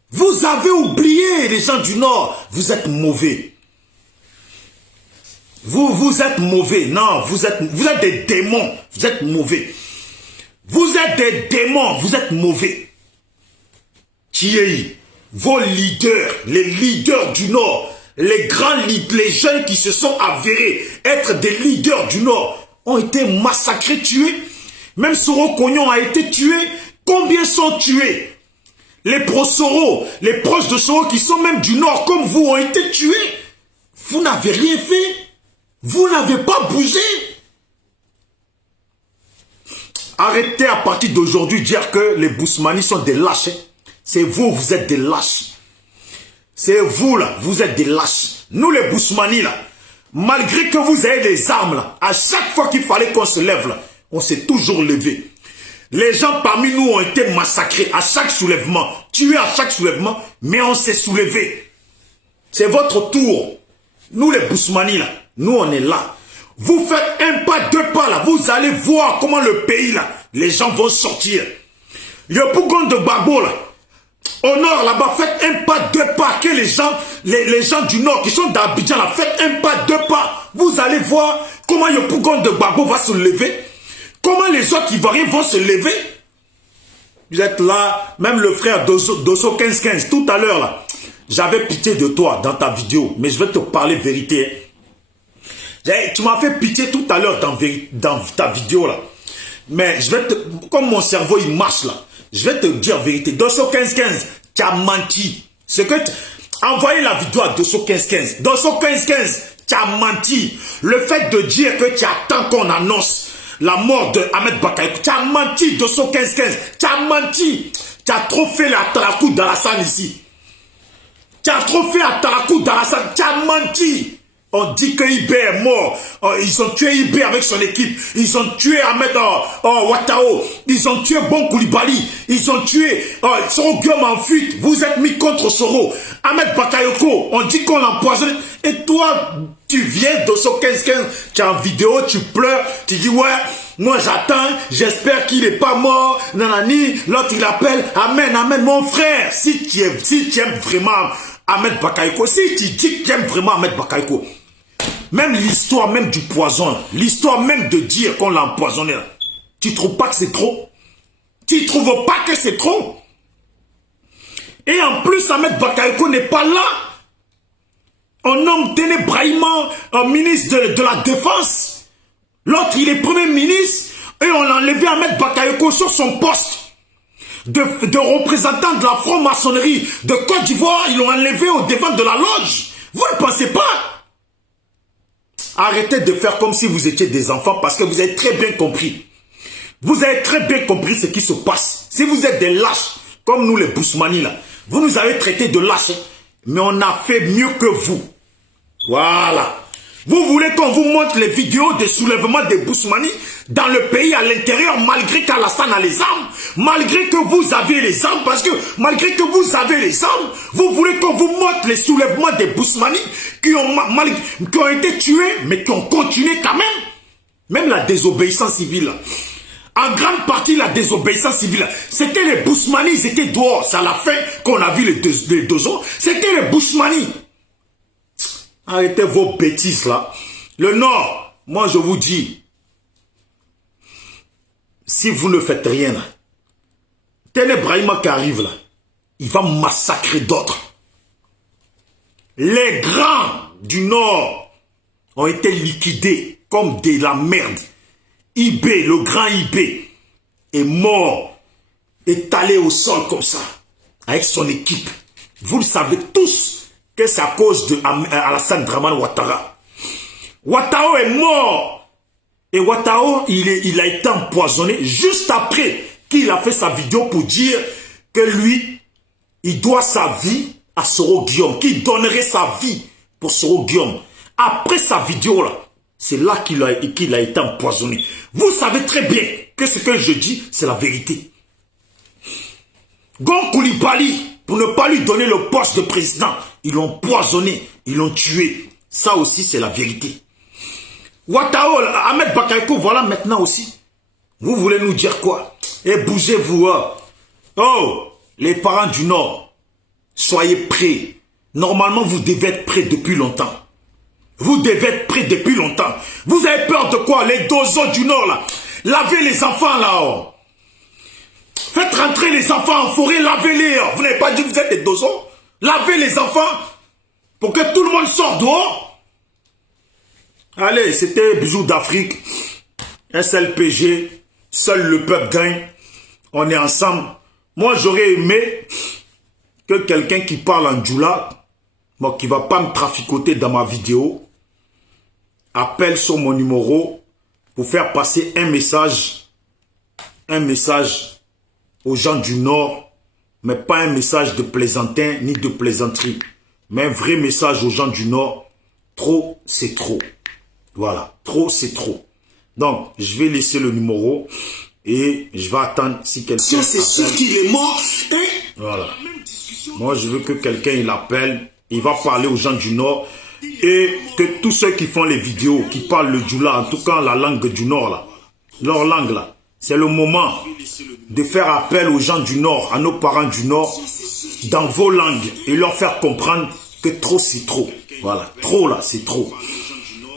Vous avez oublié, les gens du Nord. Vous êtes mauvais. Vous êtes mauvais. Non, vous êtes des démons. Vous êtes mauvais. Vous êtes des démons. Vous êtes mauvais. Thierry, vos leaders, les leaders du Nord, les grands leaders, les jeunes qui se sont avérés être des leaders du Nord, ont été massacrés, tués. Même Soro Cognon a été tué. Combien sont tués? Les pro-Soro, les proches de Soro qui sont même du Nord comme vous ont été tués. Vous n'avez rien fait. Vous n'avez pas bougé. Arrêtez à partir d'aujourd'hui de dire que les Bousmani sont des lâches. C'est vous, vous êtes des lâches. C'est vous là, vous êtes des lâches. Nous les Bousmani là, malgré que vous ayez des armes là, à chaque fois qu'il fallait qu'on se lève là, on s'est toujours levé. Les gens parmi nous ont été massacrés à chaque soulèvement, tués à chaque soulèvement, mais on s'est soulevé. C'est votre tour. Nous les Bousmani là, nous on est là. Vous faites un pas, deux pas là, vous allez voir comment le pays là, les gens vont sortir. Le Pougon de Gbagbo là, au nord là-bas, faites un pas, deux pas, que les gens du nord qui sont d'Abidjan là, faites un pas, deux pas. Vous allez voir comment le Pougon de Gbagbo va se lever. Comment les autres Ivoiriens vont se lever? Vous êtes là, même le frère Dosso 1515, tout à l'heure là, j'avais pitié de toi dans ta vidéo, mais je vais te parler vérité. Tu m'as fait pitié tout à l'heure dans ta vidéo là. Mais je vais te, comme mon cerveau il marche là, je vais te dire vérité. Dosso 1515, tu as menti. Envoyez la vidéo à Dosso 1515. Dosso 1515, tu as menti. Le fait de dire que tu attends qu'on annonce la mort de Ahmed Bakayoko, tu as menti, Dosso 1515. Tu as menti. Tu as trop fait la Tarakou d'Alassane ici. Tu as trop fait la Tarakou d'Alassane. Tu as menti. On dit que IB est mort. Ils ont tué IB avec son équipe. Ils ont tué Ahmed Ouattara. Ils ont tué Bon Koulibaly. Ils ont tué Soro Guillaume en fuite. Vous êtes mis contre Soro. Ahmed Bakayoko, on dit qu'on l'empoisonne. Et toi, tu viens Dosso 1515, tu es en vidéo, tu pleures. Tu dis ouais, moi j'attends, j'espère qu'il n'est pas mort. Nanani, l'autre il appelle. Amen, amen. Mon frère, si tu aimes vraiment Ahmed Bakayoko, si tu dis que tu aimes vraiment Ahmed Bakayoko, même l'histoire même du poison, l'histoire même de dire qu'on l'a empoisonné, tu trouves pas que c'est trop? Tu trouves pas que c'est trop? Et en plus, Ahmed Bakayoko n'est pas là. On nomme Téné Brahima ministre de la Défense. L'autre, il est premier ministre. Et on a enlevé Ahmed Bakayoko sur son poste de représentant de la franc-maçonnerie de Côte d'Ivoire. Ils l'ont enlevé au devant de la loge. Vous ne pensez pas? Arrêtez de faire comme si vous étiez des enfants parce que vous avez très bien compris. Vous avez très bien compris ce qui se passe. Si vous êtes des lâches, comme nous les Bousmani là, vous nous avez traités de lâches, mais on a fait mieux que vous. Voilà. Vous voulez qu'on vous montre les vidéos de soulèvement des Bousmani dans le pays à l'intérieur, malgré qu'Alassane a les armes, malgré que vous avez les armes, parce que malgré que vous avez les armes, vous voulez qu'on vous montre les soulèvements des Bousmani qui ont été tués, mais qui ont continué quand même. Même la désobéissance civile. En grande partie, la désobéissance civile, c'était les Bousmani, ils étaient dehors. C'est à la fin qu'on a vu les deux ans. C'était les Bousmani. Arrêtez vos bêtises là. Le Nord, moi je vous dis, si vous ne faites rien là, Téné Brahima qui arrive là, il va massacrer d'autres. Les grands du Nord ont été liquidés comme de la merde. IB, le grand IB, est mort, étalé au sol comme ça, avec son équipe. Vous le savez tous que c'est à cause de Alassane Dramane Ouattara. Ouattara est mort. Et Ouattara, il a été empoisonné juste après qu'il a fait sa vidéo pour dire que lui, il doit sa vie à Soro Guillaume, qu'il donnerait sa vie pour Soro Guillaume. Après sa vidéo là, C'est là qu'il a été empoisonné. Vous savez très bien que ce que je dis, c'est la vérité. Gon Koulibaly, pour ne pas lui donner le poste de président, ils l'ont empoisonné, ils l'ont tué. Ça aussi, c'est la vérité. Ouattao, Ahmed Bakayoko, voilà maintenant aussi. Vous voulez nous dire quoi? Eh, bougez-vous. Hein. Oh, les parents du Nord, soyez prêts. Normalement, vous devez être prêts depuis longtemps. Vous devez être prêts depuis longtemps. Vous avez peur de quoi? Les dozos du Nord, là. Lavez les enfants, là. Faites rentrer les enfants en forêt, lavez-les. Vous n'avez pas dit que vous êtes des dozos? Lavez les enfants pour que tout le monde sorte dehors. Allez, c'était Bijoux d'Afrique. SLPG. Seul le peuple gagne. On est ensemble. Moi, j'aurais aimé que quelqu'un qui parle en djoula, bon, qui ne va pas me traficoter dans ma vidéo, appelle sur mon numéro pour faire passer un message aux gens du Nord, mais pas un message de plaisantin ni de plaisanterie, mais un vrai message aux gens du Nord. Trop, c'est trop. Voilà, trop, c'est trop. Donc, je vais laisser le numéro et je vais attendre si quelqu'un... C'est sûr qu'il est mort. Voilà. Moi, je veux que quelqu'un il appelle, il va parler aux gens du Nord et que tous ceux qui font les vidéos, qui parlent le djoula, en tout cas la langue du Nord, là, leur langue, là, c'est le moment de faire appel aux gens du Nord, à nos parents du Nord, dans vos langues et leur faire comprendre que trop, c'est trop. Voilà, trop, là, c'est trop.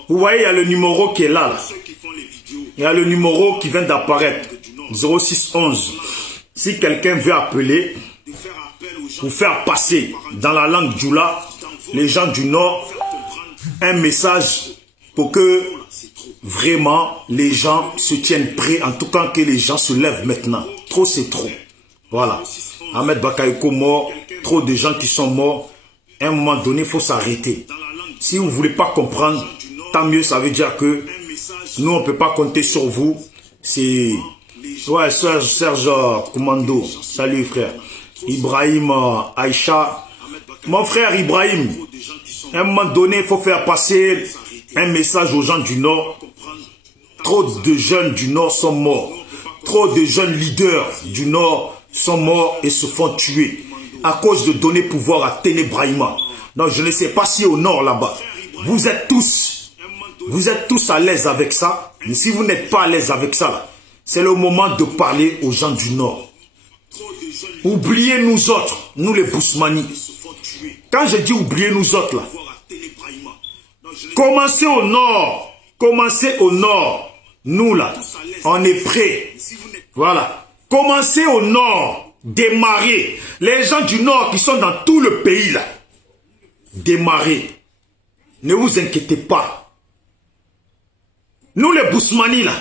Vous voyez, il y a le numéro qui est là, là. Il y a le numéro qui vient d'apparaître, 0611. Si quelqu'un veut appeler pour faire passer dans la langue djoula, les gens du Nord, un message pour que vraiment les gens se tiennent prêts, en tout cas que les gens se lèvent maintenant. Trop, c'est trop. Voilà. Ahmed Bakayoko mort, trop de gens qui sont morts. À un moment donné, il faut s'arrêter. Si vous ne voulez pas comprendre, tant mieux, ça veut dire que nous, on ne peut pas compter sur vous. C'est... Ouais, Serge Commando. Salut, frère. Ibrahim, Aïcha. Mon frère Ibrahim, à un moment donné, il faut faire passer un message aux gens du Nord. Trop de jeunes du Nord sont morts. Trop de jeunes leaders du Nord sont morts et se font tuer à cause de donner pouvoir à Ténébrahima. Donc, je ne sais pas si au Nord, là-bas, vous êtes tous à l'aise avec ça. Mais si vous n'êtes pas à l'aise avec ça, c'est le moment de parler aux gens du Nord. Oubliez nous autres, nous les Bousmani. Quand je dis oubliez nous autres, là, commencez au Nord. Nous, là, on est prêts. Voilà. Commencez au Nord. Démarrez. Les gens du Nord qui sont dans tout le pays, là. Démarrez. Ne vous inquiétez pas. Nous, les Bousmani, là,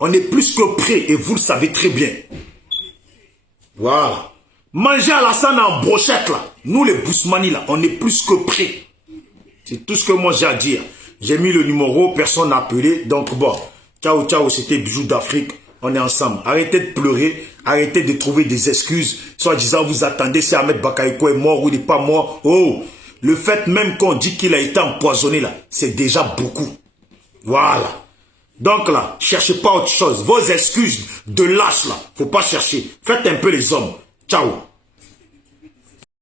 on est plus que prêts et vous le savez très bien. Voilà. Mangez à la salle en brochette, là. Nous, les Bousmani, là, on est plus que prêts. C'est tout ce que moi j'ai à dire. J'ai mis le numéro, personne n'a appelé. Donc bon, ciao, ciao, c'était Bijoux d'Afrique. On est ensemble. Arrêtez de pleurer. Arrêtez de trouver des excuses. Soit disant, vous attendez si Ahmed Bakayoko est mort ou il n'est pas mort. Oh, le fait même qu'on dit qu'il a été empoisonné, là, c'est déjà beaucoup. Voilà. Donc là, cherchez pas autre chose. Vos excuses de lâche, là, faut pas chercher. Faites un peu les hommes. Ciao.